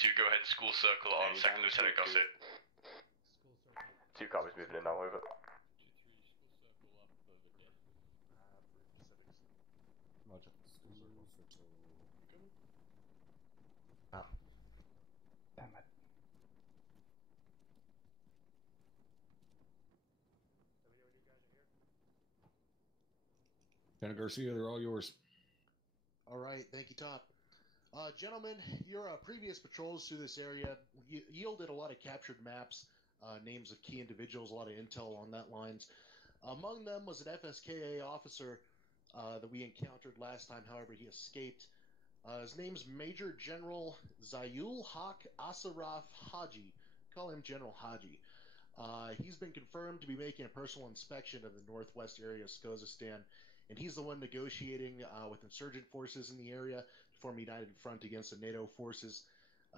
2, go ahead and school circle on 2nd Lieutenant Gossett. 2 copies moving in now, over. Roger. School circle. Ah. Damn it. Lieutenant Garcia, they're all yours. All right, thank you, Top. Gentlemen, your previous patrols through this area yielded a lot of captured maps, names of key individuals, a lot of intel along that lines. Among them was an FSKA officer that we encountered last time, however, he escaped. His name's Major General Zayul Haq Asaraf Haji. Call him General Haji. He's been confirmed to be making a personal inspection of the northwest area of Skozistan, and he's the one negotiating with insurgent forces in the area to form a united front against the NATO forces.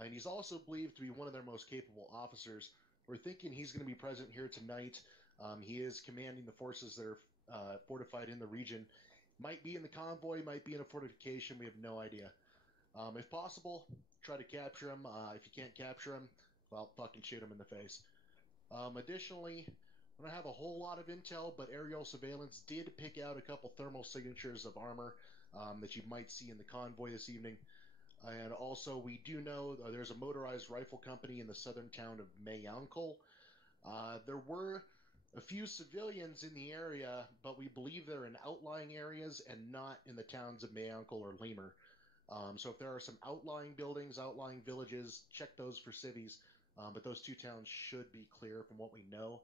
And he's also believed to be one of their most capable officers. We're thinking he's going to be present here tonight. He is commanding the forces that are fortified in the region. Might be in the convoy, might be in a fortification, we have no idea. If possible, try to capture him. If you can't capture him, well, fucking shoot him in the face. Additionally, I don't have a whole lot of intel, but aerial surveillance did pick out a couple thermal signatures of armor that you might see in the convoy this evening. And also, we do know there's a motorized rifle company in the southern town of Mayankul. There were a few civilians in the area, but we believe they're in outlying areas and not in the towns of Mayankul or Lemur. So if there are some outlying buildings, outlying villages, check those for civvies. But those 2 towns should be clear from what we know.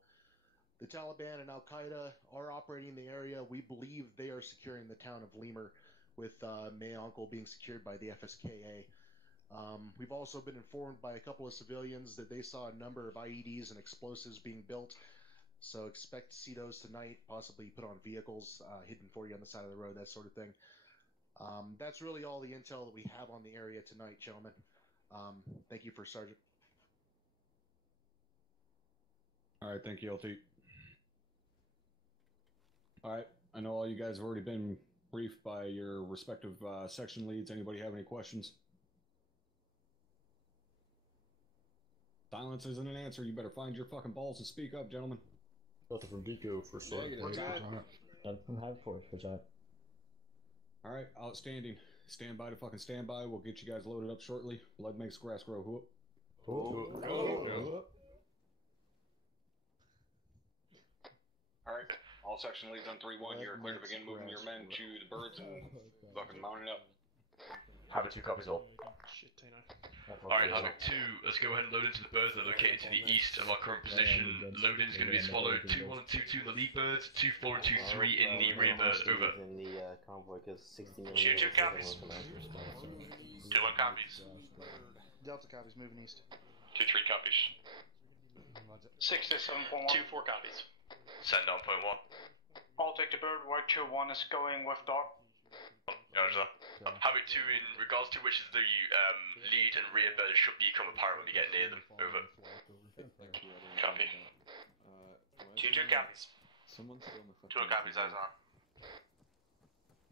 The Taliban and Al-Qaeda are operating in the area. We believe they are securing the town of Lemur, with Mayankul being secured by the FSKA. We've also been informed by a couple of civilians that they saw a number of IEDs and explosives being built. So expect to see those tonight, possibly put on vehicles, hidden for you on the side of the road, that sort of thing. That's really all the intel that we have on the area tonight, gentlemen. Thank you, First Sergeant. All right, thank you, LT. All right, I know all you guys have already been briefed by your respective section leads. Anybody have any questions? Silence isn't an answer. You better find your fucking balls and speak up, gentlemen. Nothing from Deco for Sergeant. Nothing from Havoc for that. All right, outstanding. Stand by to fucking stand by. We'll get you guys loaded up shortly. Blood makes grass grow. Whoop. All right, all section leads on 3-1. You're clear to begin moving your men to the birds and fucking mounting up. Havoc 2 copies all. Shit, Tino. Alright, Havoc 2, let's go ahead and load into the birds that are located to the east of our current position. Loading is going to be as followed: 2-1 and 2-2 in the lead birds, 2-4 and 2-3 in the rear birds. Over. In the convoy, because 60 million. 2-2 copies. 2-1 copies. Delta copies moving east. 2-3 copies. 6-7.1. 2-4 copies. Send on point 1. I'll take the bird. White 2-1 is going with dog. Roger. Havoc 2, in regards to which is the lead and rear bird should become apparent when we get near them. Over. Copy. 2-2 copies. 2 copies, eyes on.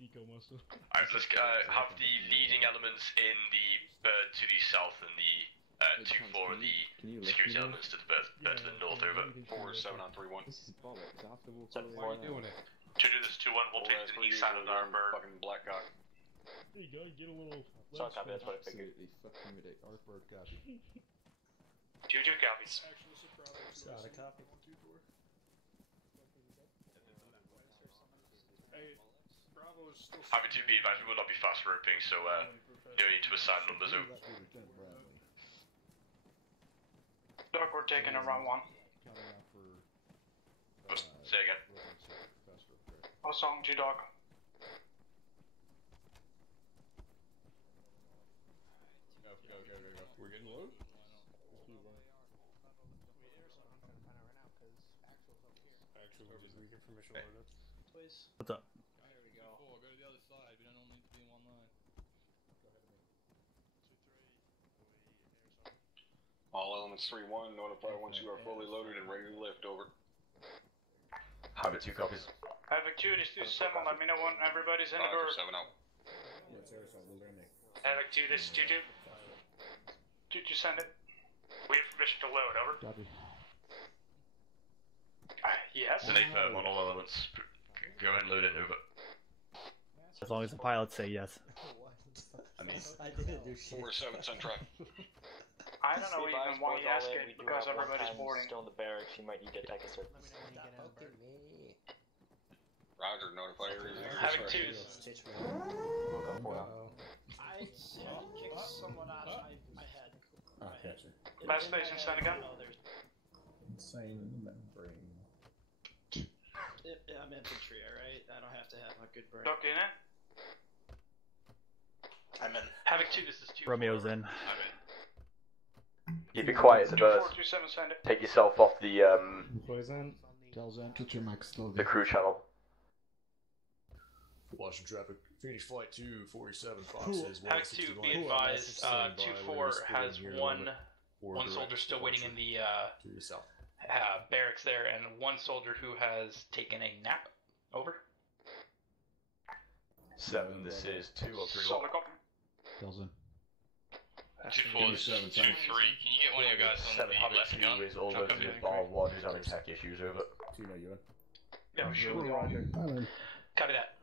Alright, let's have the leading elements in the bird to the south and the 2-4 and the security elements to the bird to the north. Over. 4-7 on 3-1. This is Bope. After we'll Why are you doing it? To do this 2-1, we'll take the east side of our bird. Fucking black cock. There you go, get a little... Sorry, copy, that's what I figured. Absolutely fucking ridiculous. Artwork copy. 2-2 copies. Got a copy. Havoc 2, be advised, we will not be fast roping, so no need to assign numbers. Over. Dog, we're taking a round 1. Say again. I'll song to dog. Go. We're getting low? Actual, we get permission to load up. Please. What's up? There we go. Go to the other side. We don't all need to be in one line. Go ahead of me. 2-3. All elements 3-1. Notify once you are fully loaded and ready to lift. Over. Havoc 2 copies. Havoc 2, this 2-7, let me know when everybody's in the bird. 7-0. Havoc 2, this is 2-2. 2-2 Did you send it? We have permission to load, over. Copy. Yes. It's an A-firm on all elements. Go ahead and load it, over. As long as the pilots say yes. I mean, I didn't do shit. 4-7 send track. I don't know even why you ask it, because everybody's boarding. Still in the barracks, you might need to take a certain. Roger, notify your Having twos. We'll go for it. I kicked someone out of my head. Ah, gotcha. Last station, send again. Insane in the membrane. I'm infantry, alright? I don't have to have a good brain. Doc in it? I'm in. Havoc 2, this is 2. Romeo's in. I'm in. Keep it quiet at the birds. 2427, send it. Take yourself off the Get your mic slowly. the crew channel. Watching traffic. Phoenix Flight 247 Foxes. Havoc 2, be advised, 2-4 has one soldier still waiting in the to the south. barracks there, and one soldier who has taken a nap. Over. 7, this is 2 or 3. Solid copy. Tells in. 2-4, this is 2-3. Can you get one of your guys on 7 the Havoc left 2 gun? is all over with bar 1 who's having tech issues, over. 2 no, you in? Yeah, sure. Copy that.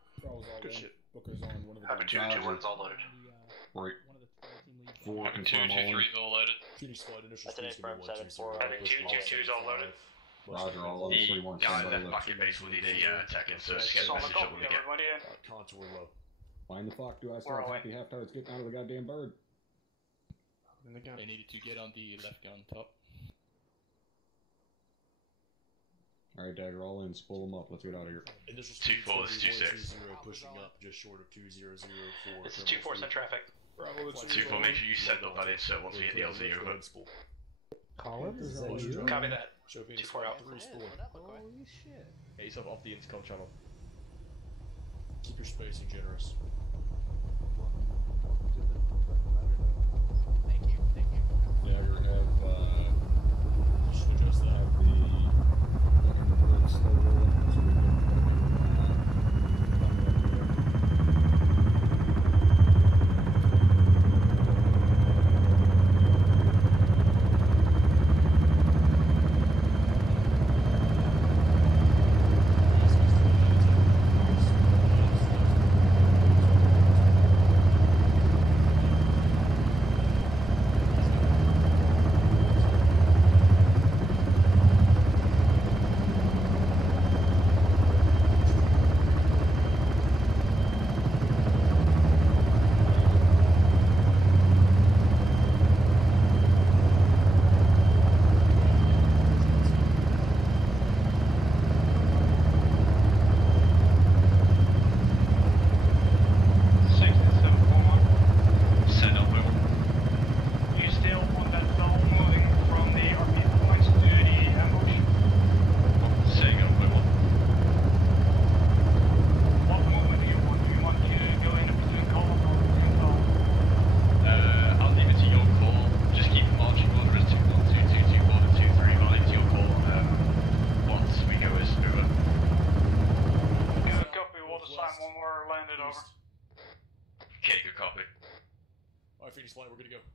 Good shit. Booker's on one of the Havoc 2, 2-1's all loaded. Right. 4, Havoc 2, 2-3's all loaded. Phoenix Flight initial That's an speed's gonna be 8-7-4. 120. Havoc 2, 2-2's all loaded. Roger, all The 3-1. guy left back in base will need a tech insert to get a Solid message up copy, when we get. everybody in. Contour low. Why in the fuck do I still have happy half times getting out of the goddamn bird? They needed to get on the left gun top. Alright, Dagger, all in, spool them up, let's get out of here. Initial 2-4, this is 2-6. pushing up just short of 2004. This is 2-4, send traffic. 2-4, make sure you send up that insert once we hit the LZ, over. Colin, is that you? Copy that. 2-4 out. 3 spooling. Holy shit. Get yourself off the intercom channel. Keep your spacing generous. Thank you. Dagger, have, Just adjust that. have the bird slow rolling so we can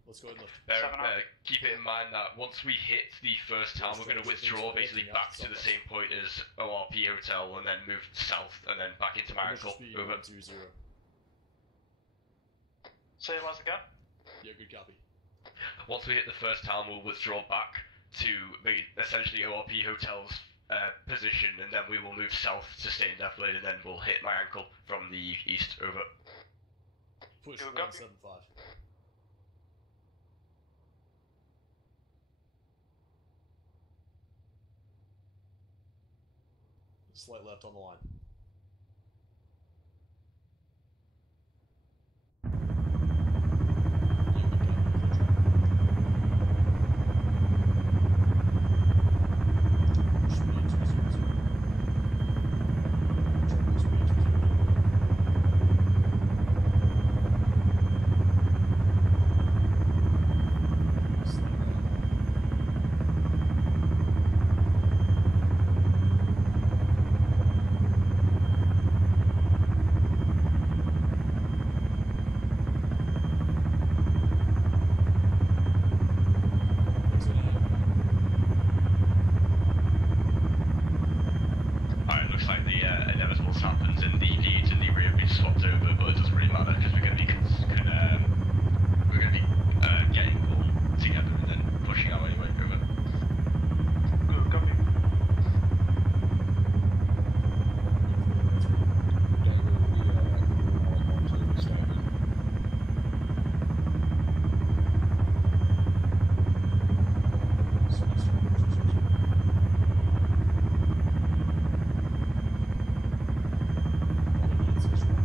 Let's go ahead and lift. Keep it in mind that once we hit the first town, we're going to withdraw basically back to the same point as ORP Hotel and then move south and then back into Miracle. Over. Say it once again. Yeah, good copy. Once we hit the first town, we'll withdraw back to essentially ORP Hotel's position, and then we will move south to stay in Death Lane, and then we'll hit my ankle from the east. Over. Push Good 175. Slight left on the line.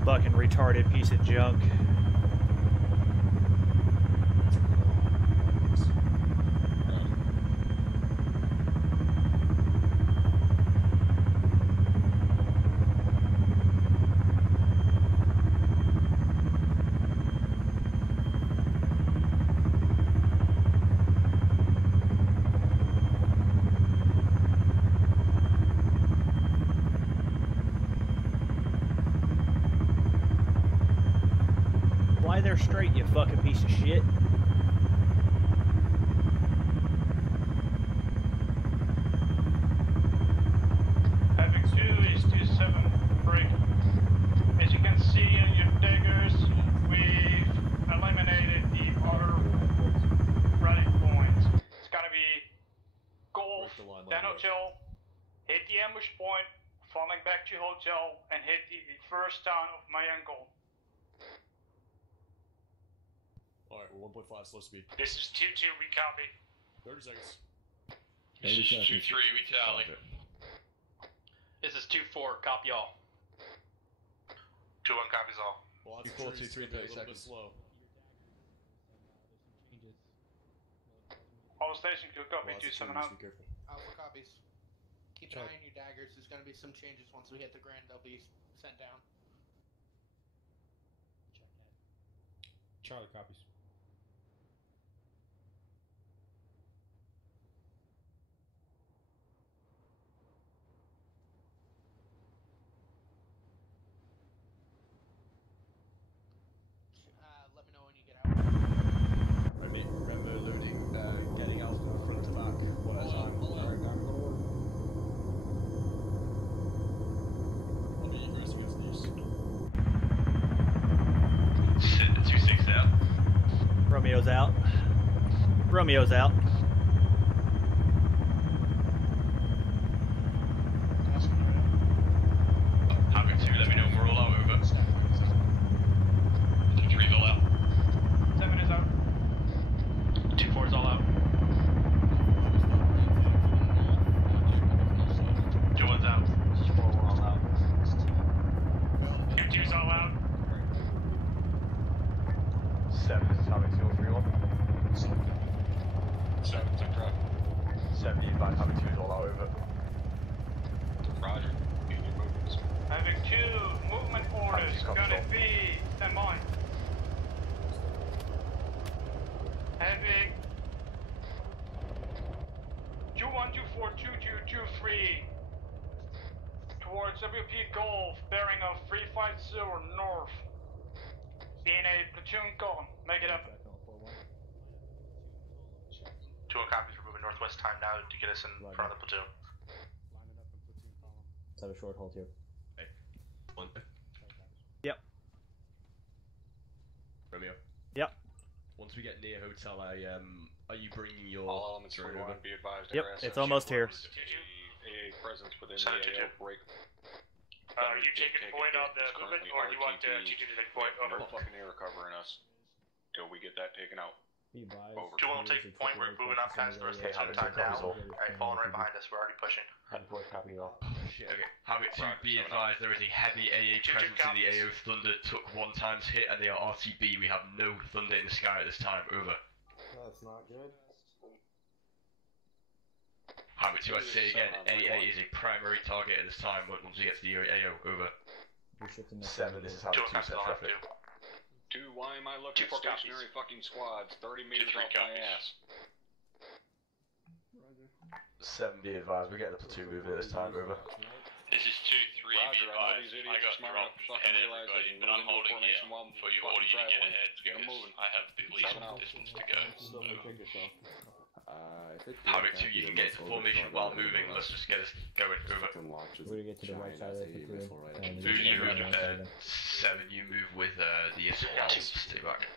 Fucking retarded piece of junk. Fly there straight, you fucking piece of shit. Havoc 2 is 27, break. As you can see in your daggers, we've eliminated the other rally points. It's gonna be Golf, then Hotel, hit the ambush point, falling back to Hotel, and hit the first town of my uncle. Alright, we're 1.5 slow speed. This is 2-2, we copy. 30 seconds. This is 2-3, we tally. This is 2-4, copy all. 2-1 copies all. Well, that's 4-2-3, 30 a little bit seconds. slow. All stations, good copy, Well, that's 2-7 a out. be careful. Alpha copies. Keep an eye on your daggers. There's gonna be some changes once we hit the grand. They'll be sent down. Charlie copies. Let me know when you get out. Remember loading, getting out from front to back, one at a time. I'll be racing against these. 2-6 out. Romeo's out. Romeo's out. Havoc 2, let me know when we're all out, over. 2-3's all out. 7 is out. 2-4 is all out. 2-1's out. 4 all out. 2-2's all out. 7 is Havoc 2-3-1. 7, take track. 70 advise Havoc 2 is all out, over. Roger. Get your movements. Havoc 2, movement orders Copy, gonna copy. be stand by. Havoc 21242223 towards WP Golf, bearing of 350 north. In a platoon column, make it up. 2-1 copies, we're moving northwest time now to get us in front of the platoon. Let's have a short hold here. Hey. 1. Yep. Romeo. Yep. Once we get near hotel, are you bringing your All elements drone 41, over? be advised. Yep, our it's SSG almost here. AA presence within the 722. AO break. Are you taking point of the movement, or do you want to to take point? No Over. fucking air covering us till we get that taken out. Be advised. Over. 2-1 will take point, we're moving up past the rest of the Havoc time 2 now. copies all. Alright, falling right behind us, we're already pushing. Report copy all. Shit, okay. Havoc 2, Roger, be 7 advised there is a heavy AA 2-2 presence in the copies. AO Thunder, took 1 times hit, and they are RTB. We have no Thunder in the sky at this time, over. That's not good. Havoc 2, I say again, AA is a primary target at this time once we get to the AO, over. Restricting the 7, this is Havoc 2, copies set all out, traffic. 2, why am I looking 2-4 at stationary fucking squads 30 meters 2-3 off my copies. ass? 7, be advised, we're getting the platoon moving at this time, over. This is 2-3, Roger, I know these idiots are smart enough to fucking realize they can move into a formation while for you fucking order you to get traveling. ahead Get 'em because moving. I have the least 7 out. distance to go. So. Havoc 2, you can get into formation while moving, let's just get us going, over. We're gonna get to the right side of the platoon. And Who you we're move, gonna go 7, you move with the assault, stay back.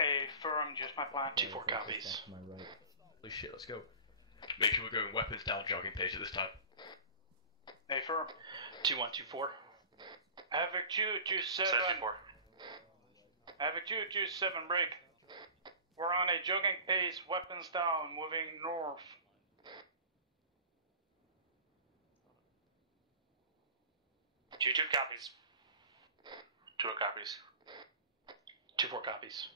A firm, just my plan. 2-4 copies. to my right. Holy shit, let's go. Make sure we're going weapons down jogging pace at this time. A firm. 2124. Havoc 227. 7-4. Havoc 227, break. We're on a jogging pace, weapons down, moving north. Two copies. 2 copies. 2-4 copies.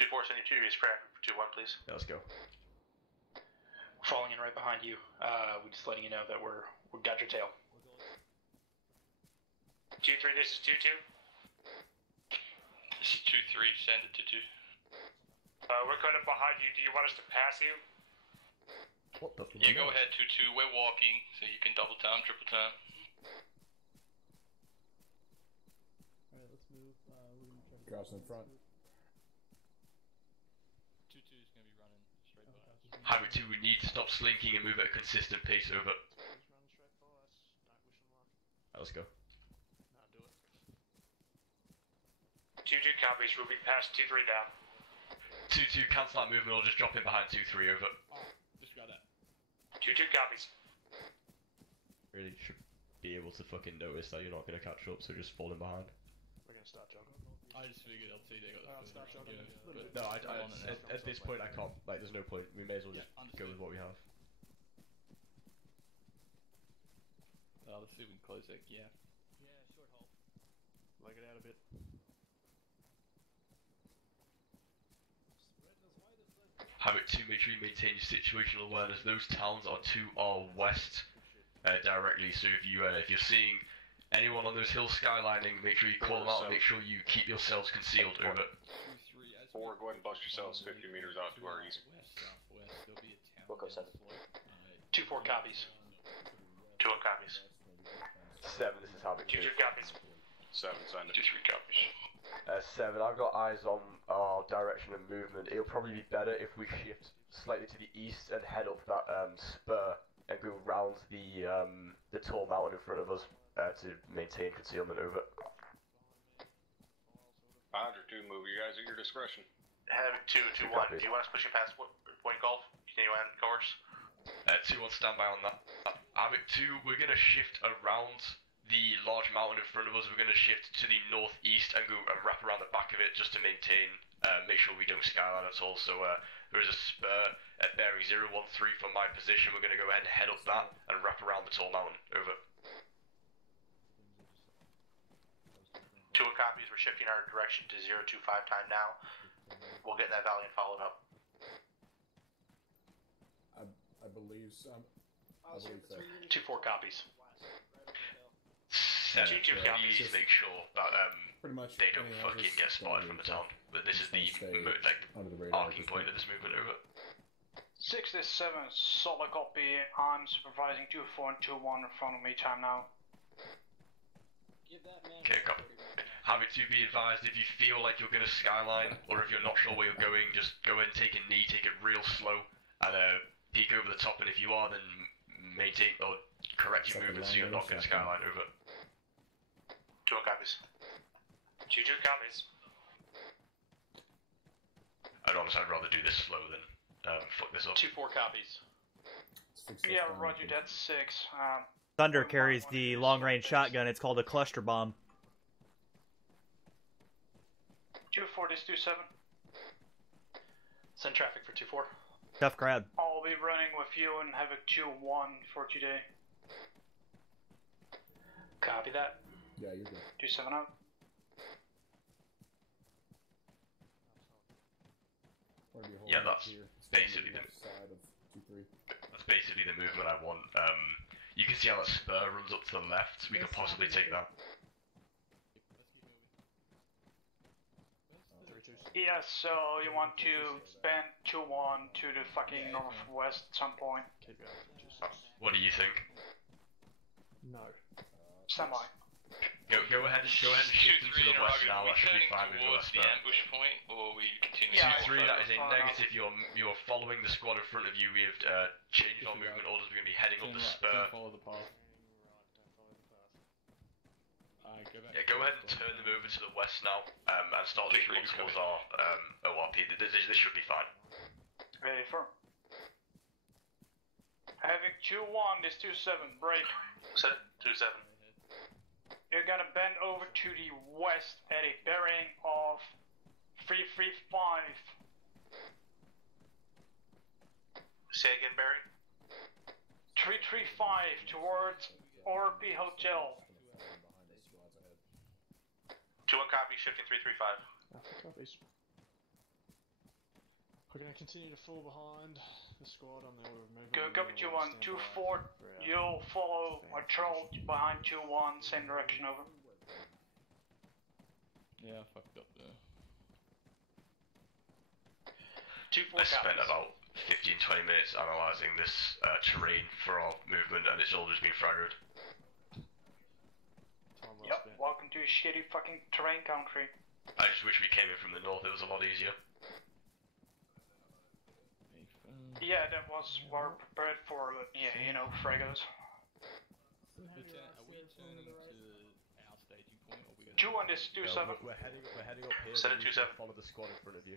2-4 sending 2 is prep. 2-1, please. Yeah, let's go. Falling in right behind you. We're just letting you know that we got your tail. 2-3, this is 2-2. This is 2-3, send it to 2. We're kind of behind you. Do you want us to pass you? What the? You go ahead, 2-2. We're walking, so you can double time, triple time. Alright, let's move. We're gonna try to Cross in front. 2-2 is going to be running straight by us. Havoc 2, we need to stop slinking and move at a consistent pace. Over. Let's go. 2-2 copies. We'll be past 2-3 down. 2-2, cancel that movement or just drop in behind 2-3. Over. Just got that. 2-2 copies. Really should be able to fucking notice that you're not going to catch up, so just fall in behind. We're gonna start jogging. I just figured LT they got the start jogging. No, at this point I can't. Like, there's no point. We may as well just go with what we have. Let's see if we can close that gap. Yeah, short haul. Leg it out a bit. Havoc 2, make sure you maintain your situational awareness. Those towns are to our west directly, so if you're seeing anyone on those hills skylining, make sure you call them out and make sure you keep yourselves concealed. Over. 4, go ahead and bust yourselves 50 meters out to our east. We'll go 7. 2-4 copies. 2-1 copies. 7, this is Havoc 2. 2-2 copies. 7, send it. 2-3 copies. 7, I've got eyes on our direction of movement. It'll probably be better if we shift slightly to the east and head up that spur and go round the tall mountain in front of us to maintain concealment. Over. Roger, 2, move you guys at your discretion. Havoc 2-1. Do you want us pushing past point golf? Continue on course. 2-1, stand by on that. Havoc 2, we're going to shift around the large mountain in front of us. We're going to shift to the northeast and go and wrap around the back of it just to maintain, make sure we don't skyline at all. So there is a spur at bearing 013 from my position. We're going to go ahead and head up that and wrap around the tall mountain. Over. 2-1 copies. We're shifting our direction to 025 time now. We'll get in that valley and follow it up. I believe so. I believe so. 2-4 copies. 7, please make sure that Pretty much they don't fucking get spotted from the town. But this is the arcing point of this movement. Over. 6-7, solid copy. I'm supervising 2-4 and 2-1 in front of me time now. Okay, copy. Havoc 2, be advised, if you feel like you're going to skyline, or if you're not sure where you're going, just go ahead and take a knee, take it real slow, and peek over the top, and if you are, then maintain, or correct your movement so you're not going to skyline. Over. 2-1 copies. 2-2 copies. I'd rather do this slow than fuck this up. 2-4 copies. Yeah, roger, that's 6. Thunder carries the long-range shotgun. It's called a cluster bomb. 2-4, this 2-7. Send traffic for 2-4. Tough crowd. I'll be running with you and Havoc 2-1 for today. Copy that. Yeah, you're good. 2-7 out. Yeah, that's basically the movement I want. You can see how that spur runs up to the left. We could possibly take that. Yeah, so you want to bend 2-1 to the fucking northwest at some point. What do you think? No. Stand by. Go ahead and shift them to the west now. That should be fine with the west the ambush point, or we continue? 2-3, that is a negative. You're following the squad in front of you. We've changed our movement orders. We're going to be heading up the spur. Follow the path. Yeah, go ahead and turn them over to the west now, and start leading up towards our ORP. This should be fine. Ready for Havoc 2-1, this 2-7, break. Set 2-7. You're gonna bend over to the west at a bearing of 335. Say again, Barry. 335 towards ORP Hotel. 2-1 copy, shifting 335. Copies. We're going to continue to fall behind the squad on the order of movement. Go copy 2-1. 2-4, you'll follow a troll behind 2-1, same direction, over. Yeah, I fucked up there. I 2-4 spent about 15-20 minutes analysing this terrain for our movement, and it's all just been fragmented. Yep, welcome to shitty fucking terrain country. I just wish we came in from the north, it was a lot easier. Yeah, that was we're prepared for, yeah, you know, Fragos. Lieutenant, are we turning to our staging point, or we gonna... 2 on this, 2-7. We're heading up here. Set it 2-7. Follow the squad in front of you.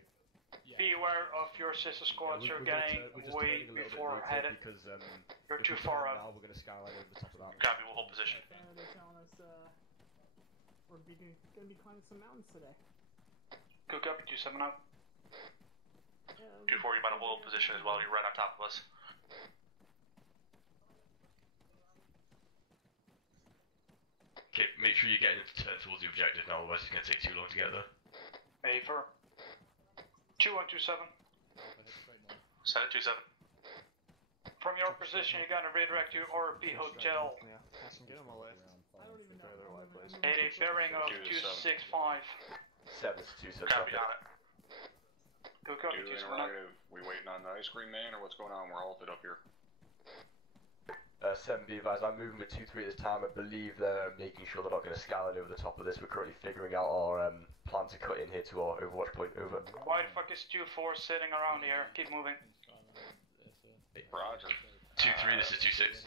Be aware of your sister squads, you're getting way before headed. Because, you're too far up. Now we're going to skyline over the top of that. Copy, we'll hold position. They're telling us we're going to be climbing some mountains today. Go copy, 2-7 out. 2-4, you might hold position as well, you're right on top of us. Okay, make sure you're getting into turn towards the objective now, otherwise it's going to take too long to get there. Aver. 2-1-2-7. Set it 2-7. From your position, you're gonna redirect to RP Hotel. Yeah, pass and get him all left. I don't even know. At a bearing of 265. 7-2-7. Copy on it. Go copy, 2-7. We waiting on the ice cream man, or what's going on? We're halted up here. 7 be advised, I'm moving with 2-3 at this time. I believe they're making sure they're not going to skyline over the top of this. We're currently figuring out our plan to cut in here to our overwatch point. Over. Why the fuck is 2-4 sitting around here? Keep moving. Roger. 2-3, this is 2-6.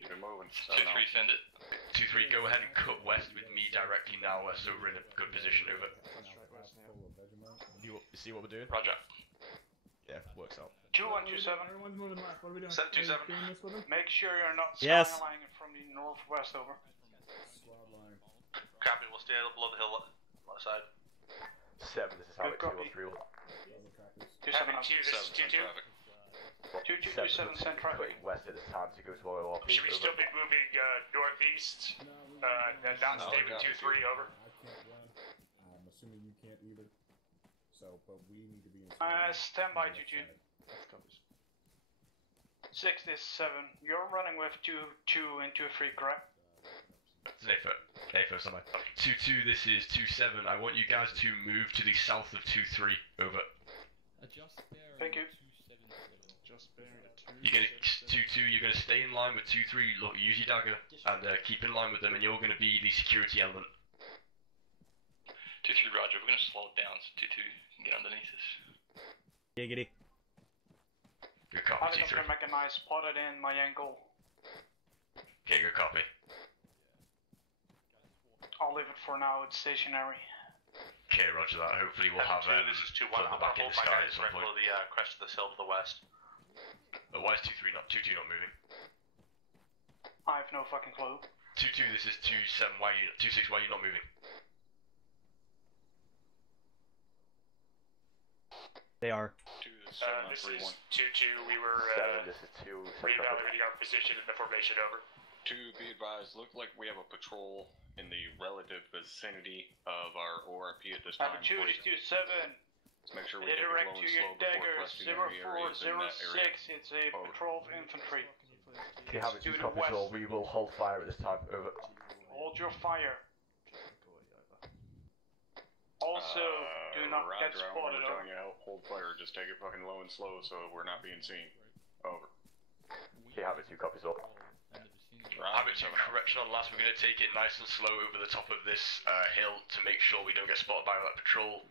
Keep it moving. 2-3, send it. 2-3, go ahead and cut west with me directly now, so we're in a good position. Over. You see what we're doing? Roger. Yeah, works out. 2-1-2-7. Everyone's moving left. What are we doing? Set 2-7. Make sure you're not Yes. skylining from the northwest. Over. Copy, we'll stay below the hill left side. 7, this is how it 2-3 will. 2-7 out. 2, this is 2-2. 2-2-2-7 send traffic. Cutting west at this time to go to our ORP. Should we still be moving northeast? Downstate with 2-3, over. I'm assuming you can't either. So, but we need to be in stand by 2-2. 6 this 7. You're running with 2-2 and 2-3, correct? It's an AFO somewhere. 2-2, this is 2-7. I want you guys to move to the south of 2-3. Over. Adjust bearing. Thank you. 277. Just bearing at 2. You're gonna 2-2. You're gonna stay in line with 2-3. Look, use your dagger and keep in line with them, and you're gonna be the security element. 2-3, Roger. We're gonna slow it down so 2-2 can get underneath us. Giggity. Good copy, I'm gonna make a nice spotted in my ankle. Okay, good copy. I'll leave it for now. It's stationary. Okay, Roger that. Hopefully we'll have this is 2-1. I'm back in gonna hold the my sky guys at some right point. below the crest of this hill to the west. But why is 2-3 not 2-2 not moving? I have no fucking clue. 2-2, this is 2-7. Why are you 2-6? Why are you not moving? They are. This is 2-2. We were 7, this is 2. reevaluating our position in the formation. Over. To be advised, look like we have a patrol in the relative vicinity of our ORP at this time. 2 is 2-7. Let's make sure we take it Direct low to and your slow before daggers. questing any areas in that area. 0406. It's a patrol of infantry. If you have it, To 2 the copies, west. or we will hold fire at this time. Over. Hold your fire. Also, do not get Roger, spotted. I'm telling you, hold fire. Just take it fucking low and slow so we're not being seen. Over. Okay, have it, 2 copies up. Habit 2, correction on last. We're going to take it nice and slow over the top of this hill to make sure we don't get spotted by that patrol.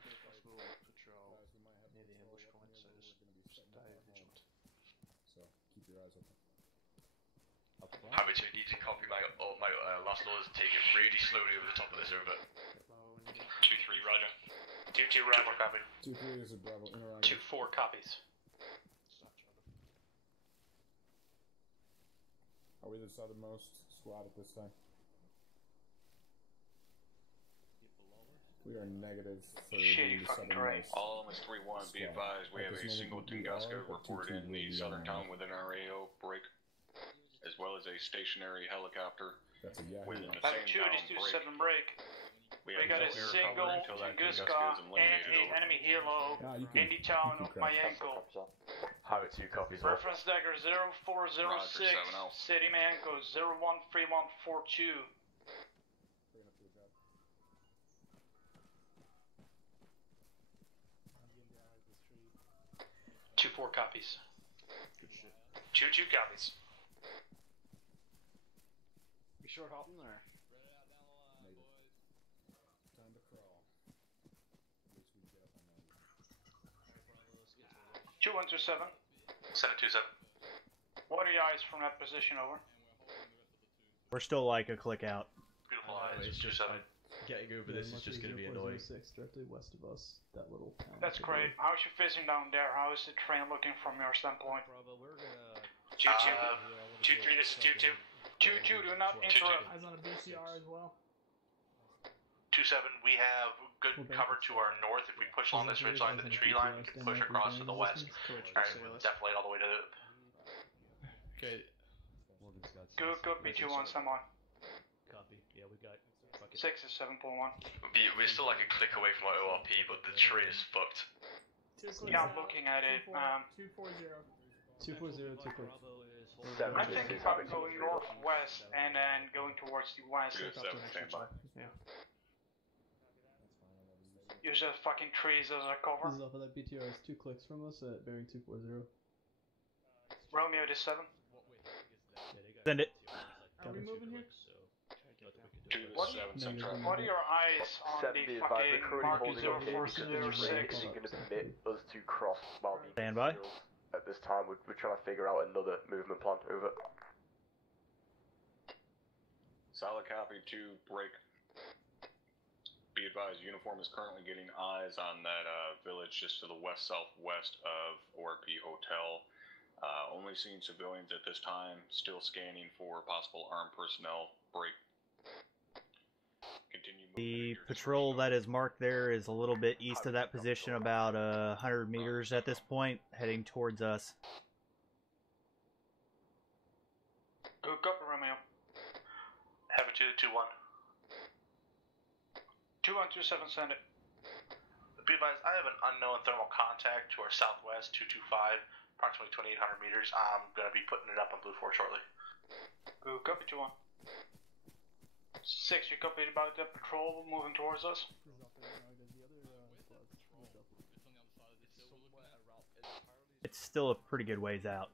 So, keep your eyes open. Habit 2, I need to copy my last orders and take it really slowly over the top of this. Over. 2-3, Roger. 2-2, Roger. Copy. 2-3 is a Bravo. 2-4 copies. Are we the southernmost squad at this time? We are negative for Shitty the fucking terrain. southernmost. All MS 3-1, be advised, we have a single Tunguska reported in the southern town within our AO break, as well as a stationary helicopter That's a Yahoo. within the Have same 2 town is 2-7 break. We got a single Tunguska and an enemy helo in the town of Mayenko. Havoc 2 copies. Reference dagger 0406, city Mayenko 013142. 2-4 copies. Good shit. 2-2 copies. Be short hopping there. Time to crawl. At least we get up on that. 2127. Senate 27. What are your eyes from that position, over? We're still like a click out. Beautiful eyes. It's just 27. getting over this is just going to be annoying. Directly west of us, that little town. That's great. How's your phasing down there? How is the train looking from your standpoint? Bravo, we're gonna... 2-2. 2-3, this is 2-2. 2-2, do not interrupt. Eyes on a BCR as well. 2-7, we have good cover to our north. If we push along this ridge line to the tree line, we can push across to the west. Alright, definitely all the way to the... Okay. Good, copy 2-1, stand by. Copy. Yeah, we got... 6 is 7.1. We're still like a click away from our ORP, but the tree is fucked. Yeah, I'm looking at it. 240. 240, 240. I'm thinking about going northwest and then going towards the west. Yeah. Use the fucking trees as a cover. This is off of that BTR. It's 2 clicks from us at bearing 240. Romeo to 7. Send it. Are we moving here? What are your eyes on the fucking Mark 0406? You're going to permit us to cross while being Stand by. at this time. We're trying to figure out another movement plan. Over. Solid copy to break. Be advised, uniform is currently getting eyes on that village just to the west-southwest of ORP Hotel. Only seeing civilians at this time, still scanning for possible armed personnel. Break. Continue The patrol that is marked there is a little bit east of that position, about 100 meters at this point, heading towards us. Good copy, Romeo. Havoc 2-1. 2127, send it. Be advised, I have an unknown thermal contact to our southwest, 225, approximately 2,800 meters. I'm going to be putting it up on Blue 4 shortly. Good copy, 2-1. 6, you copied about the patrol moving towards us? It's still a pretty good ways out.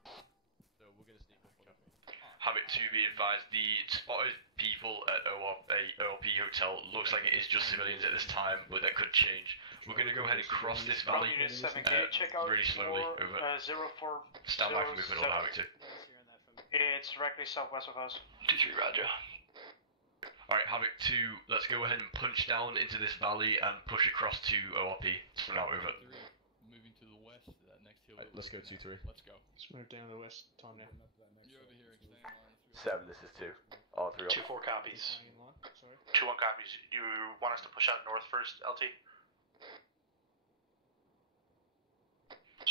Havoc 2, be advised, the spotted people at ORP Hotel looks like it is just civilians at this time, but that could change. We're going to go ahead and cross this valley Unit 7, can you check out really slowly. Over. 0407? Stand by for movement on Havoc 2. It's directly southwest of us. 2-3, roger. Alright, Havoc 2, let's go ahead and punch down into this valley and push across to ORP. For now, over. Moving to the west, that next hill. Right, let's go 2-3. Let's go. Let's move down to the west, Tanya. You're over here, stay in line. 7, this is 2. All 3 2-4 copies. 2-1 copies. You want us to push out north first, LT?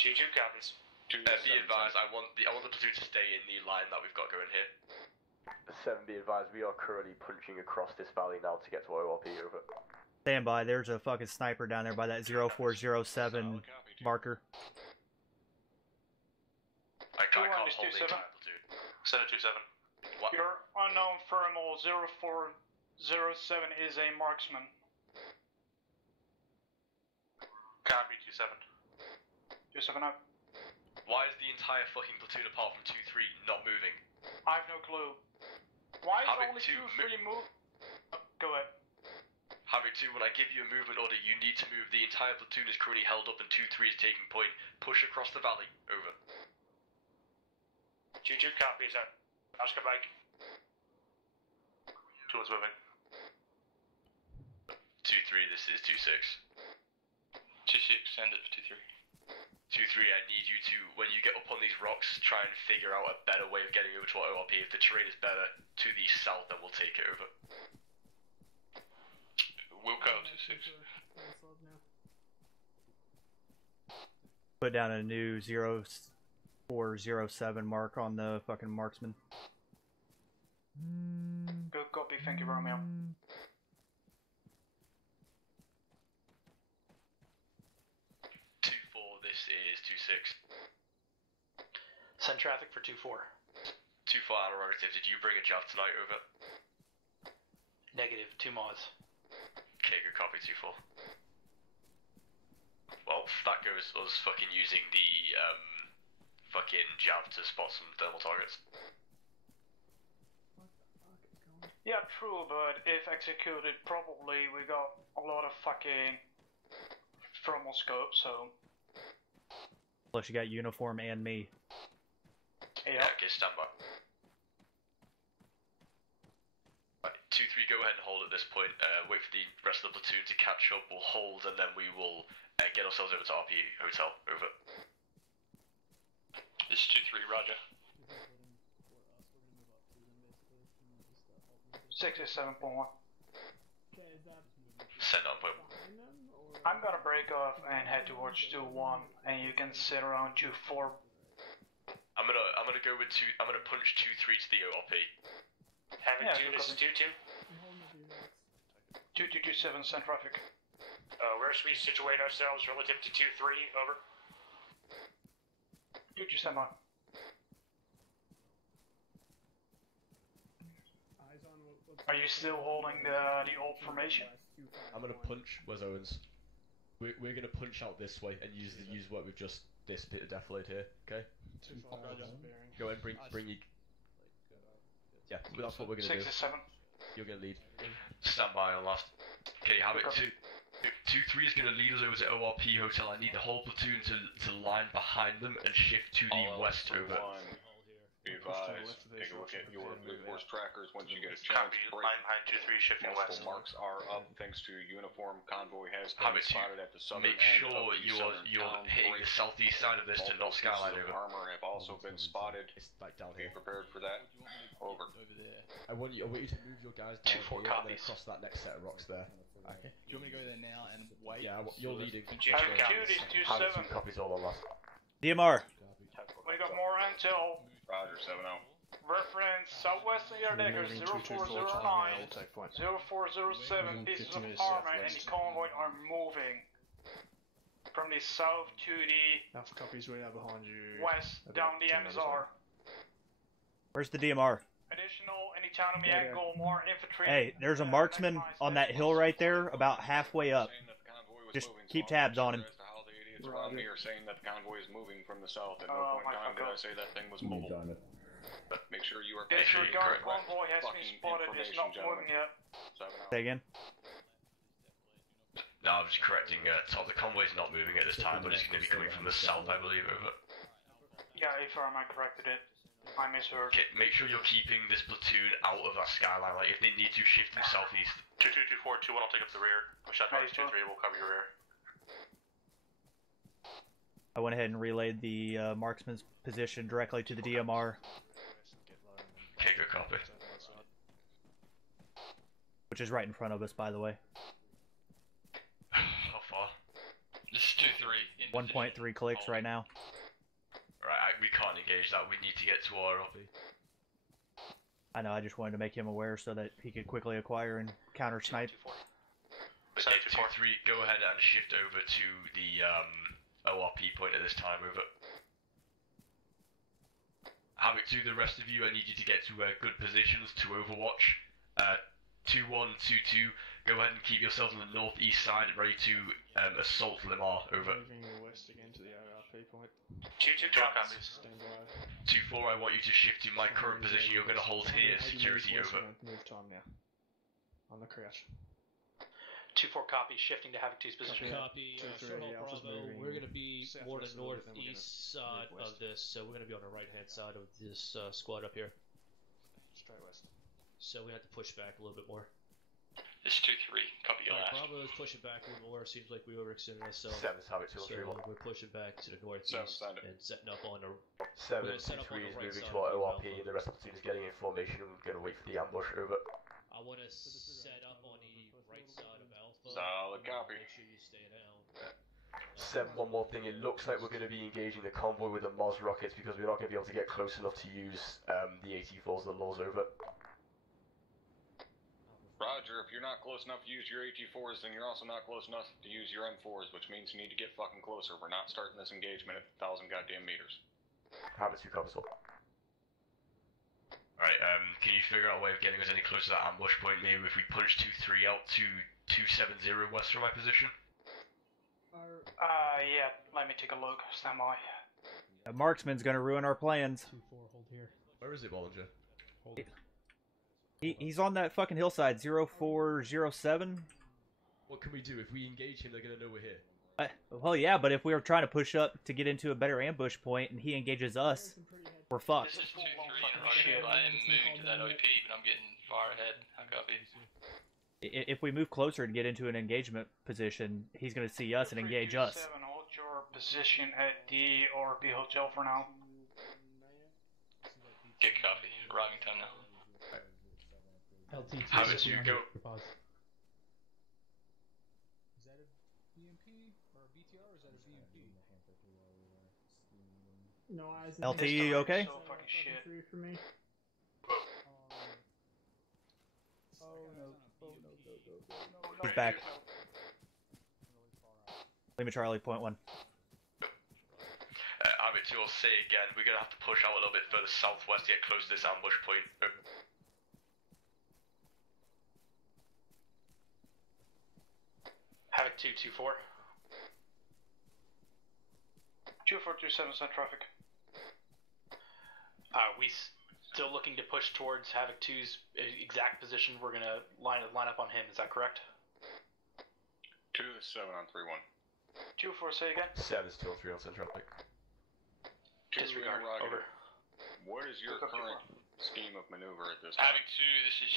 2-2 copies. Be advised, I want the platoon to stay in the line that we've got going here. 7, be advised, we are currently punching across this valley now to get to ORP. Over. Stand by. There's a fucking sniper down there by that 0407 marker. I can't hold the entire platoon. Senate 27. What? Your unknown thermal 0407 is a marksman. Copy 27. 27 up. Why is the entire fucking platoon apart from 2-3 not moving? I have no clue. Why is Havoc only 2 2-3 move? Go ahead. Havoc 2, when I give you a movement order, you need to move. The entire platoon is currently held up and 2-3 is taking point. Push across the valley. Over. 2-2 copies out. Oscar bike. 2-1's moving. 2-3, this is 2-6. 2-6, send it for 2-3. 2-3, I need you to, when you get up on these rocks, try and figure out a better way of getting over to our ORP. If the terrain is better to the south, then we'll take it over. We'll go 2-6. Put down a new 0407 mark on the fucking marksman. Good copy, thank you, Romeo. this is 2-6. Send traffic for 2-4. 2-4 interrogative, did you bring a Jav tonight, over? Negative, 2 mods. Okay, good copy, 2-4. Well, that goes us fucking using the, fucking Jav to spot some thermal targets. Yeah, true, but if executed properly, we got a lot of fucking thermal scope, so... Plus you got uniform and me. Yeah, okay, stand by. Right, 2-3, go ahead and hold at this point. Wait for the rest of the platoon to catch up. We'll hold, and then we will get ourselves over to RP Hotel. Over. This is 2-3, roger. 67.1. Send on point. I'm gonna break off and head towards 2-1, and you can sit around 2-4. I'm gonna go with I'm gonna punch 2-3 to the ORP. Having 2, this is 2-2. 2227, send traffic. Where should we situate ourselves relative to 2-3? Over. 227. Are you still holding the old formation? I'm gonna punch. Where's Owens? We're gonna punch out this way and use what we've just this bit of defilade here. Okay. Go ahead, bring you. Yeah, that's what we're gonna 67. do. You're gonna lead. Stand by on last. Okay, Havoc 2-3 is gonna lead us over to ORP Hotel. I need the whole platoon to line behind them and shift to the west. Over. Be advised, take a look at your Blue Force trackers once you get a chance. Copy, line behind 2-3, shifting west. Multiple marks are up thanks to uniform. Convoy has been Havoc spotted at the southern make end sure of the you're southern hitting the southeast side of this to not skyline over. Armor have also been spotted. It's like down Be here. prepared for that. Over. I want you to move your guys down 2-4 here and then copies. across that next set of rocks there. Okay. Do you want me to go there now and wait? Yeah, you're leading. Having 2, this is 27. Copies all on last. DMR. We got more intel. Roger, 7-0. Reference southwestern air deckers 0409, 0407 pieces of armor and the convoy are moving from the south to the Alpha copies right out behind you. west down the MSR. Where's the DMR? Additional anytime on the angle, more infantry. Hey, there's a marksman on that hill right there, about halfway up. Just keep tabs on him. Around me are saying that the convoy is moving from the south. At no point in time did I say that thing was mobile. Make sure you are Disregard convoy has been spotted, it's not moving yet. Say again? No, I'm just correcting. Top, the convoy's not moving at this time, but it's going to be coming from the south, I believe. Over. Yeah, AFRM, I corrected it. I misheard. Okay, make sure you're keeping this platoon out of that skyline. Like, if they need to shift them southeast. 2224, 21, I'll take up the rear. Push that towards 2-3, we'll cover your rear. I went ahead and relayed the marksman's position directly to the DMR. Okay, good copy. Which is right in front of us, by the way. How far? This is 2-3. 1.3 clicks right now. Right, we can't engage that. We need to get to our RP. I know, I just wanted to make him aware so that he could quickly acquire and counter snipe. Okay, 2-3, go ahead and shift over to the ORP point at this time. Over. Havoc, to the rest of you, I need you to get to good positions to overwatch. 2-1, 2-2, go ahead and keep yourselves on the northeast side, ready to assault Limar. Over. Moving west again to the ORP point. 2-2 copies. Stand by. 2-4, I want you to shift to my current position. You're going to hold here, security. Over. Move time now. On the crouch. 2-4 copies, shifting to Havoc 2's position. Copy, Short Haul Bravo, we're going to be more the northeast side of this, so we're going to be on the right-hand side of this squad up here. Straight west. So we have to push back a little bit more. This is 2-3, copy your last. Bravo is pushing back a little more, seems like we overextended ourselves. 7's Havoc 2 so we're pushing back to the northeast and setting up on the... 7, 2-3 is moving to our ORP, and the rest of the team is getting in formation and we're going to wait for the ambush. Over. I want to set up on the right side of Alpha. Solid copy. Make sure you stay down. 7, one more thing, it looks like we're going to be engaging the convoy with the Moz rockets because we're not going to be able to get close enough to use the AT-4s, the laws. Over. Roger, Roger, if you're not close enough to use your AT4s, then you're also not close enough to use your M4s, which means you need to get fucking closer. We're not starting this engagement at 1,000 goddamn meters. Havoc 2 copies. Alright, can you figure out a way of getting us any closer to that ambush point? Maybe if we punch 2-3 out to 270 west from my position? Yeah, let me take a look. Stand by. That marksman's gonna ruin our plans. 2-4, hold here. Where is it, Bollinger? Hold it. He's on that fucking hillside, 0407. What can we do? If we engage him, they're gonna know we're here. Well, yeah, but if we were trying to push up to get into a better ambush point and he engages us, we're fucked. This is 2-3 and Roger. I am moving to that OP, but I'm getting far ahead. I copy. If we move closer to get into an engagement position, he's going to see us and engage us. 7, hold your position at the ORP hotel for now. Get copy. Arriving time now. LT2. How did you go? Pause. Is that a BMP or a BTR or is that a BMP? No eyes. LT, you okay? So fucking shit. 3 for me. Who's back? Lima Charlie, point 1. Havoc 2 will say again, we're gonna have to push out a little bit further southwest to get close to this ambush point. Havoc 2-2-4. 2427 send traffic. We still looking to push towards Havoc 2's exact position. We're gonna line up on him. Is that correct? 2-7 on 3-1. 2-4, say again. 7 still 3 on central traffic. Disregard. Over. What is your current scheme of maneuver at this time? Havoc 2, this is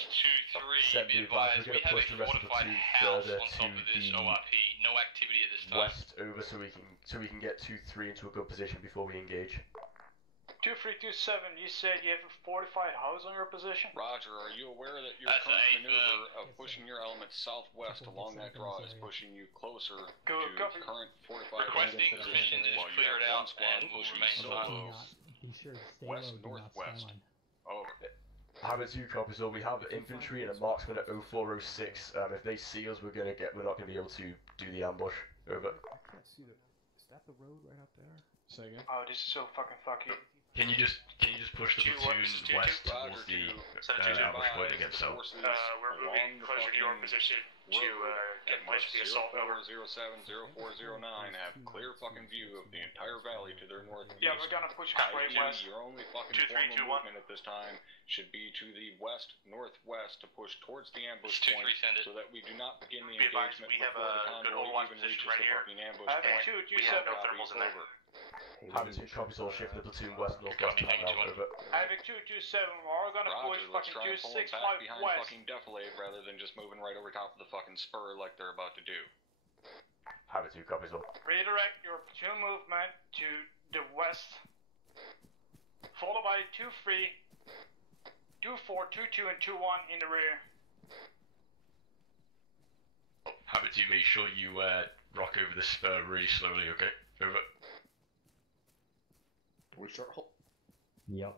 2-3. Be advised, we have a fortified house on top of this ORP. No activity at this time. West over so we can get 2-3 into a good position before we engage. 2327, you said you have a fortified house on your position? Roger, are you aware that your current maneuver of pushing your elements southwest along that draw is pushing you closer to current fortified requesting position is cleared out and will remain silent. West northwest. Over. Havoc 2 copies. So we have infantry and a marksman at 0406. If they see us, we're not gonna be able to do the ambush. Over. I can't see the. Is that the road right up there? Say again. Oh, this is so fucking fucky. Can you just push the platoon west towards the ambush point again? So we're moving closer to your position to get closer to the assault. Over. 07, 0409 have clear fucking view of the entire valley to their northeast. Yeah, we're gonna push straight west. Your only fucking formal movement at this time should be to the west northwest to push towards the ambush point, so that we do not begin the engagement we have before the a good convoy old line even position reaches right the here. fucking ambush Havoc point. 2, We have no over. thermals in there. Havoc 2 copies. All shift the platoon west northwest time now. Over. Havoc 227, we're gonna push Roger, let's fucking try and pull them 265 back behind west. fucking defilade rather than just moving right over top of the fucking spur like they're about to do. Havoc 2 copies. All. Redirect your platoon movement to the west, followed by 2-3, 2-4, 2-2, and 2-1 in the rear. Havoc 2, make sure you rock over the spur really slowly, okay? Over. We start. Yep.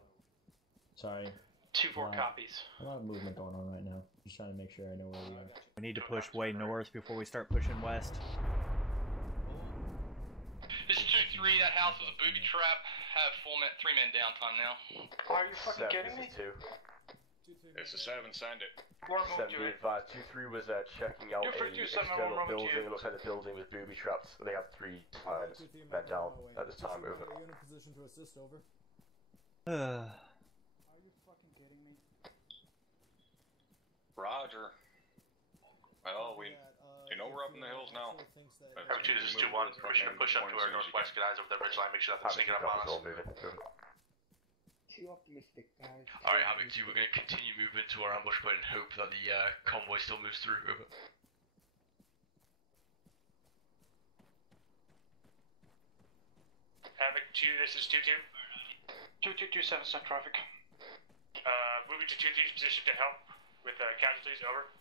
Sorry. 2-4 copies. A lot of movement going on right now. Just trying to make sure I know where we are. We need to push way north before we start pushing west. This is 2-3. That house was a booby trap. Have 3 men downtime now. Are you fucking kidding me? 2. It's a 7, send it. We're 7 moving to it. advised. 2-3 was checking out a 2-3-2-7, external we're moving to building. you. It looks like the building was booby trapped. They have 3 times men down at this time. Over. Are you in a position to assist? Over. Are you fucking kidding me? Roger. Well, you know we're up in the hills now. Havoc 2, this is 2-1. We're gonna push up to our northwest. Get eyes over that ridge line. Make sure nothing's sneaking up on us. All moving. Over. Too optimistic, guys. Alright, Havoc 2, we're going to continue movement to our ambush point and hope that the convoy still moves through. Over. Havoc 2, this is 2-2. 2227 send traffic. Moving to 2-3's position to help with casualties. Over.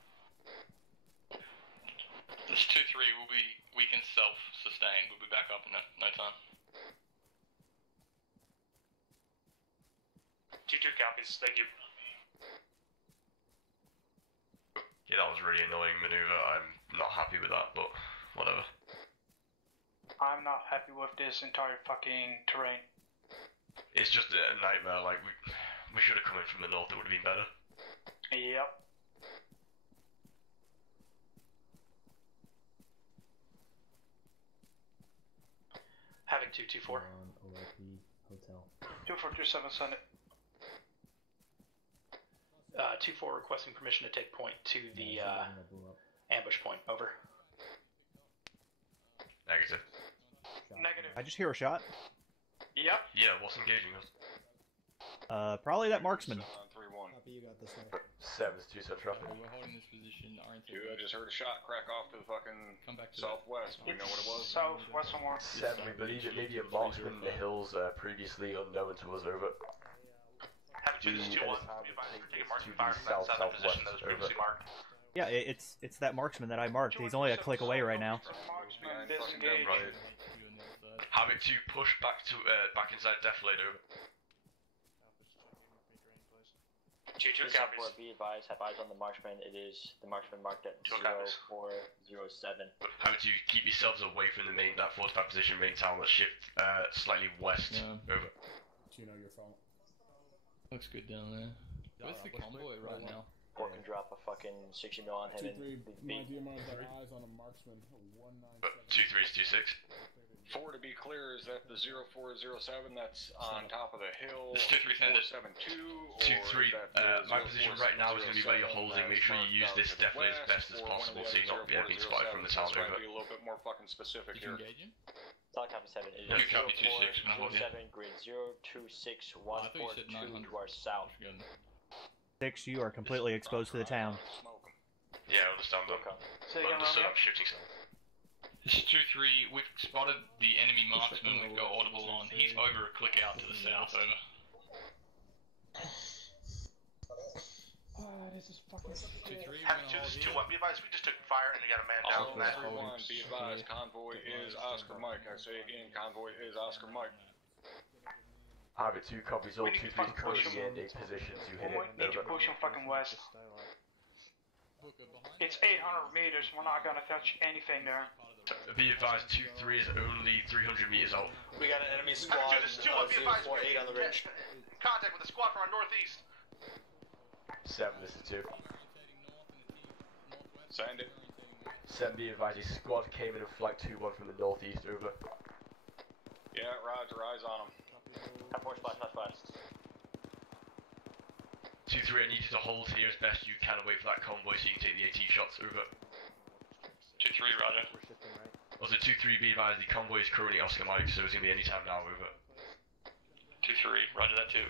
This 2-3 will be weak and self-sustained. We'll be back up in no time. 2-2 copies. Thank you. Yeah, that was a really annoying maneuver. I'm not happy with that, but whatever. I'm not happy with this entire fucking terrain. It's just a nightmare. Like we should have come in from the north. It would have been better. Yep. Havoc 224. ORP Hotel. 2427, send it. 24 requesting permission to take point to the ambush point. Over. Negative. Negative. I just hear a shot. Yep. Yeah, what's engaging us? Probably that marksman. 3-1. Copy, you got this one. 7's 2 cent traffic. We're holding this position, aren't we? Dude, I just heard a shot crack off to the fucking southwest. We know what it was. Southwest somewhere. 7, we believe it may be a marksman in the hills previously unknown to us. Over. Havoc 2, this is 2-1. Be advised we're taking marksman fire from that southern position that was previously marked. Yeah, it's that marksman that I marked. He's only a click away right now. Havoc 2, push back to back inside defilade. Over. 2-2 copies. Be advised, have eyes on the marksman. It is the marksman marked at 0407. How would you keep yourselves away from the main, that fortified position, main town? Let's shift slightly west. Over. Do you know your phone? Looks good down there. Where's the convoy right now? Or can drop a fucking 60 mil on him and do you mind the eyes on a marksman? 2-3 is 2-6. 4 to be clear, is that the 0407 that's on top of the hill? It's 2-3 send it. 2-3. My position right now is going to be where you're holding. Make sure you use this definitely as best as possible so you're not being spotted from the town. Over. Be a little bit more fucking specific here. Solid copy 7. It is 0407, grid 026142 to our south. 6, you are completely exposed to the town. Yeah, I understand that. Understood, I'm shifting some. This is 2-3. We've spotted the enemy marksman. We've got audible on. He's over a click out to the south. Over. This is fucking. 2-3. Havoc 2, this is 2-1. Be advised, we just took fire and we got a man down from that. 3-1. Be advised, convoy is Oscar Mike. I say again, convoy is Oscar Mike. Havoc 2 copies all 2-3 currently in a position to hit it. We need to push him fucking west. It's 800 meters. We're not gonna touch anything there. Be advised, 2-3 is only 300 meters out. We got an enemy squad. This is 2-1. Be advised, we're on the ridge. Contact with a squad from our northeast. 7, this is 2. Send it. 7, be advised, a squad came in and flanked 2-1 from the northeast. Over. Yeah, roger, eyes on him. Have more splash. 2-3, I need you to hold here as best you can and wait for that convoy so you can take the AT shots. Over. 2-3, roger. Also, 2-3, be advised, the convoy is currently Oscar Mike, so it's going to be any time now. Over. 2-3, roger that too.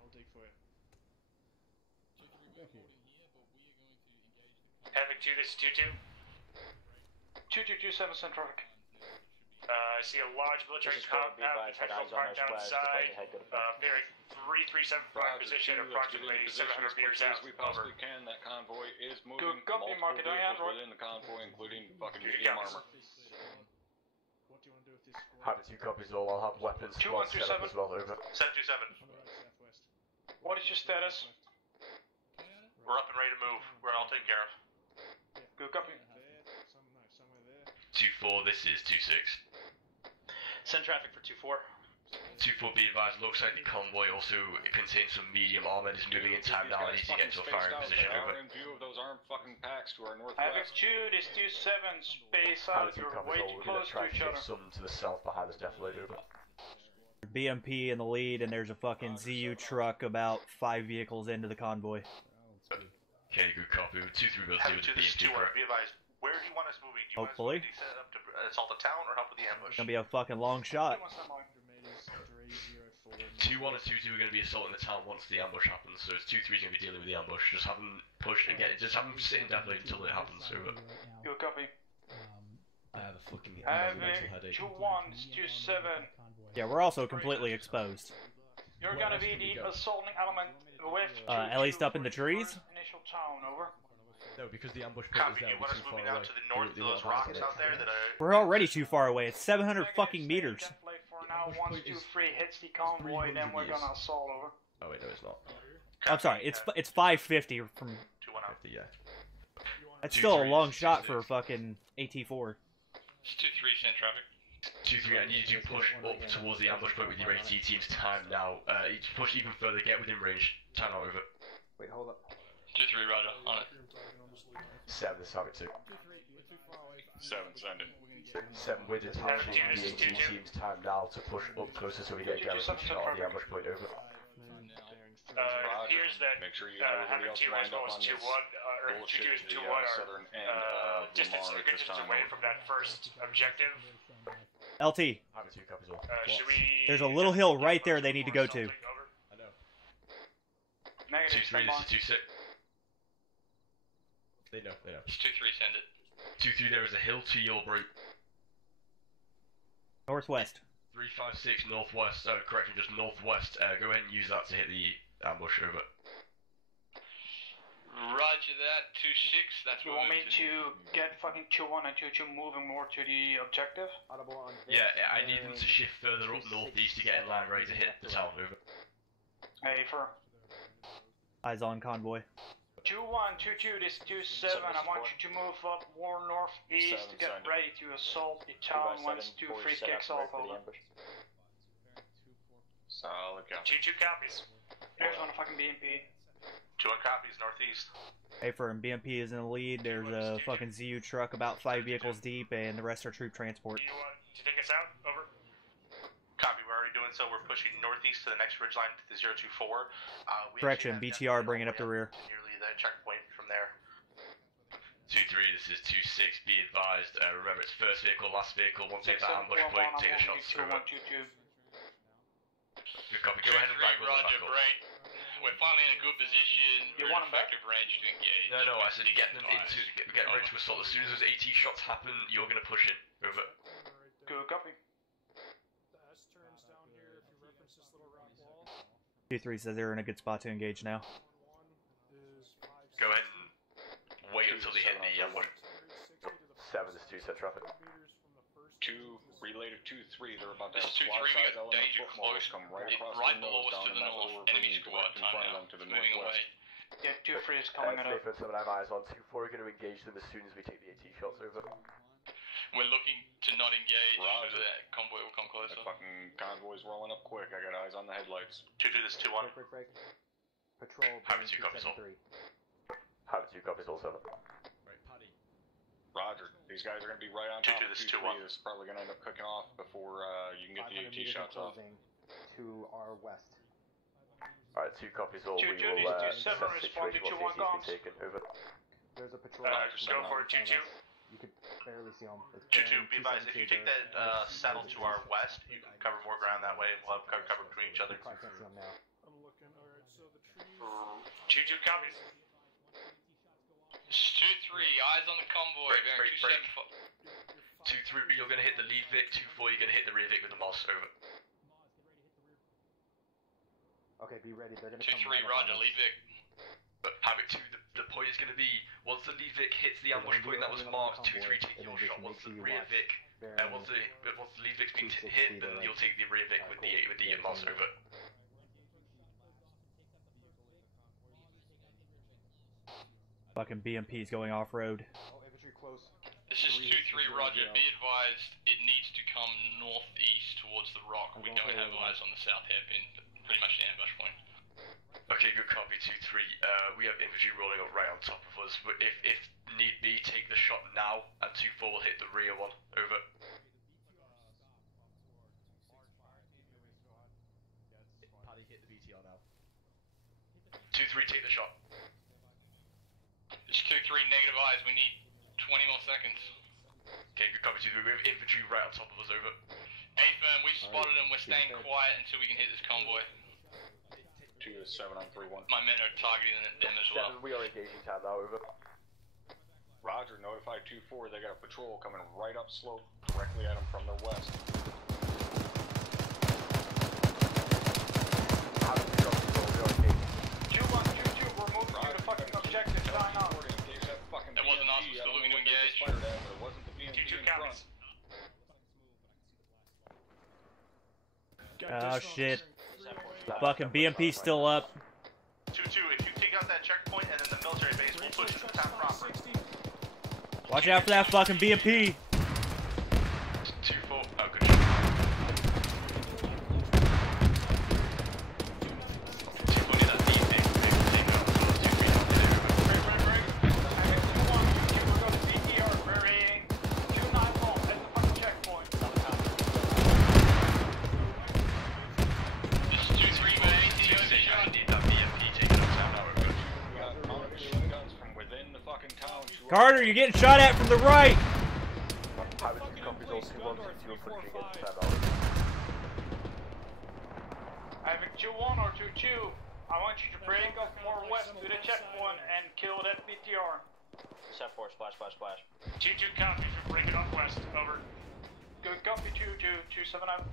I'll dig for you. Havoc 2, this is 2-2. 2227 send traffic. I see a large military compound parked outside. Bearing 337 position, approximately 700 meters out. We possibly can. That convoy is moving. Multiple vehicles within the convoy, including fucking medium armor. What do you want to do with this squad? Havoc 2 copies all. I'll have weapons squad set up as well. Over. 727. What is your status? We're up and ready to move. We're all taken care of. Good copy. 2-4, this is 2-6. Send traffic for 2-4. 2-4, be advised, looks like the convoy also contains some medium armor and is moving in time now. I need to get into a firing position. Over. In view of those armed fucking packs to our Havoc northwest. 2, this 27, space out, you're way too close to each other. Some to the south behind us, definitely. Over. BMP in the lead, and there's a fucking ZU truck about 5 vehicles into the convoy. Okay, good copy. 2-3 goes Havoc 2, this is 2-1. Be advised, where do you want us moving? Do you Hopefully. want us to set up to assault the town or help with the ambush? It's gonna be a fucking long shot. 2-1 and 2-2 are going to be assaulting the town once the ambush happens, so it's 2-3 is going to be dealing with the ambush. Just have them push and get it. Just have them sitting definitely until it happens. Over. Good copy. I have a fucking mental headache. 2-1, 2-7. Yeah, we're also completely exposed. You're gonna be the assaulting element with at least up in the trees? Initial town, over. No, because the ambush point Copy, you want us moving out to the north of those rocks out there that are... We're already too far away. It's 700 fucking meters. For now, 1, 2, 3 hits the convoy, then we're gonna assault, over. Oh wait, no, it's not. I'm sorry, it's 550 from... 2-1 out. Yeah. That's still a long shot for a fucking AT4. It's 2-3, send traffic. 2-3, I need you to push up towards the ambush point with your AT teams. Time now. Push even further, get within range. Time out, over. Wait, hold up. 2-3, roger, on it. 7, this is Havoc 2. 7, send it. 7, we're detaching the AT teams. Time now to push up closer so we get a guaranteed shot on the ambush point, over. Here's that make sure you have having 2 as well as 2-1, or 2-2 is 2-1 are distance, a good distance away from that first objective. LT. Should we... There's a little hill right there they need to go to. I know. Negative, 2-3, this is 2-6. They know. It's 2-3, send it. 2-3, there is a hill to your right. Northwest. 356 northwest, correction, just northwest. Go ahead and use that to hit the ambush, over. Roger that, 2-6, that's You what want me to get fucking 2-1 and 2-2 moving more to the objective? Yeah, I need them to shift further up northeast to get in line ready to hit the town, over. Hey, for Eyes on convoy. 2-1, 2-2, this 2-7, I want you to move up more northeast to get ready to assault the town once 2-3 kicks off, over. Solid copy. 2-2 copies. There's one fucking BMP. 2-1 copies, northeast. Hey, firm, BMP is in the lead. There's a fucking ZU truck about 5 vehicles deep, and the rest are troop transport. Do you want to take us out? Over. Copy, we're already doing so. We're pushing northeast to the next ridgeline to the 024. Correction, BTR bringing up the rear. Nearly the checkpoint from there. 2-3, this is 2-6, be advised. Remember, it's first vehicle, last vehicle. Once they hit that ambush point, take the shots. Over. Good copy, go ahead and rifle them back up. Right. We're finally in a good position. We're in effective range to engage. No, I said get them into, get ready to assault. As soon as those AT shots happen, you're going to push in. Over. Good copy. 2-3 says they're in a good spot to engage now. Go ahead and wait until they hit the ambush. 7, this is 2, set traffic. 2, relay to 2-3, they're about to This have is 2-3, squad we size got element danger footballers close. come right across Right the below nose us down to in the that north. little Enemy ravine squad, direct in time front of now. them to the Moving away. northwest. Yeah, 2-3 is coming up. Nathan, 7, I have eyes on. 2-4, we're going to engage them as soon as we take the AT shots, over. We're looking to not engage. Roger. So that convoy will come closer. That fucking convoy's rolling up quick. I got eyes on the headlights. 2-2, this is 2-1. Break. Patrol. Have 2 copies all. Have 2 copies all, 7. Right, Patti. Roger. These guys are going to be right on top 2-2, of this is 2-3. 2-1. This is probably going to end up cooking off before you can get the AT shots off. To our west. Alright, 2 copies all. 2-2, We will these 2-7 assess the respond to situation 2-1 once the AT comms. is taken, over. There's a patrol. Just go for it, 2-2. You could barely see them. 2-2, be advised, if you take that saddle to our west, you can cover more ground that way, and we'll have cover between each other. I can't see them now. I'm looking. Alright, so the trees. 2-2 copies. 2-3, eyes on the convoy. Break. Bearing 2-3, you're going to hit the lead Vic. 2-4, you're going to hit the rear Vic with the Moss, over. Okay, be ready. They're gonna 2-3, come right roger, up on lead us. Vic. But Havoc 2, the point is going to be, once the lead Vic hits the ambush point that was marked, 2-3 take your shot. Once the rear Vic, once the lead Vic's been hit, then you'll take the rear Vic with the Moss, over. Fucking BMP's going off-road. Oh, infantry close. This is 2-3, roger. Be advised, it needs to come northeast towards the rock. We don't have eyes on the south hairpin, pretty much the ambush point. Okay, good copy, 2-3. We have infantry rolling up right on top of us, but if need be, take the shot now, and 2-4 will hit the rear one, over. Patti hit the BTR now. 2-3, take the shot. It's 2-3, negative eyes. We need 20 more seconds. Okay, good copy, 2-3. We have infantry right on top of us, over. Hey, firm, we've spotted them. We're staying quiet until we can hit this convoy. 2-7 on 3-1. My men are targeting them as well. 7, we are engaging time now, over. Roger, notify 2-4. They got a patrol coming right up slope, directly at them from the west. 2-1, 2-2, we're moving to the fucking objective. Sign on. That wasn't us. We're still looking to engage. 2-2 copies. Oh shit. Fucking BMP's still up. 2-2, if you take out that checkpoint and then the military base, we'll push to the town proper. Watch out for that fucking BMP. 2-4. Oh, good shot. 2-4 near that deep thing. Take it off. 2-3 down there. Break. We're going to BTR. Burying 291. That's the fucking checkpoint. This is 2-3, man. 2-6. I need that BMP taken off town. Now we're good. We got machine guns from within the fucking town. Carter, you're getting shot at from the right. Having 2-1 or 2-2, I want you to break off more west to the checkpoint and kill that BTR. Set 4, splash. 2-2 copies, we're breaking off west, over. Good copy, 2-2, 2-7 out.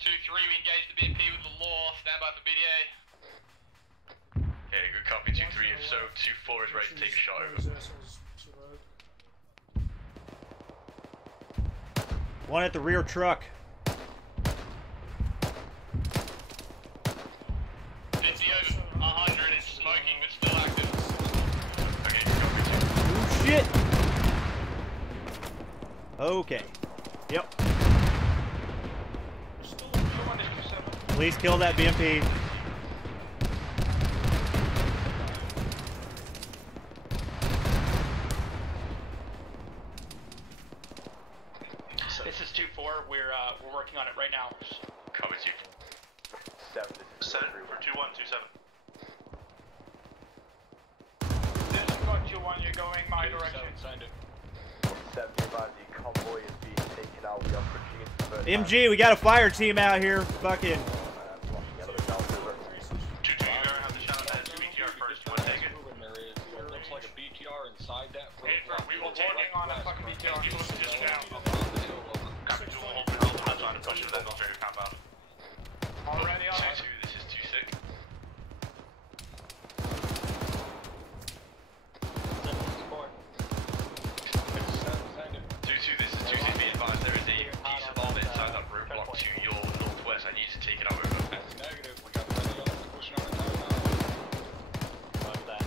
2-3, we engage the BMP with the law, stand by for BDA. Okay, good copy. 2-3. If so, 2-4 is ready to take a shot over. One at the rear truck. 50 over 100, it's smoking but still active. Okay, copy. Oh shit. Okay. Yep. Please kill that BMP. This is 2-4, we're working on it right now. Copy 2-4. 7. Set it for 2-1, 2-7. This is got 2-1, you're going my direction. Signed it. 75, the convoy is being taken out. We are pushing into the first MG, we got a fire team out here. Fucking. 2-2, you're gonna have the shot at BTR first. You wanna take it? There looks like a BTR inside that. We will take it on a fucking BTR. Just down. Copy 2, we'll hold it. I'm trying to push it. That's straight to compound. Already on it. 2-2, this is 2-6. 2-2, this is 2-6. Be advised, there is a piece of armor inside that roadblock to your northwest. I need to take it out over. That's negative. We got plenty of us pushing on it now. Love that.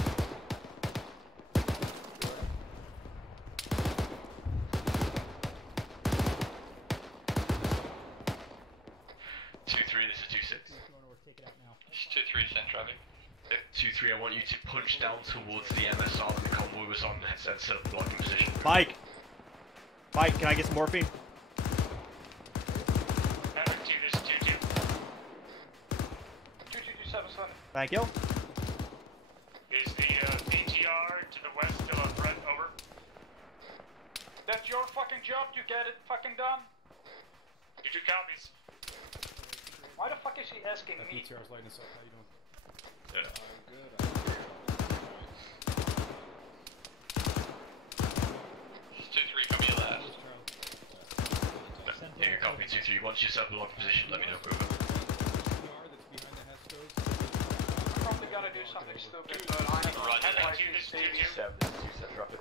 2-3, this is 2-6. It's 2-3, send traffic. 2-3, I want you to punch down towards the MSR that the convoy was on and set up a blocking position. Mike, can I get some morphine? Havoc 2, this is 2-2. 2-2-2-7-7. Thank you. Is the BTR to the west still a threat, over? That's your fucking job to get it fucking done. 2-2 copies. Why the fuck is he asking me? BTR's lighting us up. How you doing? Yeah. Good. 2-3, come here last. Here, copy 2-3. Once you're set up a blocking position, let me know. Over. Probably gotta do something stupid, but I have Roger that. 2, this is 2-2. 7, this is 2 set traffic.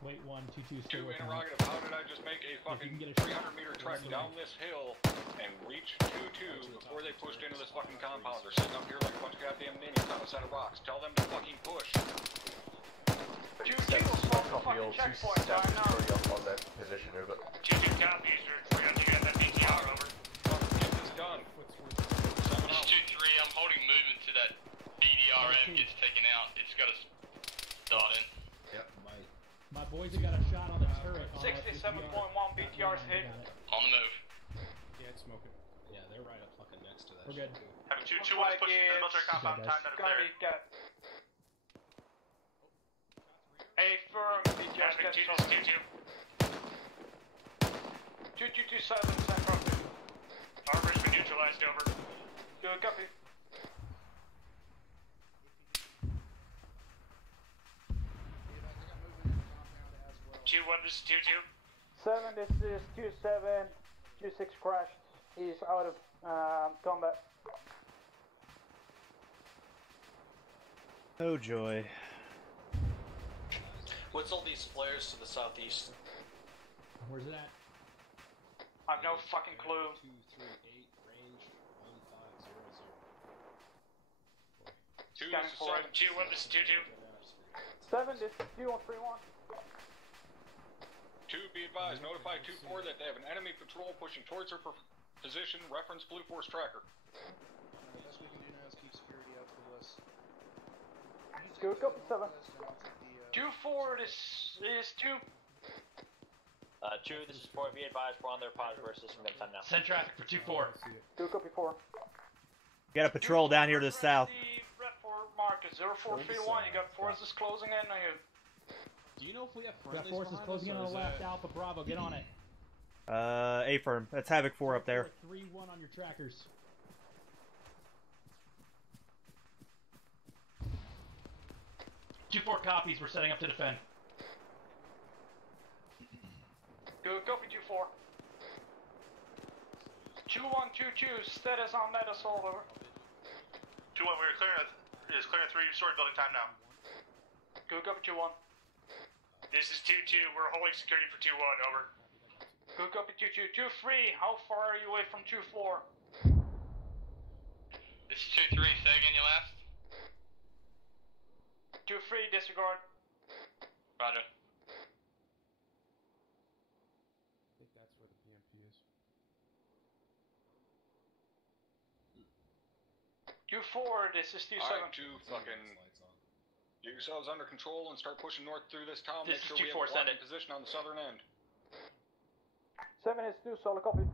Wait, 1, 2, 2, Two still working. interrogative, how did I just make a fucking 300-meter trek down this hill and reach 2-2 before they pushed into this fucking compound? They're sitting up here like a bunch of goddamn ninjas on a set of rocks. Tell them to fucking push. 2-2 will solve the fucking checkpoint right now. On that position, over. 2-2 copies, we're going to get that BTR, over. Fucking get this done. It's 2-3, I'm holding movement to that BDRM gets taken out. It's got to start in. Yep, My boys have got a shot on the turret. 67.1 BTR's hit. On the move. Yeah, it's smoking. Yeah, they're right up fucking next to that. We're good. Having 2-2, one's pushing to the military compound. Time that Gonna it's be get. A firm BTR Havoc 2, gets this is 2-2. 2-2-2-7, send profit. Armor's been neutralized, over. Good copy. Two one, this is 2-2. 7, this is 2-7. 2-6 crashed. He's out of combat. Oh joy. What's all these flares to the southeast? Where's it at? I've no fucking clue. 238 range 1500. Scanning for it. 2-1, this is 2-2. 7, this is 2131. 2, be advised, notify 2-4 that they have an enemy patrol pushing towards their position, reference Blue Force tracker. The best we can do now is keep security out to the west. Go, copy 7. 2-4, this is 2. 2, this is 4, be advised, we're on their pod versus system time now. Send traffic for 2-4. Go, copy 4. Got a patrol down here to the south. The red for market 0431, you got forces closing in on you. Do you know if we have We got friendlies forces behind closing in us, on or the is left. that... Alpha Bravo, get on it. A-firm. That's Havoc 4 up there. 3-1 on your trackers. Two 4 copies, we're setting up to defend. Go, copy 2-4. 2-1-2-2, status on that assault, over. 2-1, we're clearing is clearing 3-story building time now. Go, copy 2-1. This is 2-2, we're holding security for 2-1, over. Go, copy 2-2. 2-3, how far are you away from 2-4? This is 2-3, say again your last? 2-3, disregard. Roger. I think that's where the PMP is. 2-4, this is 2-7. Alright, 2 fucking... Get yourselves under control and start pushing north through this town. This Make sure is we 2-4, have a send blocking it. position on the southern end. 7 is 2, solid copy.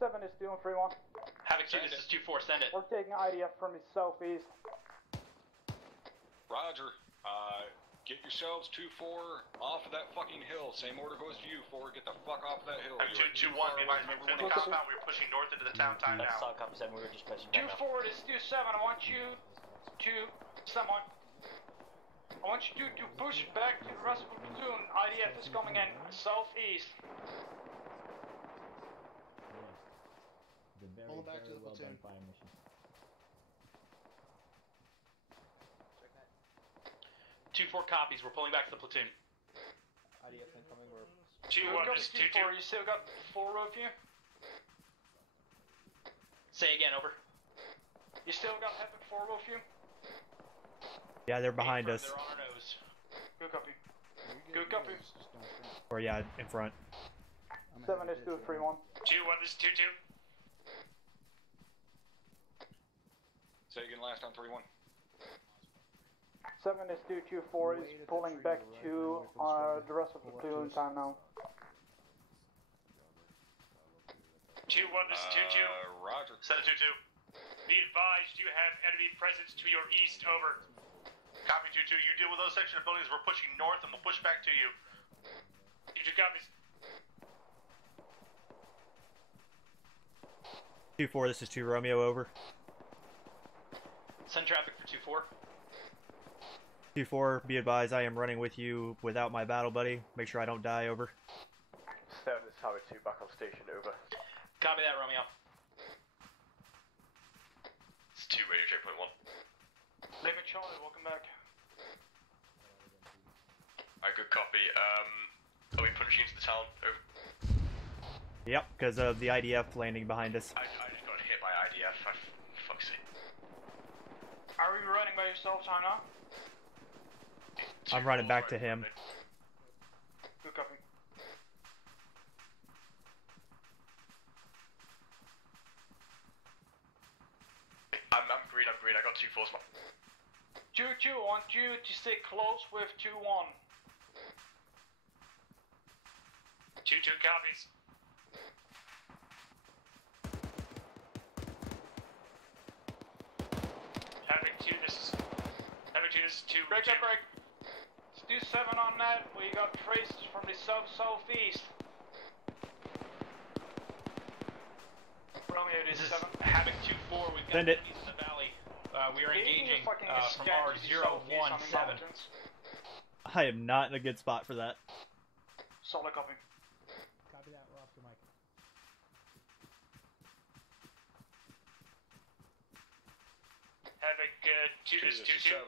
7 is 2 and 3-1. Havoc 2, this is 2-4, send it. We're taking IDF from the southeast. Roger. Get yourselves 2-4 off of that fucking hill. Same order goes to you, 4. Get the fuck off that hill. 2-1, be advised, we're within the compound, we're pushing north into the town time now. Solid copy 7, we were just placing 2-4, this is 2-7, I want you to... Someone. I want you to push back to the rest of the platoon. IDF is coming in, southeast. The very, Pull back to very the well platoon. done fire mission. 2-4 copies, we're pulling back to the platoon. IDF incoming, we're... 2-1, this is 2-2. You still got 4 of you? Say again, over. You still got Havoc 4 of you? Yeah, they're behind us. They're on our nose. Good copy. Good copy. Or yeah, in front. 7 is 2, 3-1. 2-1, this is 2-2. Say again last on 3-1. 7 is 2, 2-4 is pulling back to the rest of the platoon time now. 2-1, this is 2-2. Roger. Send it 2-2. Be advised, you have enemy presence to your east, over. Copy 2-2, you deal with those section of buildings, we're pushing north and we'll push back to you. 2-2 copies. 2-4, this is 2 Romeo, over. Send traffic for 2-4. 2-4, be advised, I am running with you without my battle buddy. Make sure I don't die, over. 7 is Havoc 2, back on station, over. Copy that, Romeo. It's 2 radio checkpoint 1. Lima Charlie, welcome back. Alright, good copy. Are we punching into the town? Over. Yep, because of the IDF landing behind us. I just got hit by IDF, for fuck's sake. Are you running by yourself, China? I'm running back to him. Good copy. I'm green, I got 2-4's. 2-2, I want you to stay close with 2-1. 2-2 copies. Havoc 2, this is 2. Break that break. Let's do 7 on that. We got traces from the southeast. Romeo, this is 7. Havoc 2-4. We've got Send it. enemies in the valley. We are engaging from R017. I am not in a good spot for that. Solid copy. Copy that, we're off to Mike. Havoc 2, this is 2-2.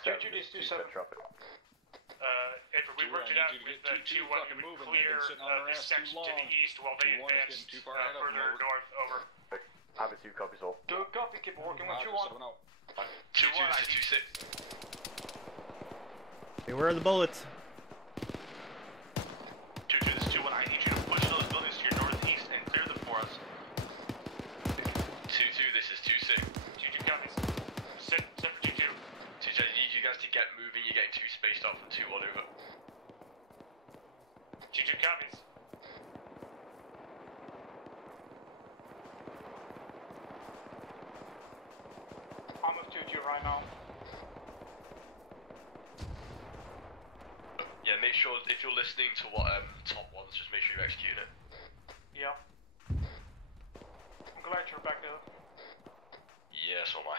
2-2, this is 2-7. Edward, we worked it out with 2-1. We would clear this section to the east while they advance further north, over. Havoc 2 copies all. Good copy, keep working with 2-1. 2-2, this is 2-6. Hey, where are the bullets? 2-2, this is 2-1. I need you to push those buildings to your northeast and clear them for us. 2-2, this is 2-6. 2-2 copies. Sit for 2-2. 2-2, I need you guys to get moving. You're getting too spaced out from 2-1 over. 2-2 copies. I'm with 2-2 right now. Yeah, make sure, if you're listening to what top ones, just make sure you execute it. Yeah. I'm glad you're back there. Yeah, so am I.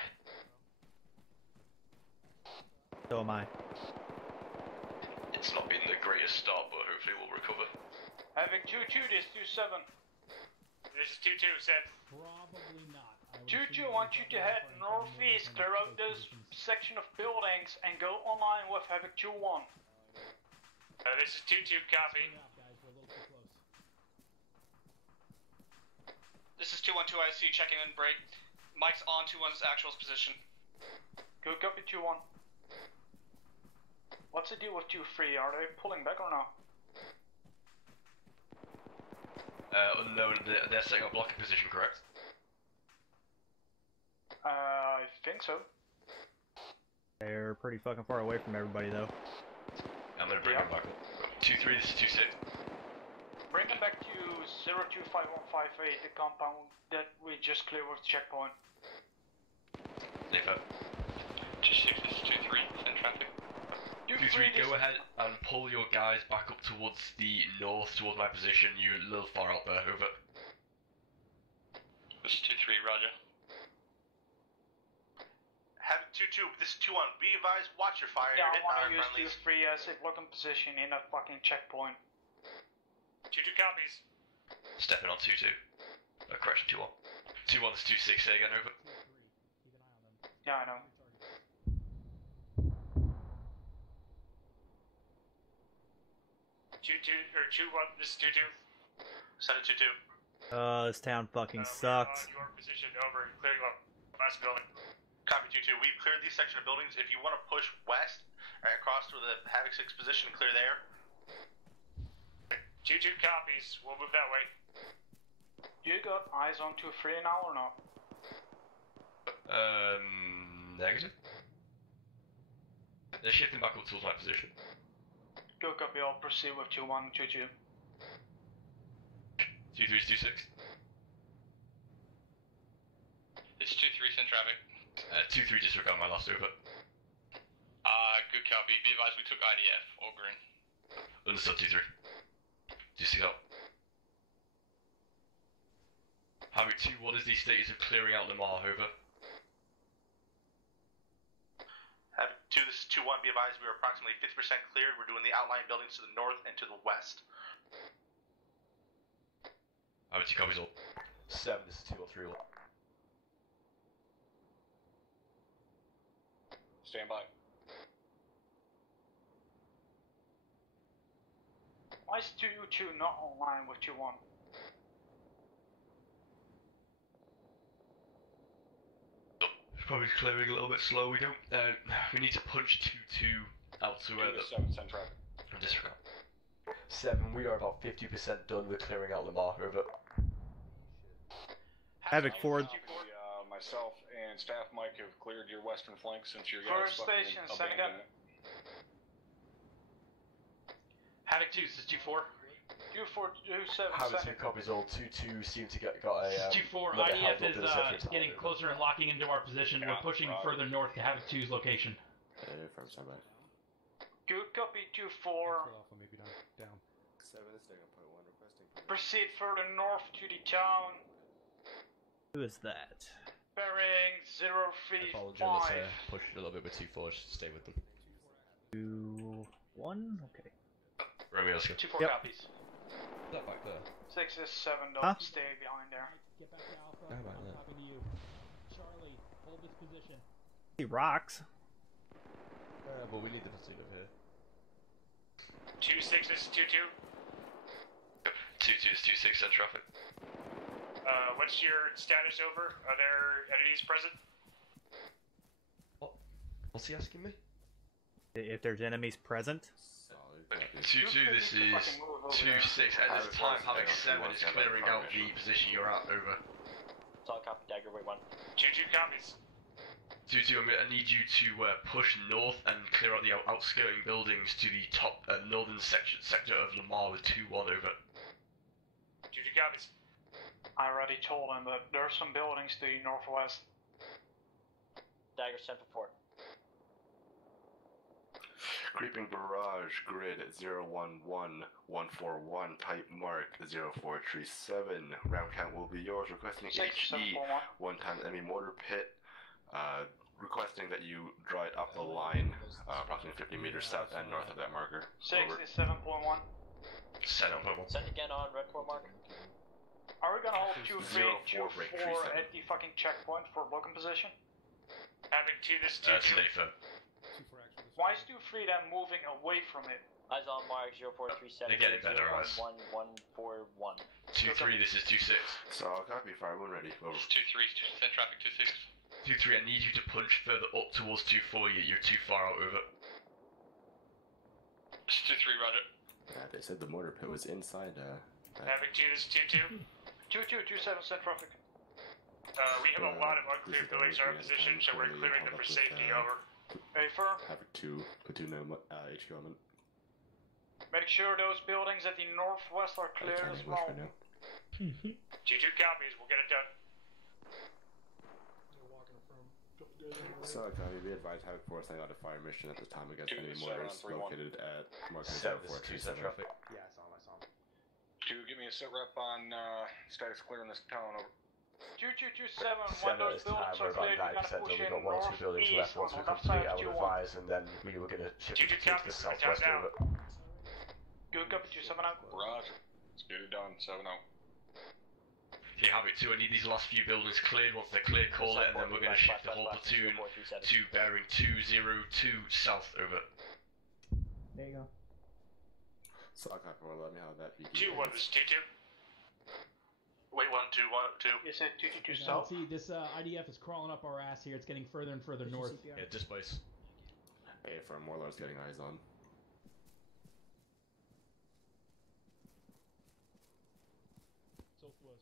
So am I. It's not been the greatest start, but hopefully we'll recover. Havoc 2-2, this 2-7. This is 2-2, set. Probably not. 2-2, want you to head northeast, clear out this section of buildings, and go online with Havoc 2-1. This is 2-2, copy. This is 2-1-2, I see, checking in break. Mike's on 2-1's actuals position. Good copy 2-1. What's the deal with 2-3? Are they pulling back or not? Unknown, they're setting up blocking position, correct? I think so. They're pretty fucking far away from everybody, though. I'm gonna bring them back up. 2-3, this is 2-6. Bring them back to 025158, the compound that we just cleared with checkpoint. Nathan. 2-6, this is 2-3, send traffic. 2-3, go ahead and pull your guys back up towards the north, towards my position. You're a little far out there, over. This is 2-3, roger. Havoc 2-2, this is 2-1. Be advised, watch your fire. Yeah, I You're want to hitting use our friendlies. 2-3 as a blocking position in that fucking checkpoint. 2-2 copies. Stepping on 2-2. Correction, 2-1. 2-1 is 2-6, say again, over. Yeah, I know. This is 2-2. Send it 2-2. This town fucking sucks. Your position, over. Clear you up. Last building. Copy 2-2. We've cleared these section of buildings. If you want to push west, right across to the Havoc 6 position and clear there. 2-2 copies. We'll move that way. You got eyes on 2-3 now or not? Negative. They're shifting back up towards my position. Good copy, I'll proceed with 2-1 and 2-2. 2-3 is 2-6. It's 2-3, send traffic. 2-3, disregard my last over. Good copy. Be advised, we took IDF, all green. Understood, 2-3. 2-6 out. Havoc 2, what is the status of clearing out Lamar, over? Havoc 2, this is 2-1. Be advised, we are approximately 50% cleared. We're doing the outlying buildings to the north and to the west. Havoc 2 copies all. 7, this is 2-3. Stand by. Why is 2-2 not online with 2-1? Probably clearing a little bit slow. We don't. We need to punch 2-2 out to where the. 7, send traffic. Disregard. 7. We are about 50% done with clearing out Lamar. Over. Havoc forward. Myself and staff Mike have cleared your western flank since your guys First station, send again. Havoc 2, this is 2-4. 2-4-2-7. Havoc 2 copies all. 2-2 seem to got a. 2-4, IDF is getting closer and locking into our position. We're pushing further north to Havoc 2's location. Good copy, 2-4. Down. 7 is taking point 1, requesting. Proceed further north to the town. Who is that? Bearing 035. Push it a little bit with 2-4, just stay with them. 2-1? Okay. Romeo, let's go. 2-4 Yep. copies. That back there. 6 is 7, don't Huh? stay behind there. Get back to Alpha. How about I'm that? talking to you. Charlie, hold this position. He rocks. But we need the pursuit over here. 2-6, this is 2-2. 2-2 is 2-6, send traffic. What's your status over? Are there enemies present? What's he asking me? If there's enemies present. 2-2, this is 2-6. At this time, Havoc 7 is clearing out the position you're at, over. Solid copy, Dagger, wait 1. 2-2 copies. 2-2, I need you to push north and clear out the outskirting buildings to the top northern sector of Lamar with 2-1, over. 2-2 copies. I already told him, but there are some buildings to the northwest. Dagger, sent for 4. Creeping barrage grid 011141 type mark 0437. Round count will be yours. Requesting HE 1 times enemy mortar pit. Requesting that you draw it up the line approximately 50 meters south and north of that marker. 67.1. 7.1. Send again on red 4 mark. Are we gonna hold 2-3, 2-4 at the fucking checkpoint for looking position? Havoc 2, this is 2-2. Why is 2-3 then moving away from it? Eyes on mark 0437. They're getting better, eyes. 1141. 2-3, this is 2-6. So I'll copy, fire one ready. Over. 2-3, send traffic 2-6. 2-3, I need you to punch further up towards 2-4, you're too far out, over. 2-3, roger. They said the mortar pit was inside, Havoc 2, this is 2-2. 2-2, 27, send traffic. We have a lot of unclear buildings in our position, so we're clearing them for safety, over. Hey, firm. Havoc 2, platoon HQ element. Make sure those buildings at the northwest are clear as well. 2-2 copies, we'll get it done. So, copy, be advised, Havoc 4 sending out a fire mission at the time against enemy mortars located at marker 0437. Traffic. Yeah, I saw him, 2, give me a sit rep on status clear in this town, over. 2227, when those buildings are we're cleared, about you're gonna 9%, push we've in got 1 or 2 buildings left. Once we complete our revise, and then we were going to shift it to the southwest over. Good copy, 27 out. Roger. Let's get it done, 7-0. Okay, Havoc 2, I need these last few buildings cleared. Once they're cleared, call it, and then we're going to shift the whole platoon to bearing 202 south, over. There you go. So I'll copy, well, let me have that be. 2-1, this is 2-2. Wait, 1-2, 1-2. You said 222 Yeah, south. see, this IDF is crawling up our ass here. It's getting further and further north. Yeah, displace. Hey, from Warlord's getting eyes on. Southwest.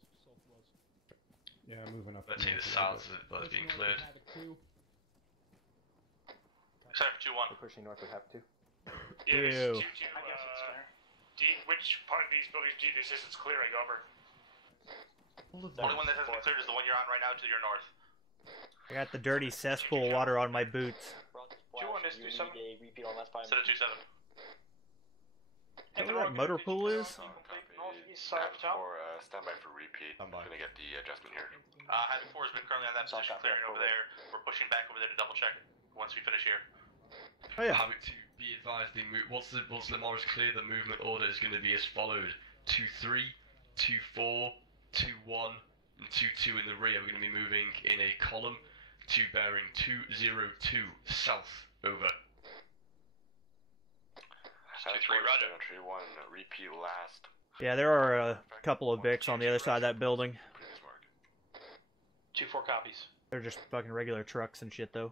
Yeah, moving up. Let's see the south that's being cleared. Set up 2-1. We're pushing north with Havoc 2. Yeah, this is 2-2. I guess it's clear. Which part of these buildings do this is it's clearing, over? The only one that hasn't been cleared is the one you're on right now to your north. I got the dirty cesspool water on my boots. 2-1, this 2-7. Repeat on last 5 Set a 2-7. Is that what motor pool is? Northeast side of town. Stand by for repeat. I'm gonna get the adjustment here. Havoc 4 has been currently on that position, clearing over there. We're pushing back over there to double check once we finish here. Oh yeah. Havoc 2, be advised, once Lamar is clear, the movement order is going to be as followed: 2-3, 2-4, 2-1, and 2-2 in the rear. We're going to be moving in a column to bearing 202 south, over. 2-3, roger. 3-1, repeat last. Yeah, there are a couple of Vics on the other side of that building. 2-4 copies. They're just fucking regular trucks and shit, though.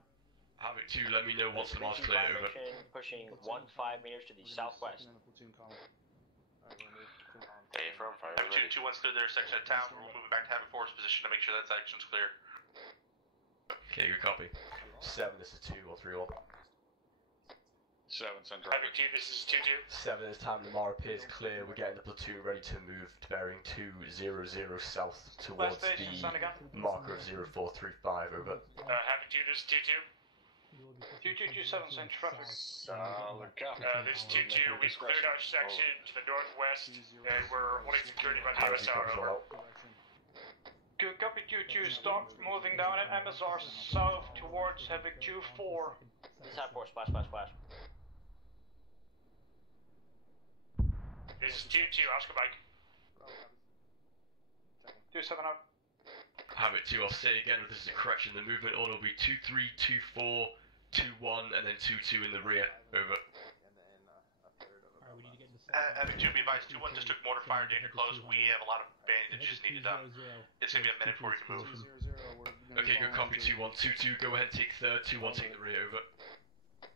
Havoc 2, let me know once the Lamar's clear, over. Pushing 1-5 meters to the southwest. Hey, firm fire. Havoc 2, 2-1's cleared their section of town. We're moving back to Havoc 4's position to make sure that section's clear. Okay, good copy. 7, this is 2 or 3-1. 7, send Havoc traffic. 2, this is 2-2. 7, this time Lamar appears clear. We're getting the platoon ready to move to bearing 200 south towards the marker of 0435, over. Havoc 2, this is 2-2. 2227, send traffic. Solid copy. This is 2-2. We've cleared our section to the northwest, and we're holding security by the MSR, over. Good copy, 2-2. Start moving down at MSR south towards Havoc 2-4. This is Havoc 4, splash, splash, splash. This is 2-2, Oscar Mike. 2-7 out. Havoc 2, I'll say again, this is a correction. The movement order will be 2-3, 2-4, 2-1, and then 2-2 in the rear, over. Alright, we need to get into Having 2, be advised, 2-1 just took mortar fire, danger close. We have a lot of bandages needed done. It's gonna be a minute before we can move. Okay, good copy. 2-1. 2-2, go ahead and take third. 2-1, take the rear, over.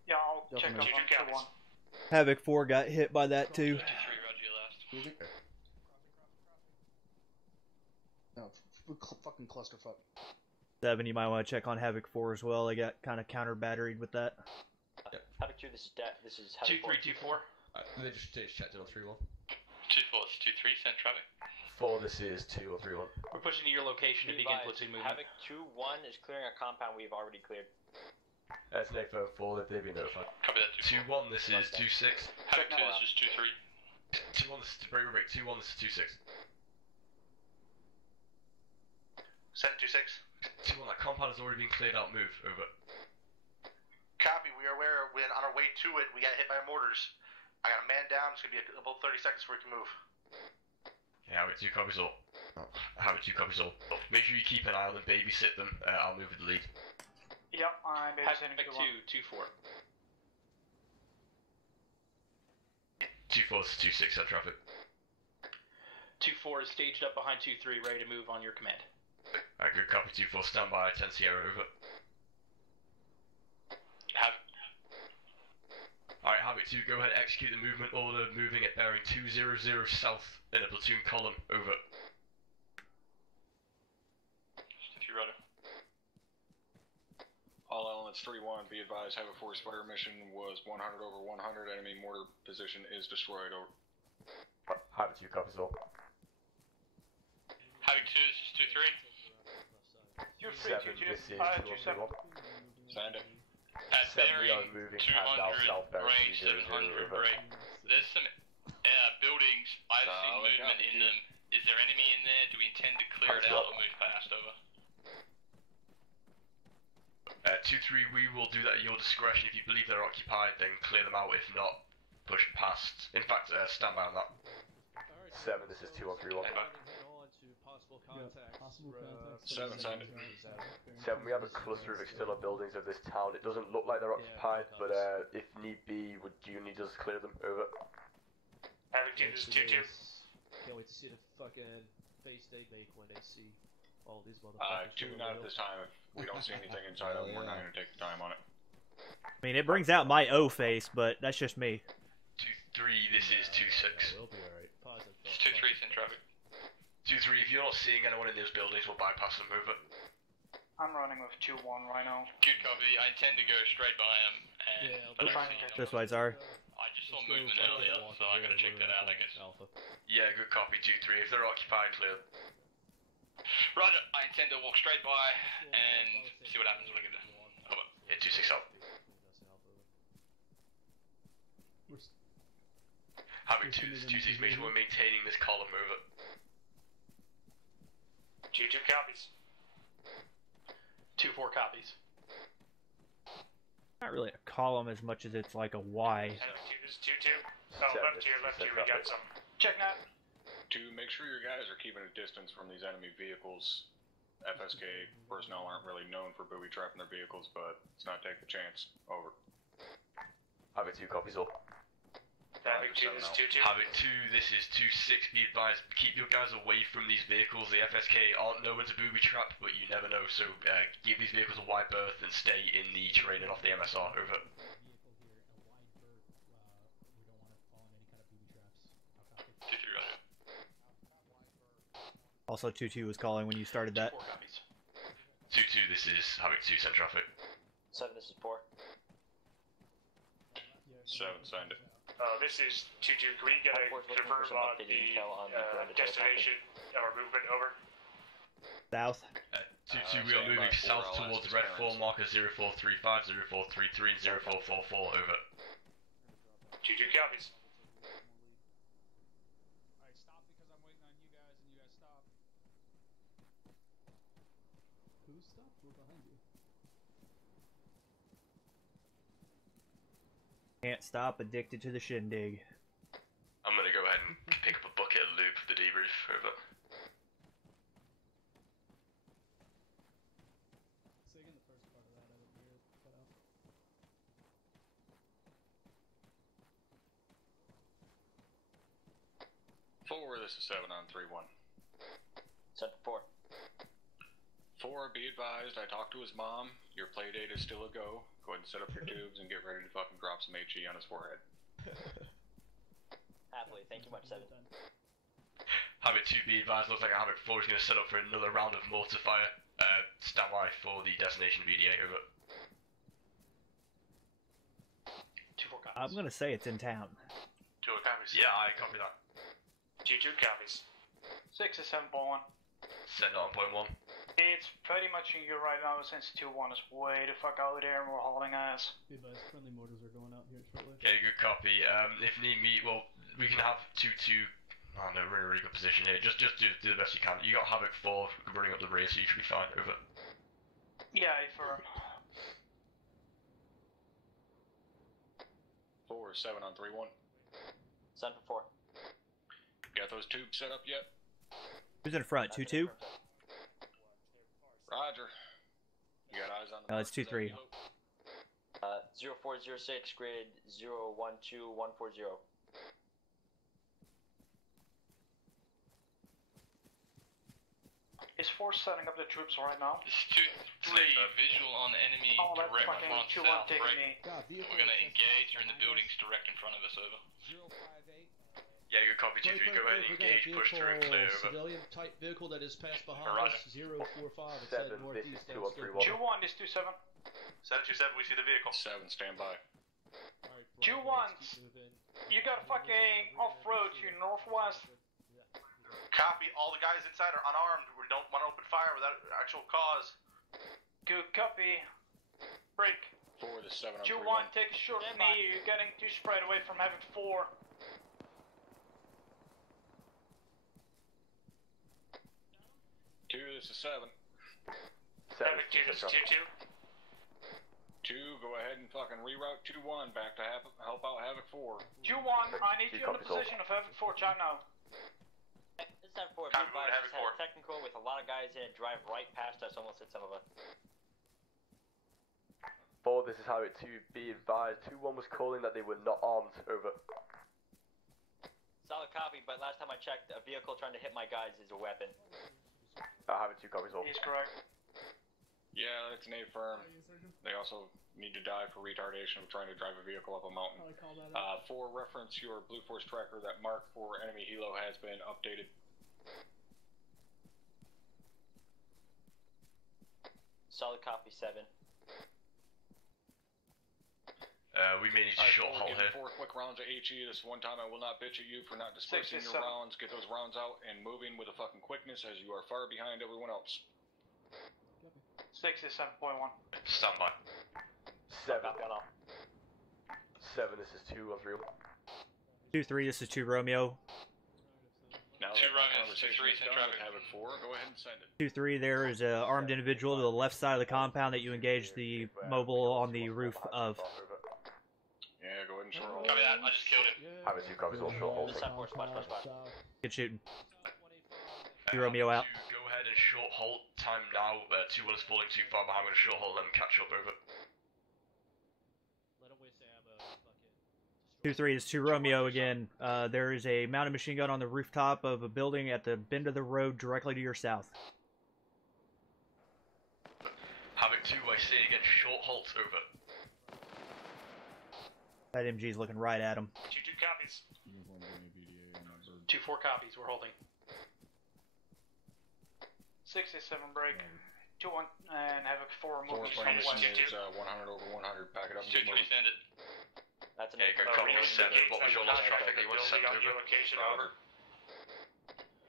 Yeah, I'll check up on 2-1. Havoc 4 got hit by that too. 2-3, roger your last. No, fucking clusterfuck. 7, you might want to check on Havoc 4 as well. They got kind of counter batteried with that. Havoc 2, this is Havoc 2-3, 2-4. They just checked it on 3-1. 2-4, it's 2-3, send traffic. 4, this is 2 or 3-1. We're pushing to your location to begin platoon movement. Havoc 2-1 is clearing a compound we've already cleared. That's Nick for 4, they've been notified. Copy that, 2-1, this is 2-6. Havoc 2, this is 2-3. 2-1, this is break. 2-1, this is 2-6. Send 2-6. 2-1, that compound has already been cleared out. Move, over. Copy, we are aware when on our way to it, we got hit by mortars. I got a man down, it's gonna be about 30 seconds before we can move. Okay, Havoc 2 copies all. Havoc 2 copies all. Make sure you keep an eye on them, babysit them. I'll move with the lead. Yep, I'm babysitting Havoc 2, 2-4. 2-4, this is 2-6, send traffic. 2-4 is staged up behind 2-3, ready to move on your command. Alright, good copy. 2-4, stand by. 10 Sierra, over. Alright, Havoc 2, go ahead, execute the movement order, moving at bearing 200 south in a platoon column, over. 2-3, roger. All elements 3-1, be advised, Havoc 4's fire mission was 100 over 100, enemy mortar position is destroyed, over. Havoc 2 copies all. Havoc 2, this is 2-3. 7, this is 2 or 3-1. Signed it. At 7, we are bearing moving 200, now south bearing range 200, 700, over. break. There's some buildings, I've seen movement in them. Is there enemy in there? Do we intend to clear it out or move past, over? 2-3, we will do that at your discretion. If you believe they're occupied, then clear them out. If not, push past. In fact, stand by on that. 7, this is 2 or 3-1. Possible contacts. 7, signed it. 7, we have a cluster of external buildings of this town. It doesn't look like they're occupied, but if need be, would you need us to clear them? Over. Havoc 2, this is 2-2. Can't wait to see the fucking face they make when they see all these motherfuckers. 2 not at this time. If we don't see anything inside of them, we're not going to take the time on it. I mean, it brings out my O face, but that's just me. 2-3, this is 2-6. We'll be alright. Positive. It's 2-3, send traffic. 2-3, if you're not seeing anyone in those buildings, we'll bypass them, over. I'm running with 2-1 Rhino. Good copy. I intend to go straight by him, and I don't see This way, sorry. I just saw movement earlier, so I gotta check that out, I guess. Yeah, good copy. 2-3, if they're occupied, clear. Roger, I intend to walk straight by and see what happens when I get there. Over. Yeah, 2-6 out. Havoc 2, this is 2-6, make sure we're maintaining this column, over. 2-2 copies. 2-4 copies. Not really a column as much as it's like a Y. Havoc 2, this is 2-2. Oh, left here, we got some. Check that. To make sure your guys are keeping a distance from these enemy vehicles. FSK personnel aren't really known for booby trapping their vehicles, but let's not take the chance. Over. Havoc 2 copies all. Havoc 2, this is 2-2. Havoc 2, this is 2-6, be advised, keep your guys away from these vehicles. The FSK aren't known to booby trap, but you never know, so give these vehicles a wide berth and stay in the terrain and off the MSR, over. Also, 2-2 was calling when you started that. 2-2, this is Havoc 2, send traffic. 7, this is 4. 7, signed it. This is 2-2. Can we get a confirm on the destination or movement, over? South. 2-2, we are moving south towards red 4 marker 0435, 0433, and 0444, over. 2-2 copies. Alright, stop because I'm waiting on you guys and you guys stop. Who stopped? We're behind you. Can't stop, addicted to the shindig. I'm gonna go ahead and pick up a bucket of lube for the debrief, over. Say again the first part of that, I didn't hear it cut out. 4, this is 7 on 3-1. 7-4. 4, be advised, I talked to his mom. Your play date is still a go. Go ahead and set up your tubes and get ready to fucking drop some HE on his forehead. Happily, thank you much, 7. Havoc 2, be advised, looks like Havoc 4 is going to set up for another round of mortar fire. Stand by for the destination VDA, over. 2-4 copies. I'm going to say it's in town. 2 copies. Yeah, I copy that. 2 copies. 6 is 7.1. Send on point 1. It's pretty much in you right now since 2-1 is way the fuck out there and we're holding ass. Be advised, friendly mortars are going out here shortly. Okay, good copy. If need me, well, we can have 2-2. Oh no, we're in a really good position here. Just do the best you can. You got Havoc 4 running up the rear, so you should be fine. Over. Yeah, firm. 4, 7 on 3-1. 7-4. Got those tubes set up yet? Who's in front? 2-2? Roger. You got eyes on the... No, it's 2-3. 0406, grid 012140. Is 4 setting up the troops right now? It's 2-3, visual on enemy direct front south, right? We're gonna engage, you're in the buildings direct in front of us, over. Yeah, good copy, 2-3, go ahead and engage, push through and clear, over. Civilian type vehicle that is passed behind us, 045, it's headed northeast. 2-1 is 2-7. 727, we see the vehicle. 7, stand by. 2-1, you got fucking off-road to northwest. Copy, all the guys inside are unarmed. We don't want to open fire without actual cause. Good copy. Break. 4, this is 7 on 2-1, take a short knee, you're getting too spread away from having 4. 2, this is 7. Havoc 2, this is 2-2. 2, go ahead and fucking reroute 2-1 back to help out Havoc 4. 2-1, I need you in the position of Havoc 4, check now. This is 7-4, be advised, just had a technical with a lot of guys in it, drive right past us, almost hit some of us. 4, this is Havoc 2, be advised, 2-1 was calling that they were not armed, over. Solid copy, but last time I checked, a vehicle trying to hit my guys is a weapon. Havoc 2 copies all. He's correct. Yeah, that's an A firm. They also need to die for retardation of trying to drive a vehicle up a mountain. For reference, your Blue Force tracker, that mark for enemy helo has been updated. Solid copy, 7. We may need to short haul here. 4 quick rounds of HE. This one time I will not bitch at you for not dispersing your rounds. Get those rounds out and moving with a fucking quickness as you are far behind everyone else. 6 is 7.1. Stand by. 7. 7, this is 2 on 3. 2-3, this is 2 Romeo. Now 2 Romeo, 2-3, send traffic. Havoc 4, go ahead and send it. 2-3, there is an armed individual to the left side of the compound that you engage the mobile on the roof of. Yeah, go ahead and short hold. Copy that, I just killed him. Havoc 2 copies all short hold. Good shooting. 2 Romeo out. Go ahead and short halt. Time now. 2-1 is falling too far behind. I'm going to short halt. Let them catch up. Over. 2-3 is 2 Romeo again. There is a mounted machine gun on the rooftop of a building at the bend of the road directly to your south. Havoc 2, I say again, short halt. Over. That MG's looking right at him. 2-2 copies. 2-4 copies, we're holding. 6 is 7 break. 2-1 and Havoc 4 4 moving from formation west. is 100 over 100. Pack it up and get 2-3, moving. send it. That's an Yeah, good copy. 7. What was your last traffic that you want to send over? Location over.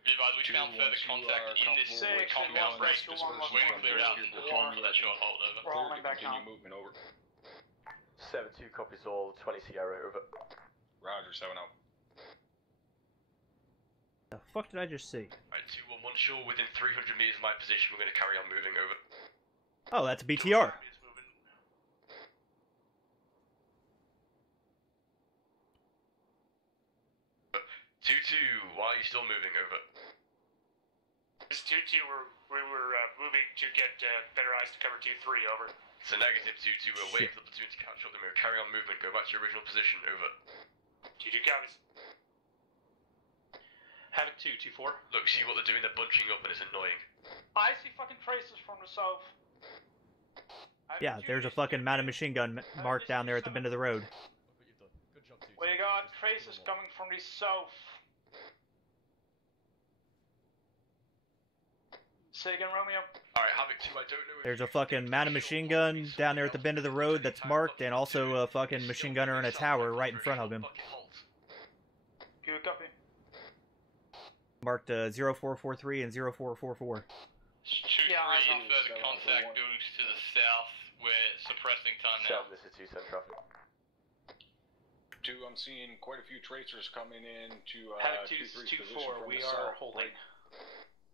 Be advised, we found further contact in this compound break. We're going to clear out the whole for that short hold, over. We're holding back now. Movement over. 7-2 copies all, 20 Sierra, over. Roger, 7 out. The fuck did I just see? Alright, 2-1, sure, within 300 meters of my position, we're going to carry on moving. Over. Oh, that's a BTR. 2-2, why are you still moving? Over. This is 2-2, we were moving to get better eyes to cover 2-3, over. It's a negative 2-2, we're waiting for the platoon to catch up, then we'll carry on movement, go back to your original position. Over. 2-2 copies. 2-4. Look, see what they're doing? They're bunching up and it's annoying. I see fucking traces from the south. Yeah, there's a fucking mounted machine gun marked down there at the bend of the road. We got traces coming from the south. Say again, Romeo. Alright, Havoc 2, I don't know if There's a fucking mounted machine gun down there at the bend of the road that's marked, and also a fucking machine gunner in a tower right in front of him. Good copy. Marked 0443 and 0444. Yeah, in further contact buildings to the south. We're suppressing time now. This is 2 cent traffic. 2, I'm seeing quite a few tracers coming in to Havoc 2-3's 2-4, we are holding.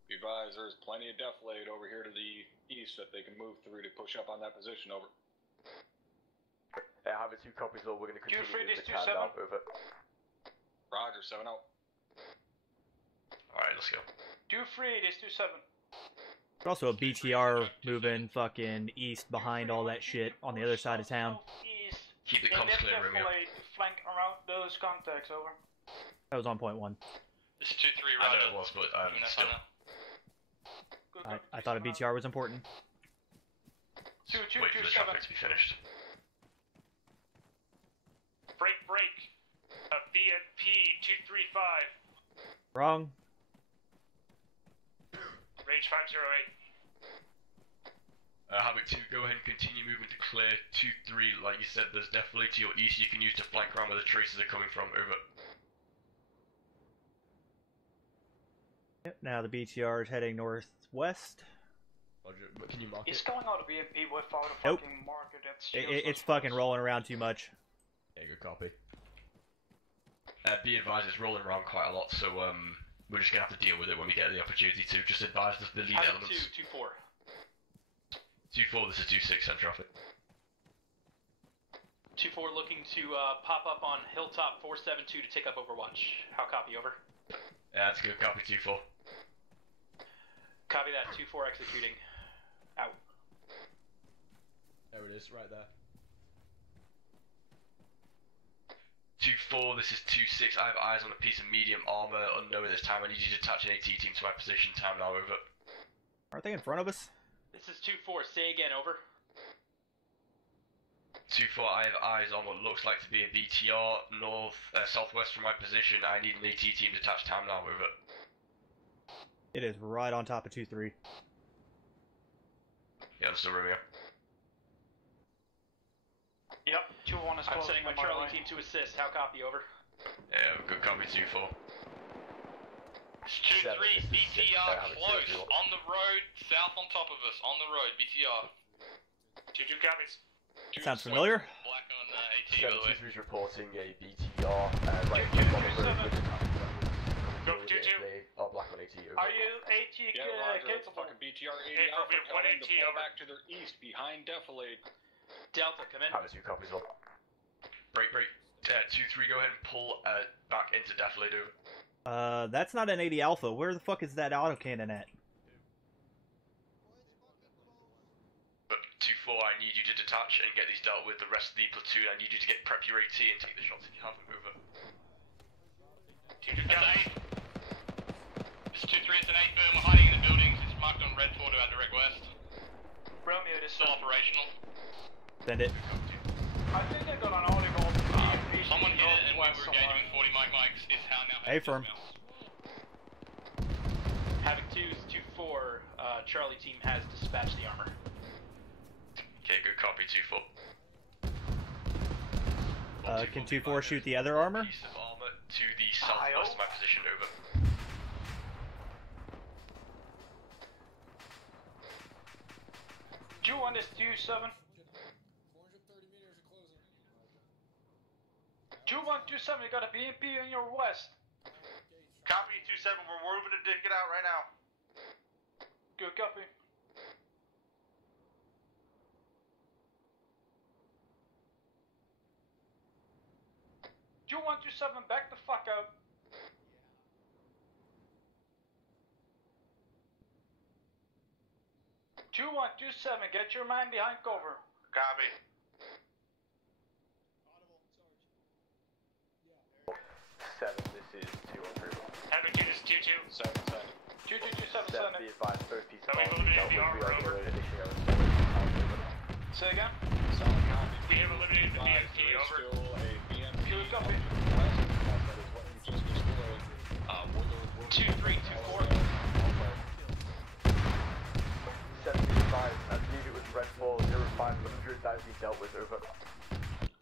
Be advised, there's plenty of deflate over here to the east that they can move through to push up on that position. Over. Have it 2 copies all. We're going to continue with the 2-3, can now. Over. Roger, 7 out. Alright, let's go. 2-3, this 2-7. There's also a BTR moving fucking east behind all that shit on the other side of town. Keep the comms clear, Romeo. Flank around those contacts, over. That was on point 1. This is 2-3, I know it was, but still. I thought a BTR was important. Wait for the traffic to be finished. Break. VNP 235. Wrong. Range 508. Havoc 2, go ahead and continue moving to clear 2-3. Like you said, there's definitely to your east you can use to flank around where the traces are coming from. Over. Yep, now the BTR is heading northwest. Roger, but can you mark He's it? going out of BMP without a Nope. fucking marker. That's It's fucking rolling around too much. Yeah, good copy. Be advised, it's rolling around quite a lot, so we're just gonna have to deal with it when we get the opportunity to. Just advise the lead Havoc elements. 2-4. 2-4, this is 2-6 on traffic. 2-4 looking to pop up on Hilltop 472 to take up Overwatch. How copy, over? Yeah, that's good. Copy 2-4. Copy that, 2-4 executing. Out. There it is, right there. 2-4, this is 2-6. I have eyes on a piece of medium armor unknown at this time. I need you to attach an AT team to my position. Time now, over. Aren't they in front of us? This is 2-4, say again, over. 2-4, I have eyes on what looks like to be a BTR southwest from my position. I need an AT team to attach. Time now, over. It is right on top of 2-3. Yeah, that's still Romeo. Yep, 2-1 is I'm close. sending my Charlie team to assist. How copy, over? Yeah, good copy 2-4. It's 2-3, BTR close, on the road, south on top of us, on the road, BTR. 2-2 copies. Sounds familiar? Black on AT, by the way. 723's reporting a BTR right on the road. Go, 2-2. Black on AT, over. Are you AT Yeah, Roger, it's capable? fucking BTR 80 Hey, Alpha, Romeo, tell them to 1AT, fall over. back to their east, behind Defilade. Delta, come in. Have it 2 copies all. Break. 2-3, go ahead and pull back into Defilade, over. That's not an 80 Alpha. Where the fuck is that autocannon at? But 2-4, I need you to detach and get these dealt with. The rest of the platoon, I need you to get prep your AT and take the shots if you have them, over. 2-2 copies. It's 2-3, it's an 8 firm, we're hiding in the buildings, it's marked on red 4 to our direct west. Romeo, this Still operational. Send it. I think they got an article. Someone hit it and we were engaging with 40 mics is how now. Hey, firm. Havoc 2's 2-4, Charlie team has dispatched the armor. Okay, good copy 2-4. Can 2-4 shoot the other armor? Piece of armor to the southwest of my position, over. Do you want this 2-7? 2-1-2-7, you got a BMP in your west. Copy 2-7, we're moving to dig it out right now. Good copy. Do you want 2-7, back the fuck up. Do you want 2-7, get your man behind cover. Copy. Seven, this is 2 on 3. Havoc 2, this is 2-2. with, over.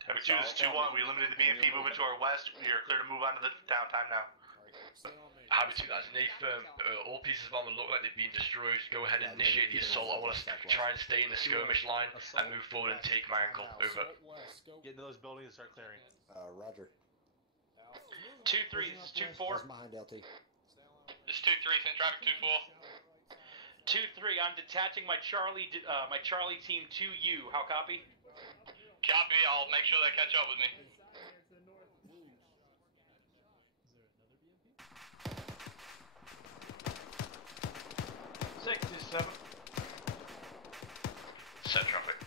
Havoc 2, this is 2-1. We eliminated the BMP movement to our west. We are clear to move on to the downtime now. Havoc 2, that's an A-firm. All pieces of armor look like they've been destroyed. Go ahead and initiate the assault. I want to try and stay in the skirmish line and move forward and take my ankle. Over. Get into those buildings and start clearing. Roger. 2-3, this is 2-4. Behind LT. This is 2-3, send traffic 2-4. 2-3, I'm detaching my Charlie team to you. How copy? Copy, I'll make sure they catch up with me. Six is 7. Set traffic.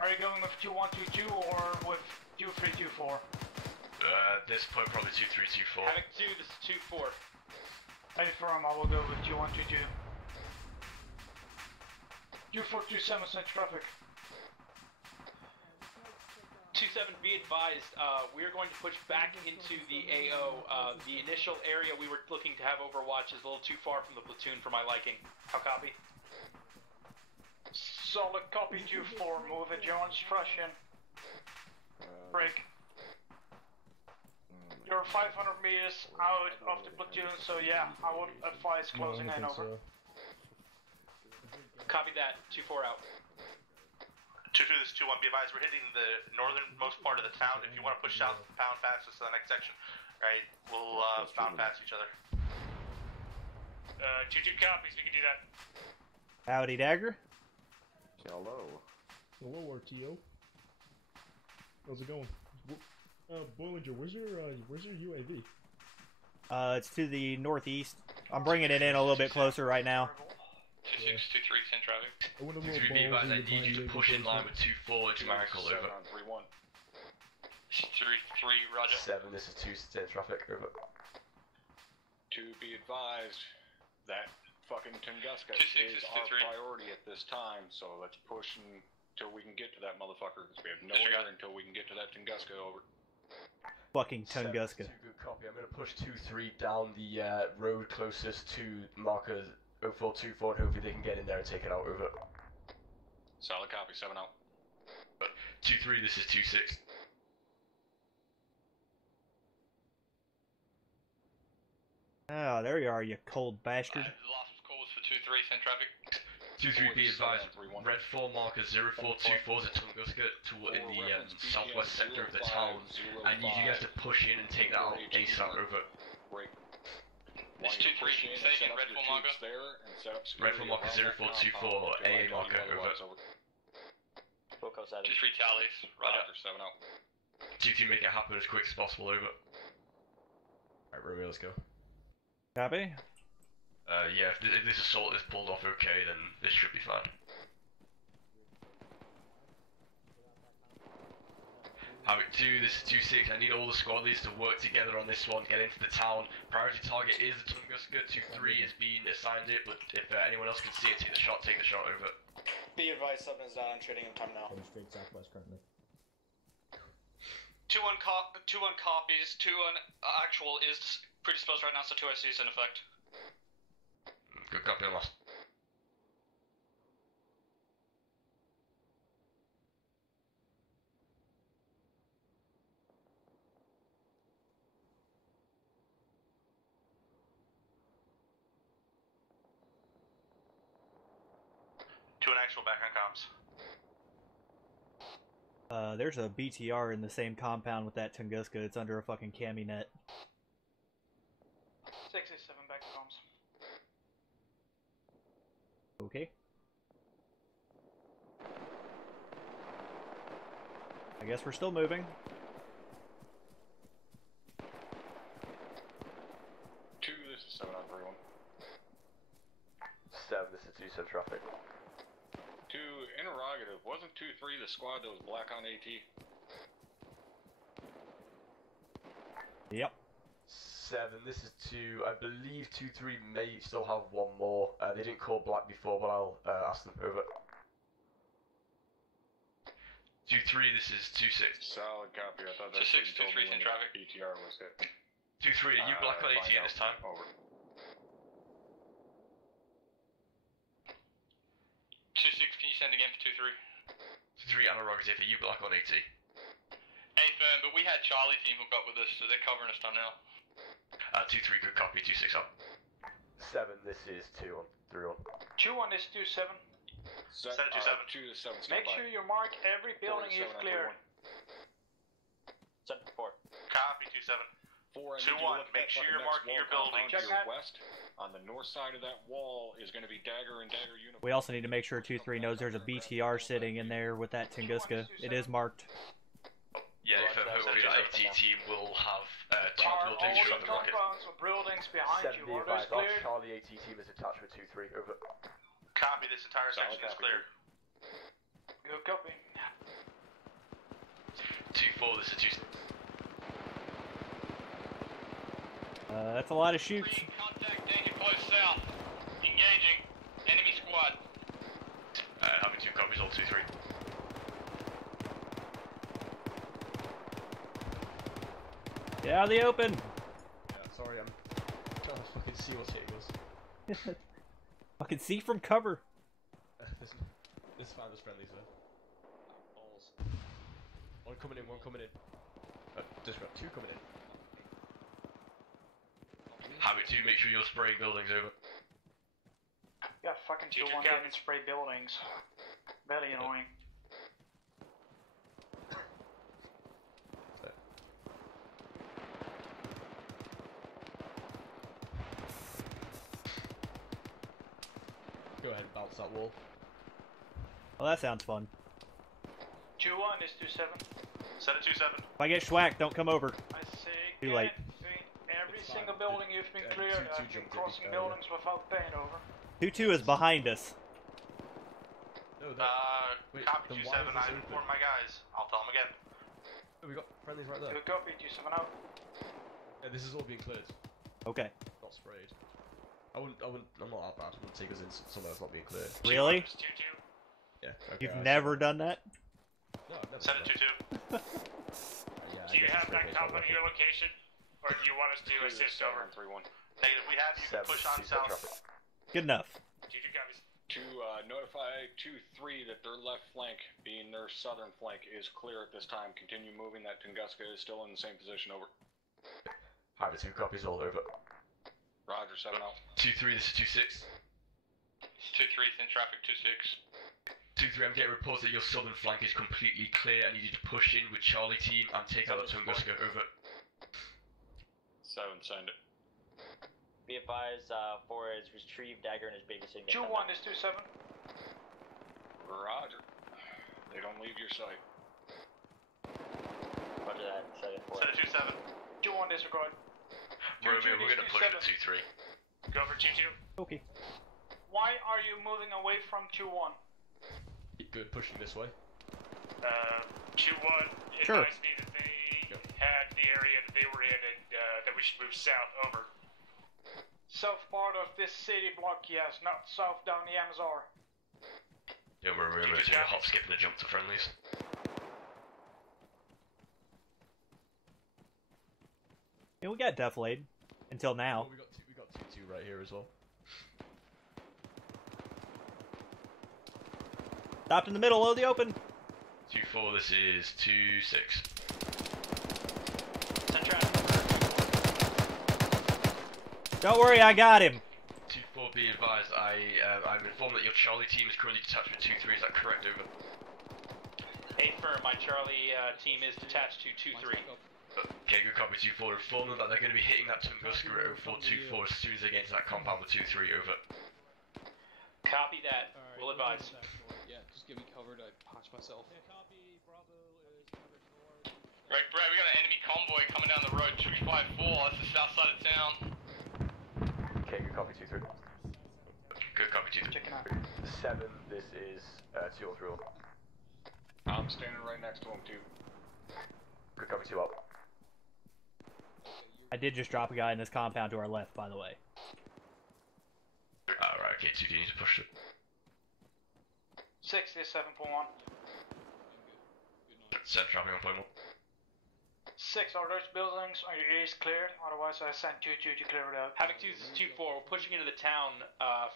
Are you going with 2122 or with 2324? This point probably 2324. Havoc 2, this is 2-4. Affirm, I will go with 2122. 2427, send traffic. 2-7, be advised, we are going to push back into the AO. The initial area we were looking to have overwatch is a little too far from the platoon for my liking. How copy? Solid copy 2-4, move at your instruction. Break. You're 500 meters out of the platoon, so yeah, I would advise closing in, over. Copy that, 2-4 out. 2-2, this is 2-1. Be advised, we're hitting the northernmost part of the town. If you want to push south, pound fast to the next section. Alright, we'll pound past each other. 2-2 copies, we can do that. Howdy, Dagger. Hello. Hello, RTO. How's it going? Bollinger, where's your UAV? It's to the northeast. I'm bringing it in a little bit closer right now. 2-6, 2-3, send traffic. 2-3, be advised, I need you to push in line with 2-4 into my ankle, over. 3-1. 3-3, roger. 7, this is 2, send traffic, over. To be advised, that fucking Tunguska 2-6 is is our 2-3. priority at this time, so let's push until we can get to that motherfucker, because we have no air until we can get to that Tunguska, over. Fucking Tunguska. Good copy. I'm going to push 2-3 down the road closest to marker 0424 and hopefully they can get in there and take it out, over. Solid copy, 7 out. 2-3, this is 2-6. Oh, there you are, you cold bastard. The last call was for 2-3, send traffic. 2-3, be advised, red 4 marker 0424 is a Tunguska in the southwest sector of the town. I need you guys to push in and take that out ASAP, over. This 2-3, stay again, red 4 marker. Red 4 marker 0424, AA marker, over. 2-3 tallies, roger. 7 out. 2-2, make it happen as quick as possible, over. Alright, Romeo, let's go. Copy? Yeah, if this assault is pulled off okay, then this should be fine. Havoc 2, this is 2-6, I need all the squad leaders to work together on this one, get into the town. Priority target is the Tunguska, 2-3 is being assigned it, but if anyone else can see it, take the shot, over. Be advised, 7 is down, I'm trading him time now. Heading straight southwest currently. 2-1 copies, 2-1 actual is predisposed right now, so 2IC is in effect. Good copy on last. To an actual back on comms. There's a BTR in the same compound with that Tunguska. It's under a fucking cami net. 6-7 back to comms. Okay. I guess we're still moving. 2, this is 7 out for everyone. 7, this is 2, send traffic. 2, interrogative, wasn't 2-3 the squad that was black on AT? Yep. 7, this is 2, I believe 2-3 may still have one more. They didn't call black before, but I'll ask them, over. 2-3, this is 2-6. Solid copy, I thought that's 2-6, what you told me 2-3 when in traffic. the BTR was hit. 2-3, are you black on AT at this time? Over. 2-6, can you send again for 2-3? 3 interrogative, are you black on AT? Hey, firm, but we had Charlie team hook up with us, so they're covering us down now. 2-3, good copy, 2-6 up. 7, this is 2 on 3 on. 2-1, this is 2-7. 7-2-7. 2-7. Make sure you mark every building you've cleared. 7-4. Copy 2-7. 2-1. Make sure you're marking your building. To your west, on the north side of that wall is going to be Dagger and Dagger uniform. We also need to make sure 2-3 knows there's a BTR sitting in there with that Tunguska. It is marked. Yeah, if hopefully the AT team will have 2 buildings around the rocket. Buildings behind 7 you. be advised, our Charlie AT team is attached with 2-3, over. Copy, this entire section is clear. Good copy. 2-4, this is 2-6. That's a lot of shoots. Contact danger close south. Engaging. Enemy squad. Having 2 copies, all 2-3. Get out of the open! Yeah, sorry, I'm trying to fucking see what's hitting us. Fucking see from cover. This fan was friendly, sir. Balls. One coming in, one coming in. Just got 2 coming in. Habit 2, make sure you're spraying buildings, over. Yeah, fucking 2-1 didn't spray buildings. Very annoying. Go ahead and bounce that wall. Well, that sounds fun. 2-1 is 2-7. 7-2-7. If I get schwacked, don't come over. I say Too late. Every single building you've been cleared, I've been crossing buildings without paying over. 2-2 is behind us. Copy 2-7, I informed my guys. I'll tell them again. Oh, we got friendlies right there. Good copy, 2-7 out. Yeah, this is all being cleared. Okay. Not sprayed. I'm not that bad. I wouldn't take us in somewhere that's not being cleared. Really? 2-2. Yeah. Okay, You've never done that? No, I've never Send it 2-2. Do you have that cop on your location? Or do you want us to assist over? 3-1. Negative, we have you can push on south. Good enough. 2-2 copies. To notify 2-3 that their left flank, being their southern flank, is clear at this time. Continue moving. That Tunguska is still in the same position, over. Habit 2 copies, all over. Roger, 7 out. 2-3, this is 2-6. 2-3, in traffic, 2-6. 2-3, I'm getting reports that your southern flank is completely clear. I need you to push in with Charlie team and take out the Tunguska, over. 7, send it. Be advised, 4 is retrieve Dagger and his baby signal. 2-1 is 2-7. Roger. They don't leave your sight. Roger that, 7-4. Send it 2-7. 2-1 disregard. Romeo, we're gonna push at 2-3. Go for 2-2. Okay. Why are you moving away from 2-1? Good, pushing this way. 2-1 Sure. advised me that they had the area that they were in and that we should move south, over. South part of this city block, yes, not south down the Amazar. Yeah, we're doing a hop, skip, and a jump to friendlies. Yeah, we got deflated. Until now. Oh, we got 2-2 right here as well. Stopped in the middle of the open. 2-4, this is 2-6. Don't worry, I got him. 2-4, be advised, I'm informed that your Charlie team is currently detached with 2-3, is that correct, over? Hey, firm, my Charlie team is detached to 2-3. Okay, good copy, 2-4. Inform them that they're going to be hitting that Tunguska at 0424 as soon as they get into that compound with 2-3, over. Copy that. Right, We'll advise. Yeah, just give me cover to patch myself. Yeah, copy. Bravo is covered north. Right, Brad, we got an enemy convoy coming down the road, 254, that's the south side of town. Okay, good copy, 2-3. Good copy, 2-3. 7, this is 2-3. I'm standing right next to him, too. Good copy, 2 up. I did just drop a guy in this compound to our left, by the way. Alright, okay, 2 need to push it. 6 is 7.1. 7 traveling on point 1. 6, are those buildings on your east cleared? Otherwise I sent 2-2 to clear it out. Havoc 2, this is 2-4. We're pushing into the town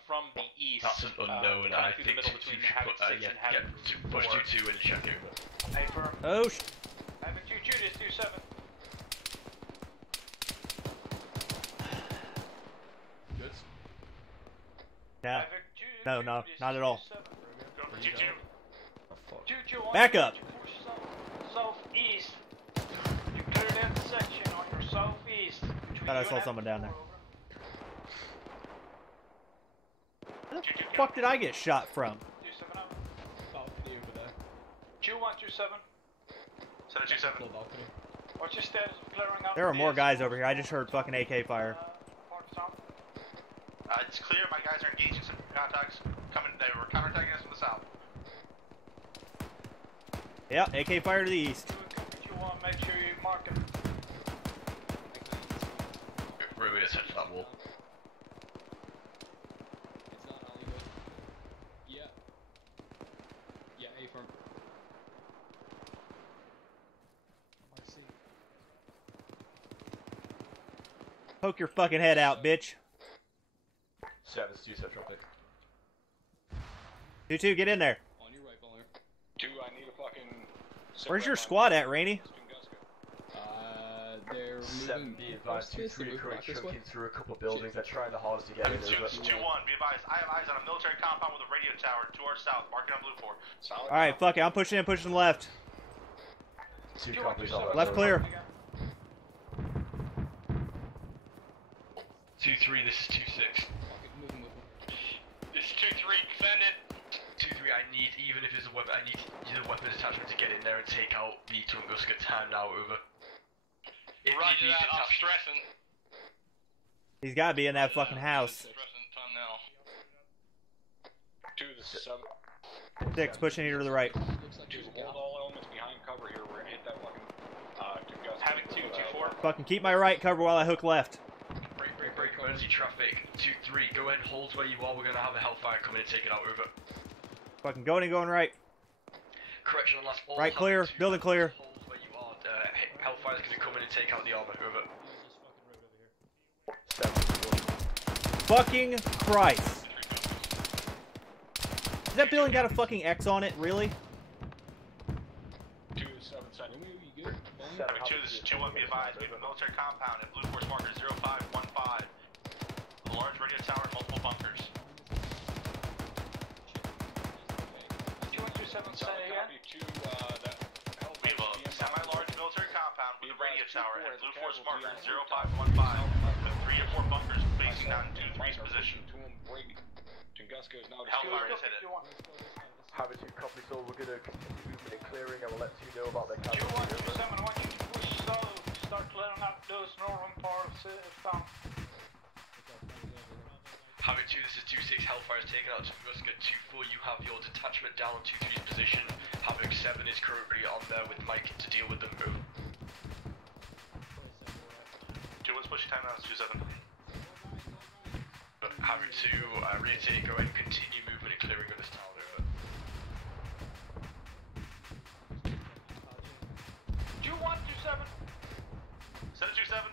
from the east. That's an unknown. I think between Havoc 6 and Havoc 4. Push 2-2 and check over. A firm. Oh, Havoc 2-2, this 2-7. Good. Yeah. No, not at all. Go for 2-2. 2-2, Back up. Southeast. You clear that section on your southeast. Thought I saw someone down there. Where the fuck did I get shot from? 2-7 up. Balcony over there. 2-1-2-7. Set a 2-7. What's your status of clearing out? There are more guys over here. I just heard fucking AK fire. It's clear. My guys are engaging some contacts. They were counterattacking us from the south. Yeah, AK fire to the east. You want to make sure you mark him. Romeo's head for that wall. It's not Hollywood. Yeah. Yeah, A firm. Poke your fucking head out, bitch. 7's 2 set traffic. 2-2, get in there. On your right, Baller. 2, I need a fucking... Where's your squad at, Rainey? They're 7, be advised, 2-3 currently choking through a couple of buildings. They're trying the hardest to get in. 2-1, be advised. I have eyes on a military compound with a radio tower to our south, marking on blue 4. Solid. Alright, fuck it, I'm pushing left. 2 copies on Left clear. 2-3, this is 2-6. This is 2-3, defend it. 2-3, I need, even if it's a weapon, I need the weapons attachment to get in there and take out the Tunguska. Time now, over. Roger that, I'm stressing. He's gotta be in that fucking house. Stressing, time now. 2, this is 7. 6, pushing you to the right. 2, hold all elements behind cover here. We're gonna hit that fucking Tunguska. Havoc 2-2-4. Fucking keep my right cover while I hook left. Break, emergency traffic. 2-3, go ahead and hold where you are. We're gonna have a Hellfire come in and take it out, over. Fucking going and going right. Correction on last all. Right clear, building clear. Hold where you are. Hellfire's gonna come in and take out the armor, over. Fucking Christ. Has that building got a fucking X on it, really? 2 is 7 seconds. You good? Havoc 2, this is 2-1, be advised. We have a military compound at blue force marker 0515. A large radio tower and multiple bunkers. 2-1-2-7, say again. We have a semi-large military compound with a radio tower at blue force marker 0515 with 3 or 4 bunkers facing down 2-3's position. Tunguska is now Hellfire has hit it. Have it 2 copies, so we're gonna continue moving and clearing. I will let you know about their 2-1-2-7, I want you to push south. Start clearing up those northern parts of town. Havoc 2, this is 2-6, Hellfire is taken out to Tunguska. 2-4, you have your detachment down on 2-3's position. Havoc 7 is currently on there with Mike to deal with them, over. 2-1's pushing time now, it's 2-7. Havoc 2, reiterate, go ahead and continue movement and clearing of this town, over. 2-1-2-7. Set a 2-7.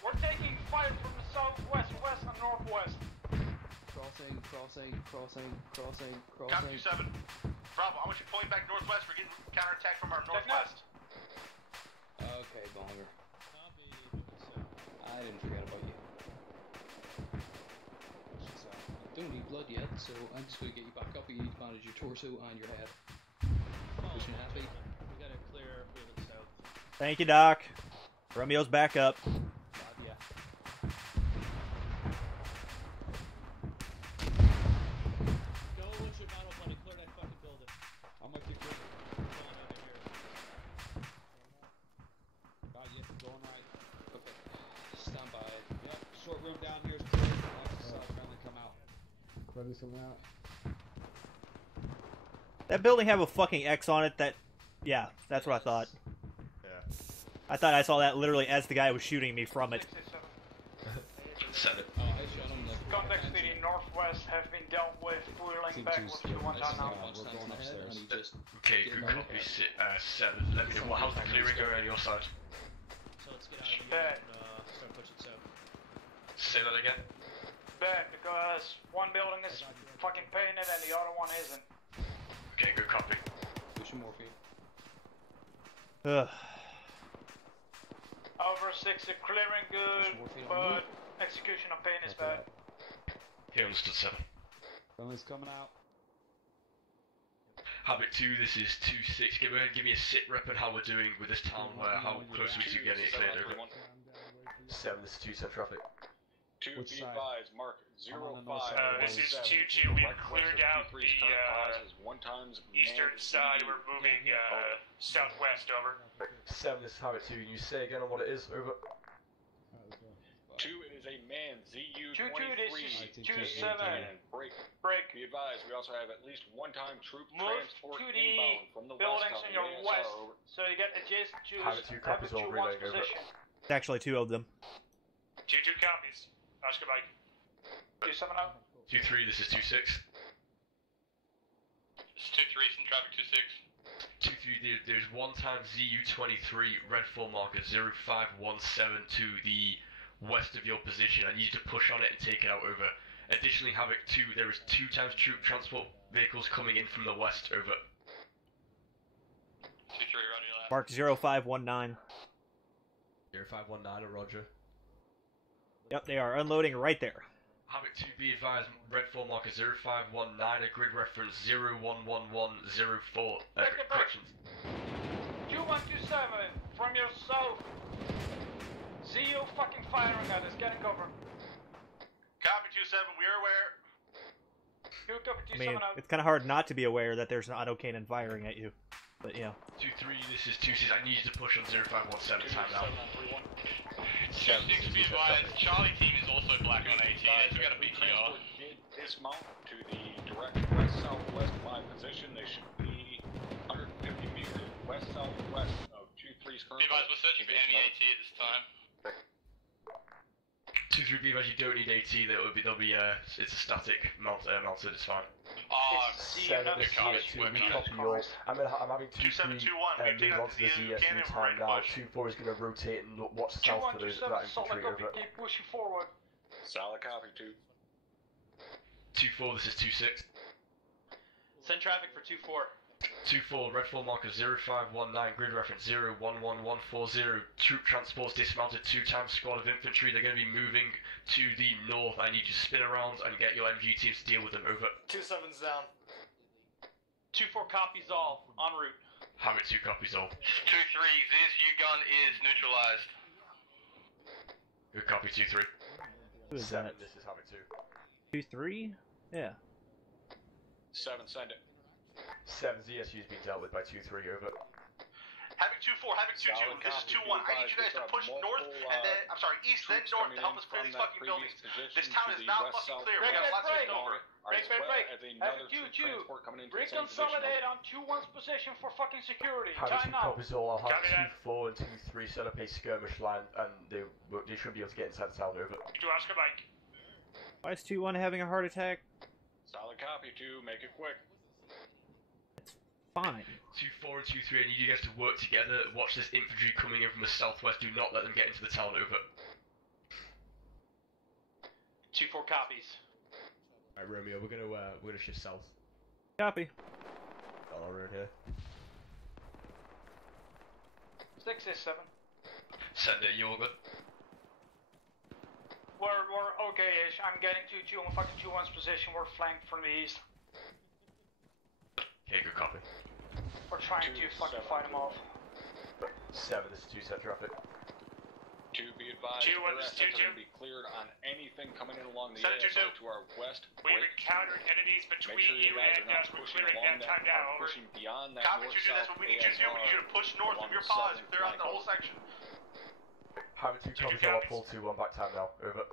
We're taking fire from the southwest, west, and northwest. Crossing. Copy 2-7. Bravo, I want you pulling back northwest. We're getting counterattack from our northwest. Okay, Bonger. I didn't forget about you. Don't need blood yet, so I'm just going to get you back up. You need to manage your torso and your head. Pushing happy. We gotta clear moving south. Thank you, Doc. Romeo's back up. Yeah. Go with your model plan to clear that fucking building. I'm gonna keep going. Yeah, going right. Okay. Stand by. Yep, short room down here is clear. Watch the south friendly come out. Ready something out. That building have a fucking X on it that... Yeah, that's what I thought. Yeah. I thought I saw that literally as the guy was shooting me from it. 7. Contacts to the northwest have been dealt with. Wheeling back with 2-1 down now. Okay, good copy. 7. Let me know how's the clearing going on your side. and start pushing south. Say that again. Bad, because one building is fucking painted and the other one isn't. Okay, good copy. Push some morphine. Ugh. Over 6 are clearing good, but execution of paint is bad. Here, understood 7. Friendly's coming out. Havoc 2, this is 2-6. Give me a sit rep on how we're doing with this town, how close are we to getting it cleared over? 7, this is 2 cent traffic. 2 be advised, mark 05. This is 2-2. We've cleared out the eastern side. We're moving southwest. Over. 7, this is Havoc 2. Can you say again on what it is? Over. 2, it is a man. ZU 23. This is 27. Break. Be advised, we also have at least one-time troop Move transport to inbound from the buildings west. in your west, so you get adjacent to Havoc 2 copies all relaying over. It's actually 2 of them. 2-2 copies. Oscar Mike. 2-7 out. 2-3, this is 2-6. This is 2-3, some traffic 2-6. 2-3, there's one time ZU-23, red 4 marker 0517 to the west of your position. I need you to push on it and take it out over. Additionally, Havoc 2, there is 2 times troop transport vehicles coming in from the west over. 2-3, ready left. Mark 0519. 0519, roger. Yep, they are unloading right there. Havoc 2, be advised, red 4 marker 0519, a grid reference 011104. Corrections. 2127 from your south. ZU fucking firing at us. Getting cover. Copy 27, we are aware. Good copy I 27 mean, out. it's kind of hard not to be aware that there's an auto cannon firing at you. But, you know. 2-3, this is 2-6. I need you to push on 0517 time now. 2-6, be advised, Charlie team is also black on AT. It's got a BTR. Did dismount to the direct west-southwest of my position. They should be 150 meters west-southwest of 2-3's current. Be advised, we're searching for enemy AT at this time. 2-3, be advised, you don't need AT. There'll be it's a static mounted, it's fine. Seven, this is Havoc 2, we copy yours. I'm having 2-3 move on to the ZSU time now. 2-4 is going to rotate and watch south for those that infantry over. Keep pushing forward. Solid copy 2. 2-4, this is 2-6. Send traffic for 2-4. 2-4, red 4 marker 0519, grid reference 011140. Troop transports dismounted 2 times squad of infantry. They're going to be moving to the north. I need you to spin around and get your MG teams to deal with them. Over. 2-7's down. 2-4 copies all. En route. Havoc 2 copies all. 2-3, this U-gun is neutralized. Good copy 2-3. Who is 7, that? this is Havoc 2. 2-3? Yeah. 7, send it. 7, ZSU is being dealt with by 2-3 over. Havoc 2-4, Havoc 2-2, this is 2-1. I need you guys to push north and then, I'm sorry, east then north to help us clear these fucking buildings. This town is now fucking clear. We got lots of it over. Break. Havoc 2-2. Reconsolidate on 2-1's position for fucking security. Havoc 2 Time now. copies all. I'll have 2-4 and 2-3 set up a skirmish line and they should be able to get inside the town over. 2 Oscar Mike. Why is 2-1 having a heart attack? Solid copy 2, make it quick. Fine. 2-4 and 2-3, I need you guys to work together. Watch this infantry coming in from the southwest. Do not let them get into the town. Over. 2-4 copies. Alright, Romeo, we're gonna shift south. Copy. On our road here. 6 is 7. Send it. You all good? We're okay-ish. I'm getting 2-2 on fucking 2-1's position. We're flanked from the east. Okay, good copy. We're trying to fucking fight them off. 7, this is 2 set traffic. 2, be advised, air assets are going to be cleared on anything coming in along the ASR to our west. We've encountered entities between you and us. We're clearing that time down. Over. Pushing beyond that Copy 2-2, that's what we need you to do. We need you to push north of your pause and clear out the whole section. Havoc 2 copies all. I'll pull 2-1 back time now. Over.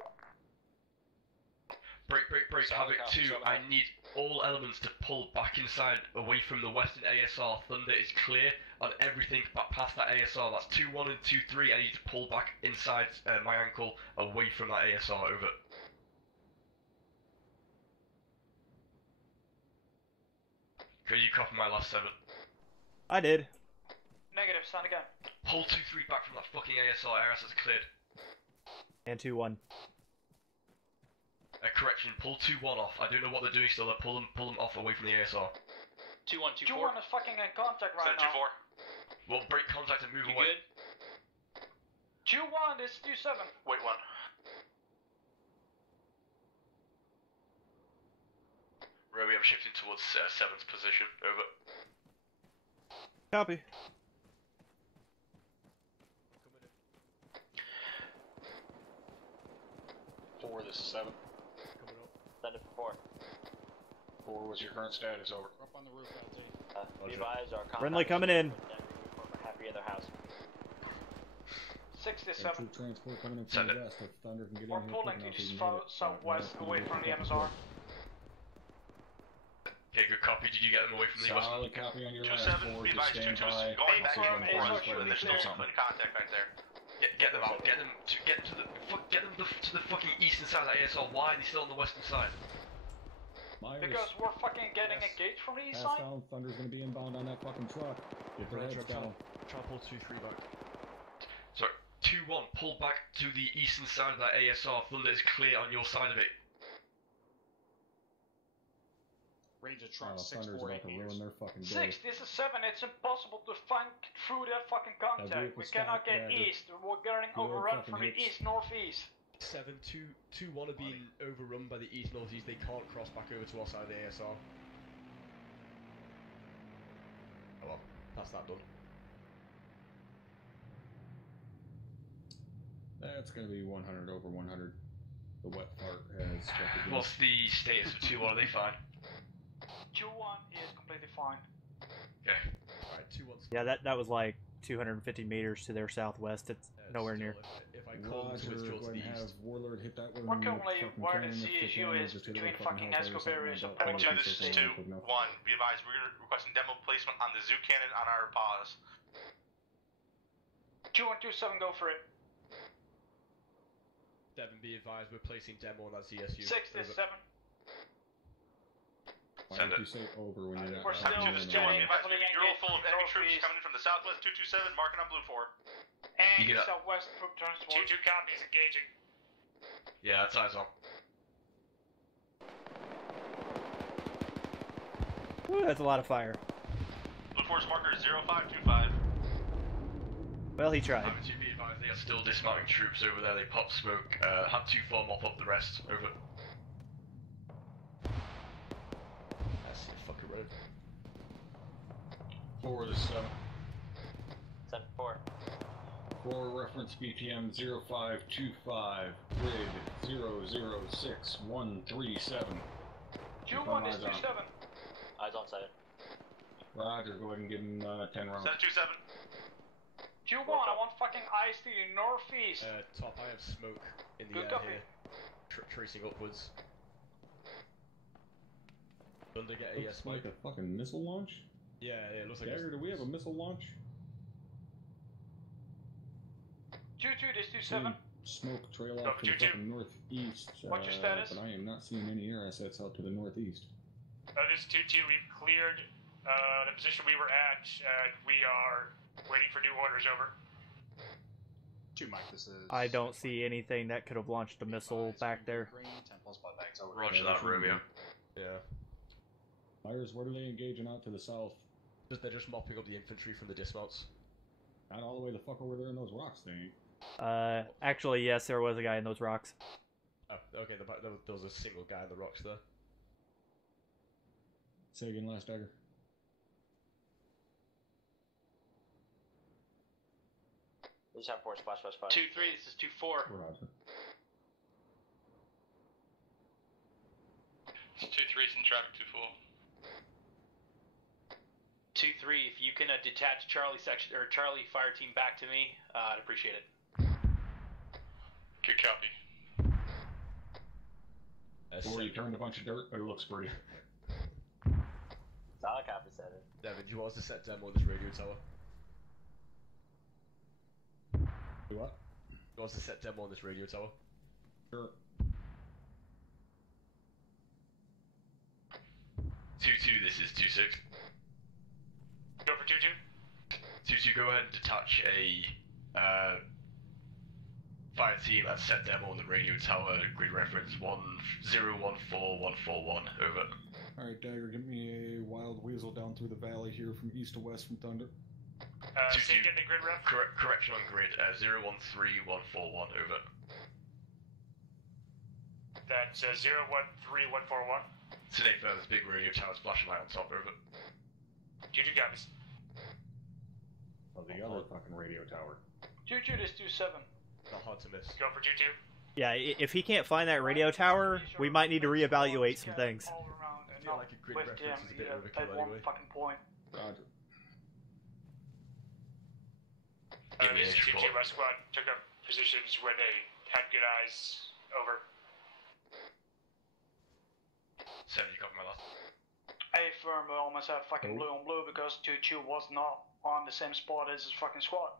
Break. Havoc 2, I need all elements to pull back inside, away from the western ASR. Thunder is clear on everything past that ASR. That's 2-1 and 2-3. I need to pull back inside my ankle, away from that ASR. Over. Could you copy my last 7? I did. Negative, sound again. Pull 2-3 back from that fucking ASR. ARS is cleared. And 2-1. Correction, pull 2-1 off. I don't know what they're doing still. Pull them off away from the ASR. 2-1, 2-4. 2-1 is fucking in contact right now. 2-4. Well, break contact and move You away. good? 2-1 is 2-7. Wait 1. Romeo, I'm shifting towards 7th position. Over. Copy. 4, this is 7. Coming up. Send it for 4. 4, what's your current status? Over. Up on the roof, LT. Be advised, our Friendly coming in. Happy in their house. 67. Troop transport coming in from the west. If Thunder can get We're in here pulling quick enough, to he the can hit it. southwest, away from the MSR. Okay, good copy. Did you get them away from the west? Solid copy on your last 2-7, board. be Just advised, stand 2-2, by. going back Confirm, in ASR forward, and there's should be still clear. in contact back there. Get them out. Get them to the fucking eastern side of the ASR. Why are they still on the western side? Myers, Because we're fucking getting engaged from the east pass side. down. Thunder's gonna be inbound on that fucking truck. Get their heads down. Try and pull 2-3 back. Sorry, 2-1. Pull back to the eastern side of that ASR. Thunder is clear on your side of it. Range of truck, Thunder's 648 about to ruin meters. their fucking day. 6, this is 7. It's impossible to find through that fucking contact. vehicle We cannot stopped, get Dagger. east. We're getting Good overrun fucking from the hits. east northeast. 7-2-1 are being overrun by the east northeast. They can't cross back over to our side of the ASR. Oh well, that's that done. That's gonna be 100 over 100. The wet part has got the What's the status of 2-1? Are they fine? 2-1 is completely fine. Okay. Alright, 2-1. Yeah, that was like 250 meters to their southwest. It's nowhere near. If I call them to Roger, withdraw go to the ahead and have east. Warlord hit that one. We're currently fucking where the cannon if they CSU can, is just hit it between with fucking Hellfire or Escobar something is like a that. point 2, this is Quick 2. enough. 1, be advised, we're requesting demo placement on the zoo cannon on our pause. 2-1, 2-7, go for it. 7, be advised, we're placing demo on that CSU. 6, this is 7. Why don't you say over when you're not? We're still Time 2, this is 2-1, be advised, we have a Euro full of enemy troops coming in from the southwest, 227, marking on blue 4. And You get up. southwest troop transport. 2-2 copies, engaging. Yeah, that's eyes on. Woo, that's a lot of fire. Blue 4's marker is 0525. Well, he tried. To be advised, they are still dismounting troops over there. They pop smoke. Had 2-4 mop up the rest. Over. That's the fucking road. 4 to 7. 7-4. 4 reference BPM 0525. Grid 006137. 2-1 is 2-7. Eyes on sight. Roger, go ahead and give him 10 rounds. 727. 2-1, I want fucking eyes to the northeast. Top, I have smoke in the Good air copy. here. Tracing upwards. Thunder get AS Looks like a fucking missile launch? Yeah, it looks like Dagger, do we have a missile launch? 2-2, this 2-7. Smoke trail off to the fucking northeast. What's your status? But I am not seeing any air assets out to the northeast. This is 2-2, we've cleared the position we were at. We are waiting for new orders, over. 2 Mike, this is... I don't see anything that could have launched a missile back there. Green, 10 plus blood bags, over. Roger that, Romeo. Yeah. Myers, where are they engaging out to the south? They're just mopping up the infantry from the dismounts. Not all the way the fuck over there in those rocks, they ain't. Actually, yes, there was a guy in those rocks. Oh, okay, there was a single guy in the rocks there. Say again, last Dagger. We just have 4 splash, splash, splash. 2-3, this is 2-4. Roger. It's 2-3's in traffic 2-4. 2-3, if you can detach Charlie section or Charlie fire team back to me, I'd appreciate it. Good copy. Or you turned a bunch of dirt, but it looks pretty. Solid copy, 7. Devin, do you want us to set demo on this radio tower? Do what? Do you want us to set demo on this radio tower? Sure. 2-2, this is 2-6. Go for 2-2. 2-2, go ahead and detach a fire team and set demo on the radio tower, grid reference 1014141, over. Alright, Dagger, give me a wild weasel down through the valley here from east to west from Thunder. Say again the grid ref? Correction on grid, 013141, over. That's 013141. Today, there's big radio towers flashing light on top, over. 2-2 copies. Oh, the other fucking radio tower. 2-2, this 2-7. Not hard to miss. Go for 2-2. Yeah, if he can't find that radio tower, we might need to reevaluate some things. All around and I feel like a grid reference is a bit overkill at one anyway. fucking point. Roger. This is 2-2. My squad took up positions where they had good eyes. Over. 7, you got my last. A firm will almost have fucking blue on blue because 2-2 was not on the same spot as his fucking squad.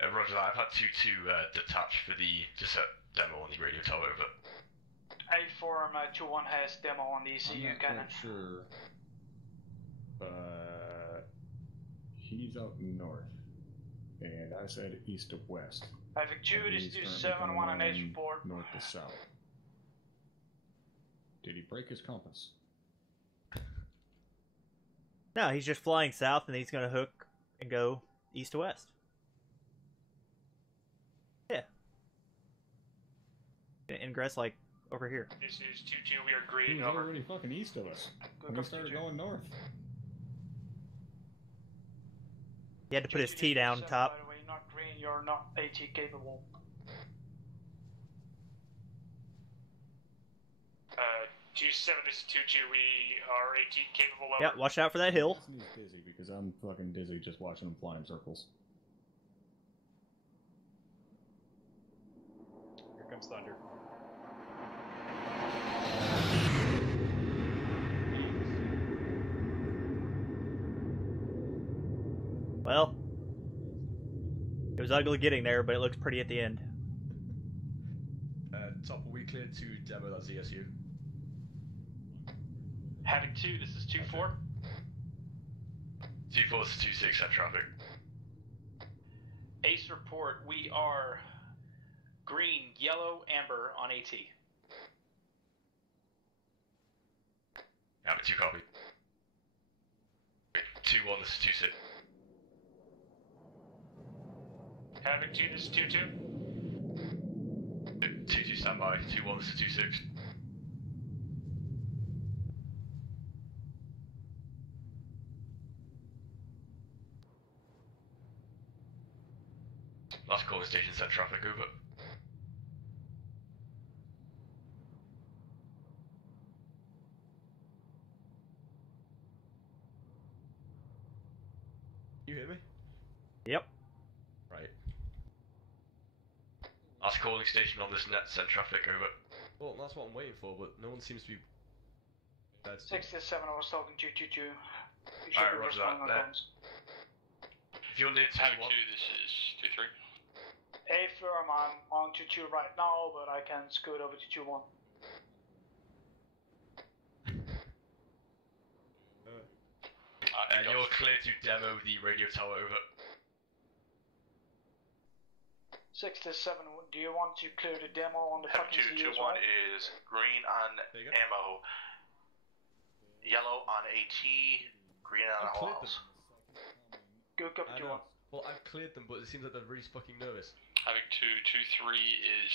Roger that, I've had 2-2 detach for the set demo on the radio tower, over. A firm 2-1 has demo on the ECU cannon. I'm not sure, but he's up north, and I said east to west. Havoc 2, this 2-7, 1 on H report. North to south. Did he break his compass? No, he's just flying south, and he's going to hook and go east to west. Yeah. Ingress, like, over here. This is 2-2, we are green. He was Over. already fucking east of us. When we started going north. He had to put his T down top. By the way, not green, you're not AT capable. 2-7, this is 2-2, we are AT capable. Over. Yeah, watch out for that hill. He's dizzy because I'm fucking dizzy just watching him fly in circles. Here comes Thunder. Well, it was ugly getting there, but it looks pretty at the end. Top, are we cleared to demo that ZSU? Havoc 2, this is 2-4. 2-4 is 2-6 at traffic. Ace report, we are green, yellow, amber on AT. Havoc 2 copy. 2-1, this is 2-6. Havoc 2, this is 2-2. 2-2 standby. 2-1, this is 2-6. Last calling station set traffic, over. You hear me? Yep. Right. Last calling station on this net, send traffic, over. Well, that's what I'm waiting for, but no one seems to be... 67, I was talking to 2-2. Alright, roger that. If you're near 2-1... 2, this is 2-3. A firm, I'm on 2-2 right now, but I can scoot over to 2-1. And you're clear to demo the radio tower, over. 67, do you want to clear the demo on the Havoc fucking 2, CU 2-1 is green on ammo, yellow on AT, green on all else. Good copy, 2-1. Well, I've cleared them, but it seems like they're really fucking nervous. Havoc 2, 2-3 is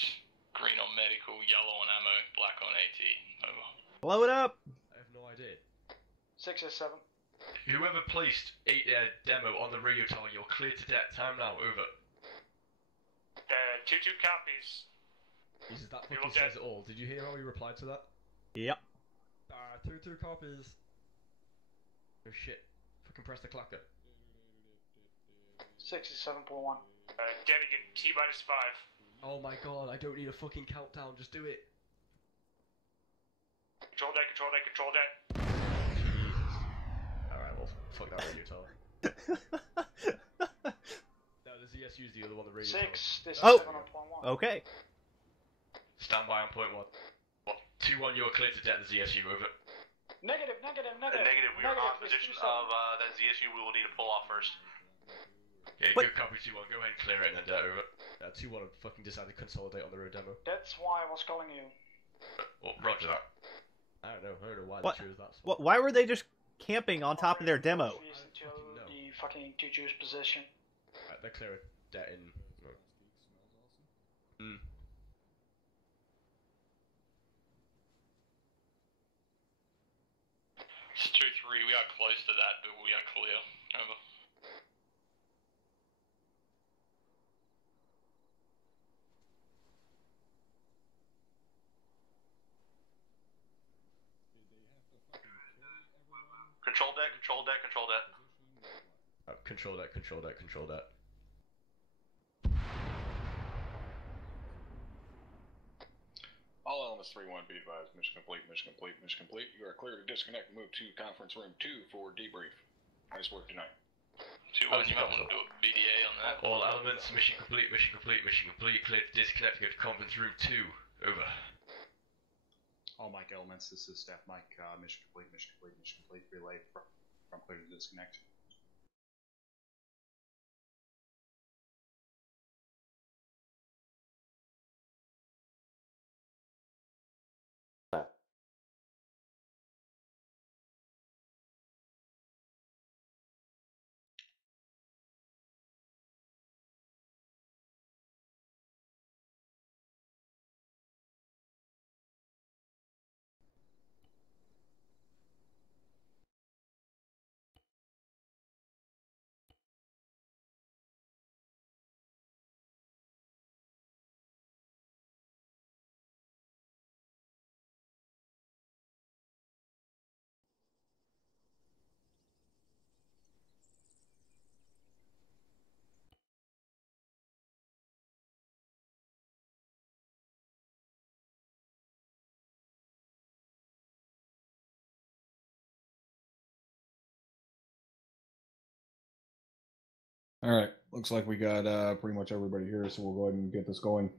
green on medical, yellow on ammo, black on AT. Over. Blow it up! I have no idea. 67. Whoever placed a demo on the radio tower, you're clear to deck. Time now, over. 2-2 copies. Jesus, that fucking says it all. Did you hear how he replied to that? Yep. 2-2 copies. Oh shit. Fucking press the clacker. 67.1. Delegate T-5. Oh my god, I don't need a fucking countdown, just do it. Control deck, control deck, control deck. Jesus. Alright, well, fuck that radio tower. No, the ZSU's the other one, the radio 6, tower. this is Oh! 7.1. Okay. Stand by on point 1. 2-1, you're clear to deck the ZSU, over. Negative. Negative. We are on position of that ZSU. We will need to pull off first. Okay, good copy 2-1. Go ahead and clear it and then over. 2-1 have fucking decided to consolidate on the road demo. That's why I was calling you. Well, roger that. I don't know why What? they chose that spot. Why were they just camping on top of their demo? The fucking two-juice position. Right, they're clearing that in. It's 2-3. We are close to that, but we are clear. Over. Control deck. Control that. All elements 3-1, be advised. Mission complete. You are clear to disconnect and move to conference room 2 for debrief. Nice work tonight. 2-1, you might want to do a BDA on that. All elements, mission complete. Clear to disconnect, go to conference room 2. Over. All Mike elements, this is Staff Mike. Mission complete. Relay from clear to disconnect. All right, looks like we got pretty much everybody here, so we'll go ahead and get this going.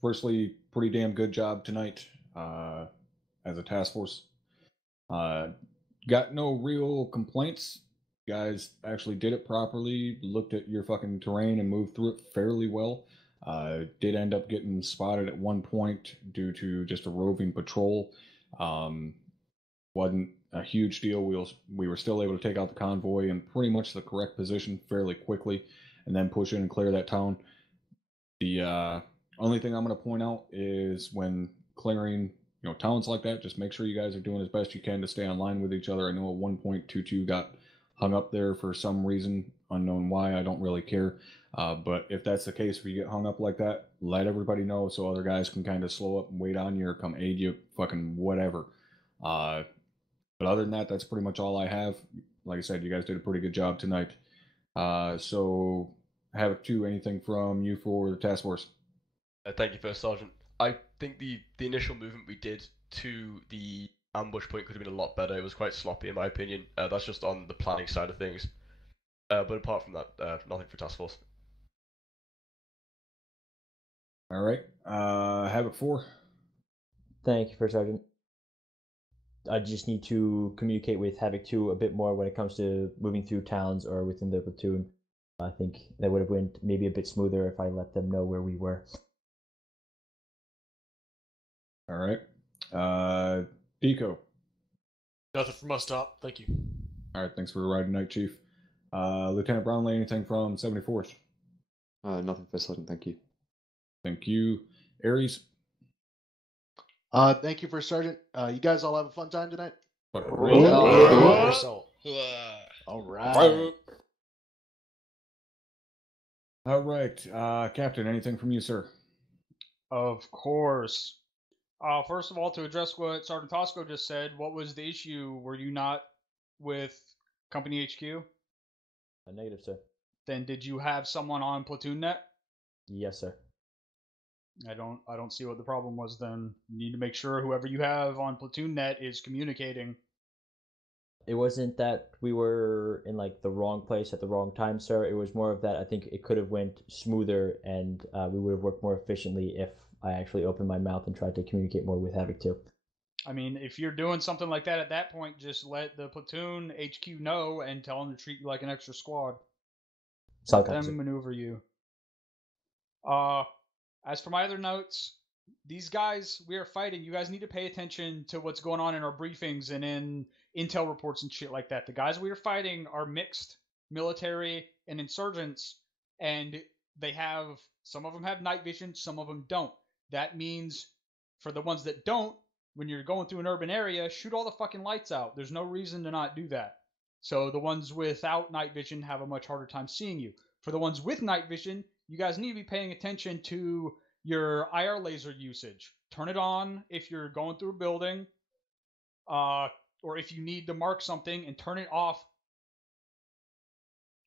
Firstly, pretty damn good job tonight as a task force. Got no real complaints. You guys actually did it properly, looked at your fucking terrain and moved through it fairly well. Did end up getting spotted at one point due to just a roving patrol. Wasn't a huge deal. We were still able to take out the convoy in pretty much the correct position fairly quickly and then push in and clear that town. The only thing I'm going to point out is when clearing towns like that, just make sure you guys are doing as best you can to stay online with each other. I know at 1.22 got hung up there for some reason, unknown why, I don't really care. But if that's the case, if you get hung up like that, let everybody know so other guys can kind of slow up and wait on you or come aid you, fucking whatever. But other than that, that's pretty much all I have. Like I said, you guys did a pretty good job tonight. So, Havoc 2, anything from you for the task force? Thank you, First Sergeant. I think the initial movement we did to the ambush point could have been a lot better. It was quite sloppy, in my opinion. That's just on the planning side of things. But apart from that, nothing for task force. All right. Havoc 4. Thank you, First Sergeant. I just need to communicate with Havoc 2 a bit more when it comes to moving through towns or within the platoon. I think that would have went maybe a bit smoother if I let them know where we were. All right. Deco. Nothing from us, Top. Thank you. All right. Thanks for the ride tonight, Chief. Lieutenant Brownlee, anything from 74th? Nothing, First Sergeant. Thank you. Thank you. Aries. Thank you, First Sergeant. You guys all have a fun time tonight? All right. All right. Captain, anything from you, sir? Of course. First of all, to address what Sergeant Tosco just said, what was the issue? Were you not with Company HQ? Negative, sir. Then did you have someone on Platoon Net? Yes, sir. I don't see what the problem was then. You need to make sure whoever you have on Platoon Net is communicating. It wasn't that we were in the wrong place at the wrong time, sir. It was more of that I think it could have went smoother and we would have worked more efficiently if I actually opened my mouth and tried to communicate more with Havoc 2. I mean, if you're doing something like that at that point, just let the platoon HQ know and tell them to treat you like an extra squad. Let them maneuver you. As for my other notes, these guys we are fighting, you guys need to pay attention to what's going on in our briefings and in intel reports and shit like that. The guys we are fighting are mixed military and insurgents, and they have, some of them have night vision, some of them don't. That means for the ones that don't, when you're going through an urban area, shoot all the fucking lights out. There's no reason to not do that. So the ones without night vision have a much harder time seeing you. For the ones with night vision, you guys need to be paying attention to your IR laser usage. Turn it on if you're going through a building, or if you need to mark something, and turn it off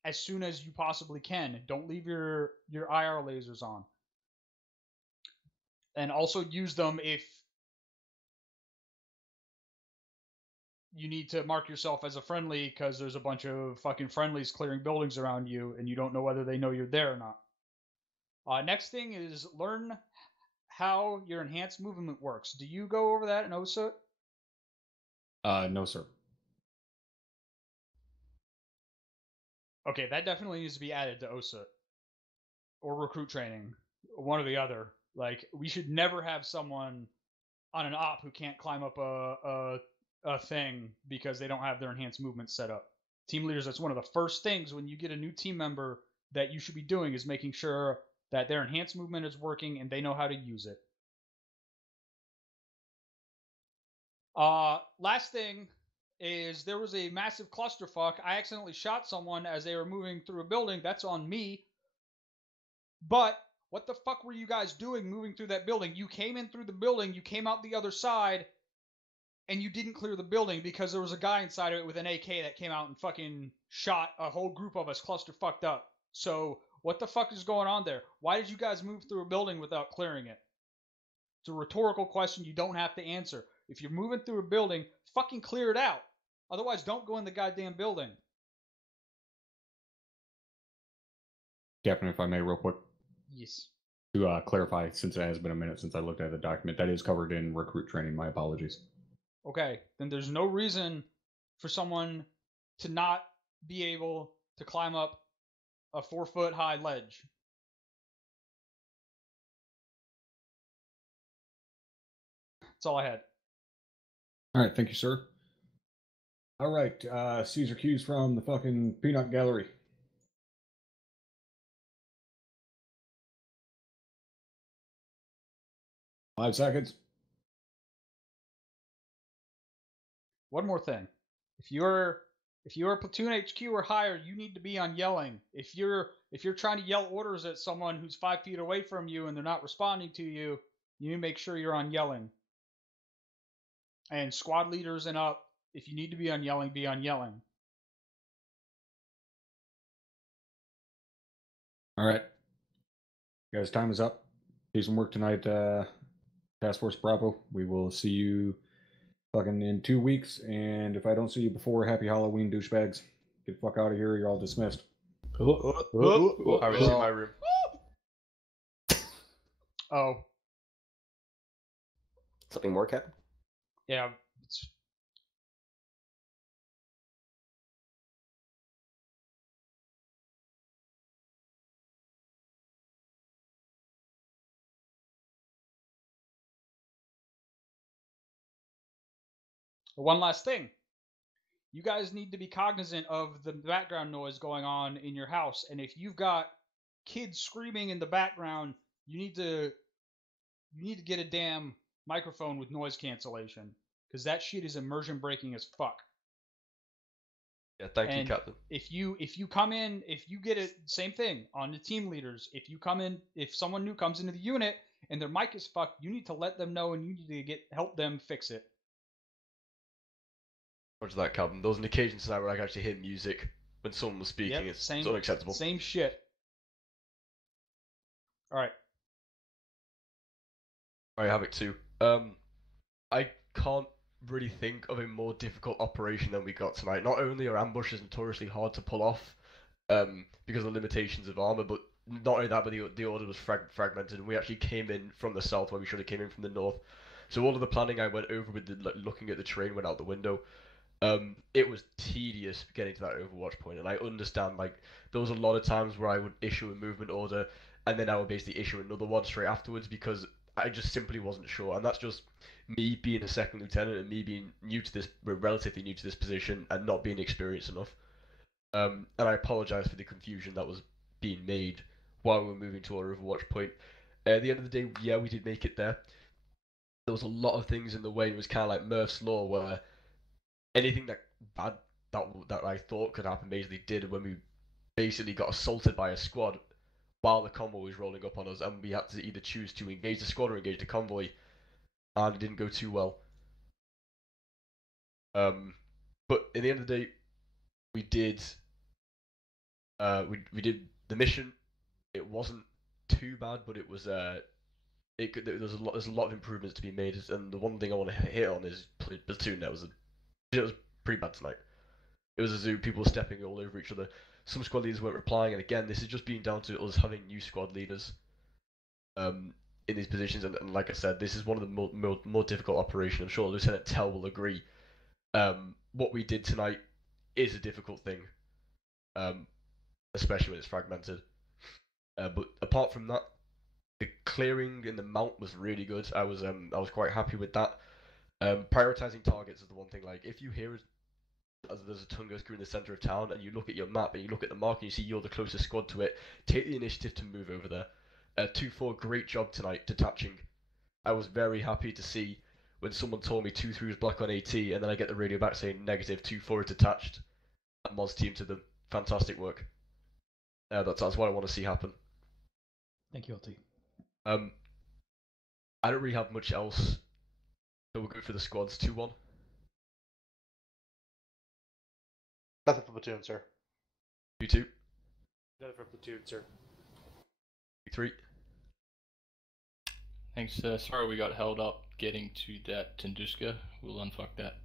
as soon as you possibly can. Don't leave your IR lasers on. And also use them if you need to mark yourself as a friendly, because there's a bunch of fucking friendlies clearing buildings around you, and you don't know whether they know you're there or not. Next thing is learn how your enhanced movement works. Do you go over that in OSUT? No, sir. Okay, that definitely needs to be added to OSUT. Or recruit training. One or the other. Like, we should never have someone on an op who can't climb up a thing because they don't have their enhanced movement set up. Team leaders, that's one of the first things when you get a new team member that you should be doing, is making sure that their enhanced movement is working and they know how to use it. Last thing is, there was a massive clusterfuck. I accidentally shot someone as they were moving through a building. That's on me. But what the fuck were you guys doing moving through that building? You came in through the building, you came out the other side, and you didn't clear the building because there was a guy inside of it with an AK that came out and fucking shot a whole group of us cluster-fucked up. So, what the fuck is going on there? Why did you guys move through a building without clearing it? It's a rhetorical question you don't have to answer. If you're moving through a building, fucking clear it out. Otherwise, don't go in the goddamn building. Captain, if I may, real quick. Yes. To clarify, since it has been a minute since I looked at the document, that is covered in recruit training. My apologies. Okay, then there's no reason for someone to not be able to climb up a 4-foot-high ledge. That's all I had. All right, thank you, sir. All right, Caesar Q's from the fucking peanut gallery. Five seconds. One more thing. If you're platoon HQ or higher, you need to be on yelling. If you're trying to yell orders at someone who's 5 feet away from you and they're not responding to you, you need to make sure you're on yelling. And squad leaders and up, if you need to be on yelling, be on yelling. All right. Guys, time is up. Do some work tonight, Task Force Bravo. We will see you fucking in 2 weeks, and if I don't see you before, happy Halloween, douchebags. Get the fuck out of here. You're all dismissed. I was in my room. Oh. Something more, Cap? Yeah. One last thing. You guys need to be cognizant of the background noise going on in your house, and if you've got kids screaming in the background, you need to get a damn microphone with noise cancellation, because that shit is immersion breaking as fuck. Yeah, thank you, Captain. If you come in, if you get it, same thing on the team leaders. If you come in, if someone new comes into the unit and their mic is fucked, you need to let them know and you need to help them fix it. Roger that, Captain. There was an occasion tonight where I could actually hear music when someone was speaking. It's unacceptable. Same shit. Alright. Alright, Havoc 2. I can't really think of a more difficult operation than we got tonight. Not only are ambushes notoriously hard to pull off because of the limitations of armor, but not only that, but the order was fragmented, and we actually came in from the south where we should have came in from the north. So all of the planning I went over with looking at the terrain went out the window. It was tedious getting to that Overwatch point, and I understand, like, there was a lot of times where I would issue a movement order, and then I would basically issue another one straight afterwards, because I just simply wasn't sure, and that's just me being a second lieutenant, and me being relatively new to this position, and not being experienced enough. And I apologise for the confusion that was being made while we were moving to our Overwatch point. At the end of the day, yeah, we did make it there. There was a lot of things in the way. It was kind of like Murph's Law, where anything that bad that I thought could happen basically did when we basically got assaulted by a squad while the convoy was rolling up on us, and we had to either choose to engage the squad or engage the convoy, and it didn't go too well. But at the end of the day, we did the mission. It wasn't too bad, but it was there's a lot of improvements to be made, and the one thing I want to hit on is Platoon. It was pretty bad tonight. It was a zoo, people were stepping all over each other. Some squad leaders weren't replying, and again, this is just being down to us having new squad leaders in these positions, and like I said, this is one of the more difficult operations. I'm sure Lieutenant Tell will agree. What we did tonight is a difficult thing, especially when it's fragmented. But apart from that, the clearing in the mount was really good. I was quite happy with that. Prioritizing targets is the one thing. Like, if you hear there's a Tunguska in the center of town, and you look at your map and you look at the mark and you see you're the closest squad to it, take the initiative to move over there. 2-4, great job tonight detaching. I was very happy to see when someone told me 2-3 was black on AT, and then I get the radio back saying negative, 2-4 is detached. And Moz team to them. Fantastic work. That's what I want to see happen. Thank you, LT. I don't really have much else, so we'll go for the squads. 2-1. Nothing for Platoon, sir. 2-2. Nothing for Platoon, sir. 3. Thanks. Sorry we got held up getting to that Tunguska. We'll unfuck that.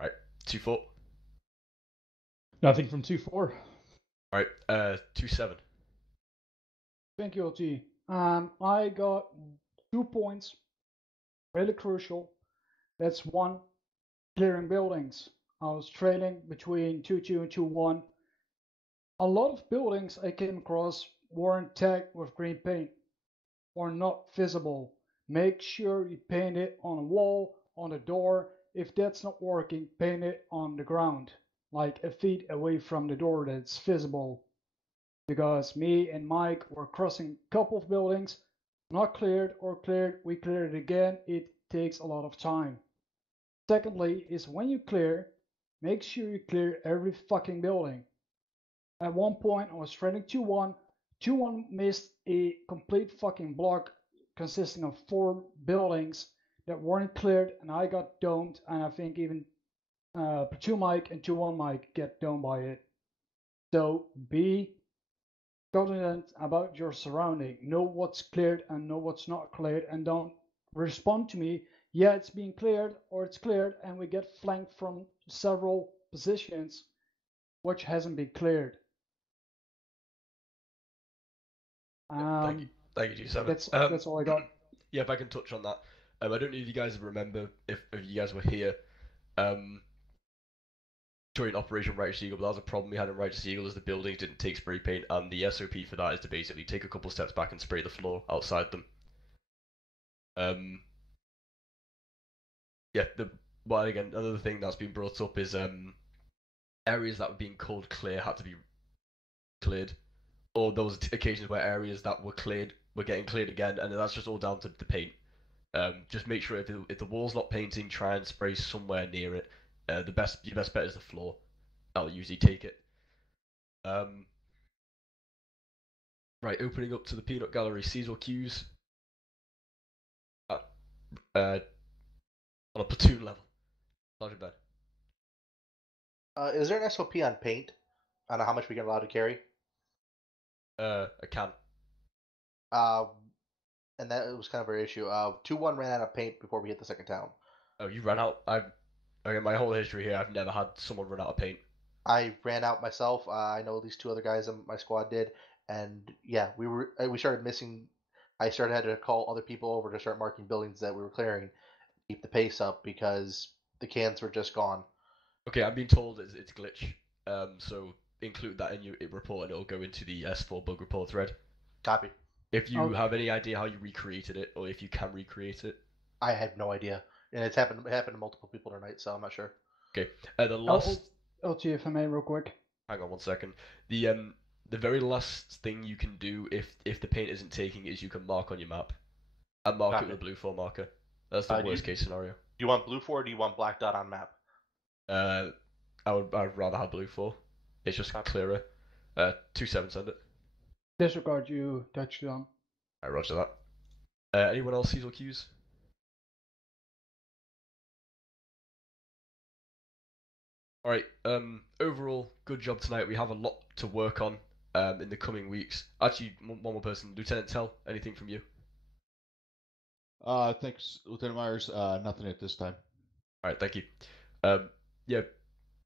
Right. 2-4. Nothing from 2-4. Alright. 2-7. Thank you, LT. I got 2 points. Really crucial. That's 1, clearing buildings. I was trailing between 2-2 and 2-1. A lot of buildings I came across weren't tagged with green paint or not visible. Make sure you paint it on a wall, on a door. If that's not working, paint it on the ground, like a feet away from the door that's visible. Because me and Mike were crossing a couple of buildings, not cleared or cleared, we cleared it again. It takes a lot of time. Secondly is when you clear, make sure you clear every fucking building. At one point I was trailing 2-1. 2-1 missed a complete fucking block consisting of 4 buildings that weren't cleared, and I got domed, and I think even 2 Mike and 2-1 Mike get domed by it. So be confident about your surrounding. Know what's cleared and know what's not cleared, and don't respond to me, yeah, it's being cleared, or it's cleared, and we get flanked from several positions which hasn't been cleared. Thank you, G7. That's all I got. Yeah, if I can touch on that. I don't know if you guys remember, if you guys were here, during Operation Righteous Eagle, but that was a problem we had in Righteous Eagle, is the buildings didn't take spray paint, and the SOP for that is to basically take a couple steps back and spray the floor outside them. Yeah, well, again, another thing that's been brought up is areas that were being called clear had to be cleared, or there was occasions where areas that were cleared were getting cleared again, and that's just all down to the paint. Just make sure if the wall's not painting, try and spray somewhere near it. Your best bet is the floor. That'll usually take it. Right, opening up to the peanut gallery. C's or Q's on a platoon level. Sergeant Ben. Is there an SOP on paint? I don't know how much we get allowed to carry. I can. And that was kind of our issue. 2-1 ran out of paint before we hit the second town. Oh, you ran out? My whole history here, I've never had someone run out of paint. I ran out myself. I know at least 2 other guys in my squad did, and yeah, we started missing I had to call other people over to start marking buildings that we were clearing, keep the pace up because the cans were just gone. Okay, I'm being told it's glitch. So include that in your report and it'll go into the S4 bug report thread. Copy. If you have any idea how you recreated it, or if you can recreate it. I have no idea. And it happened to multiple people tonight, so I'm not sure. Okay. The last... LT, if I may, real quick. Hang on 1 second. The very last thing you can do if the paint isn't taking is you can mark on your map. And mark it with a blue 4 marker. That's the worst case scenario. Do you want blue 4 or do you want black dot on map? I'd rather have blue 4. It's just clearer. 2-7 send it. Disregard you touchdown. I roger that. Anyone else C's or Q's? Alright, overall, good job tonight. We have a lot to work on in the coming weeks. Actually, one more person. Lieutenant Tell, anything from you? Thanks, Lieutenant Myers. Nothing at this time. Alright, thank you. Yeah,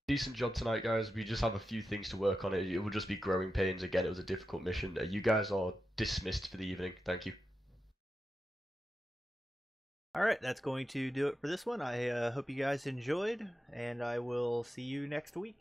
decent job tonight, guys. We just have a few things to work on. It will just be growing pains. Again, it was a difficult mission. You guys are dismissed for the evening. Thank you. Alright, that's going to do it for this one. I hope you guys enjoyed, and I will see you next week.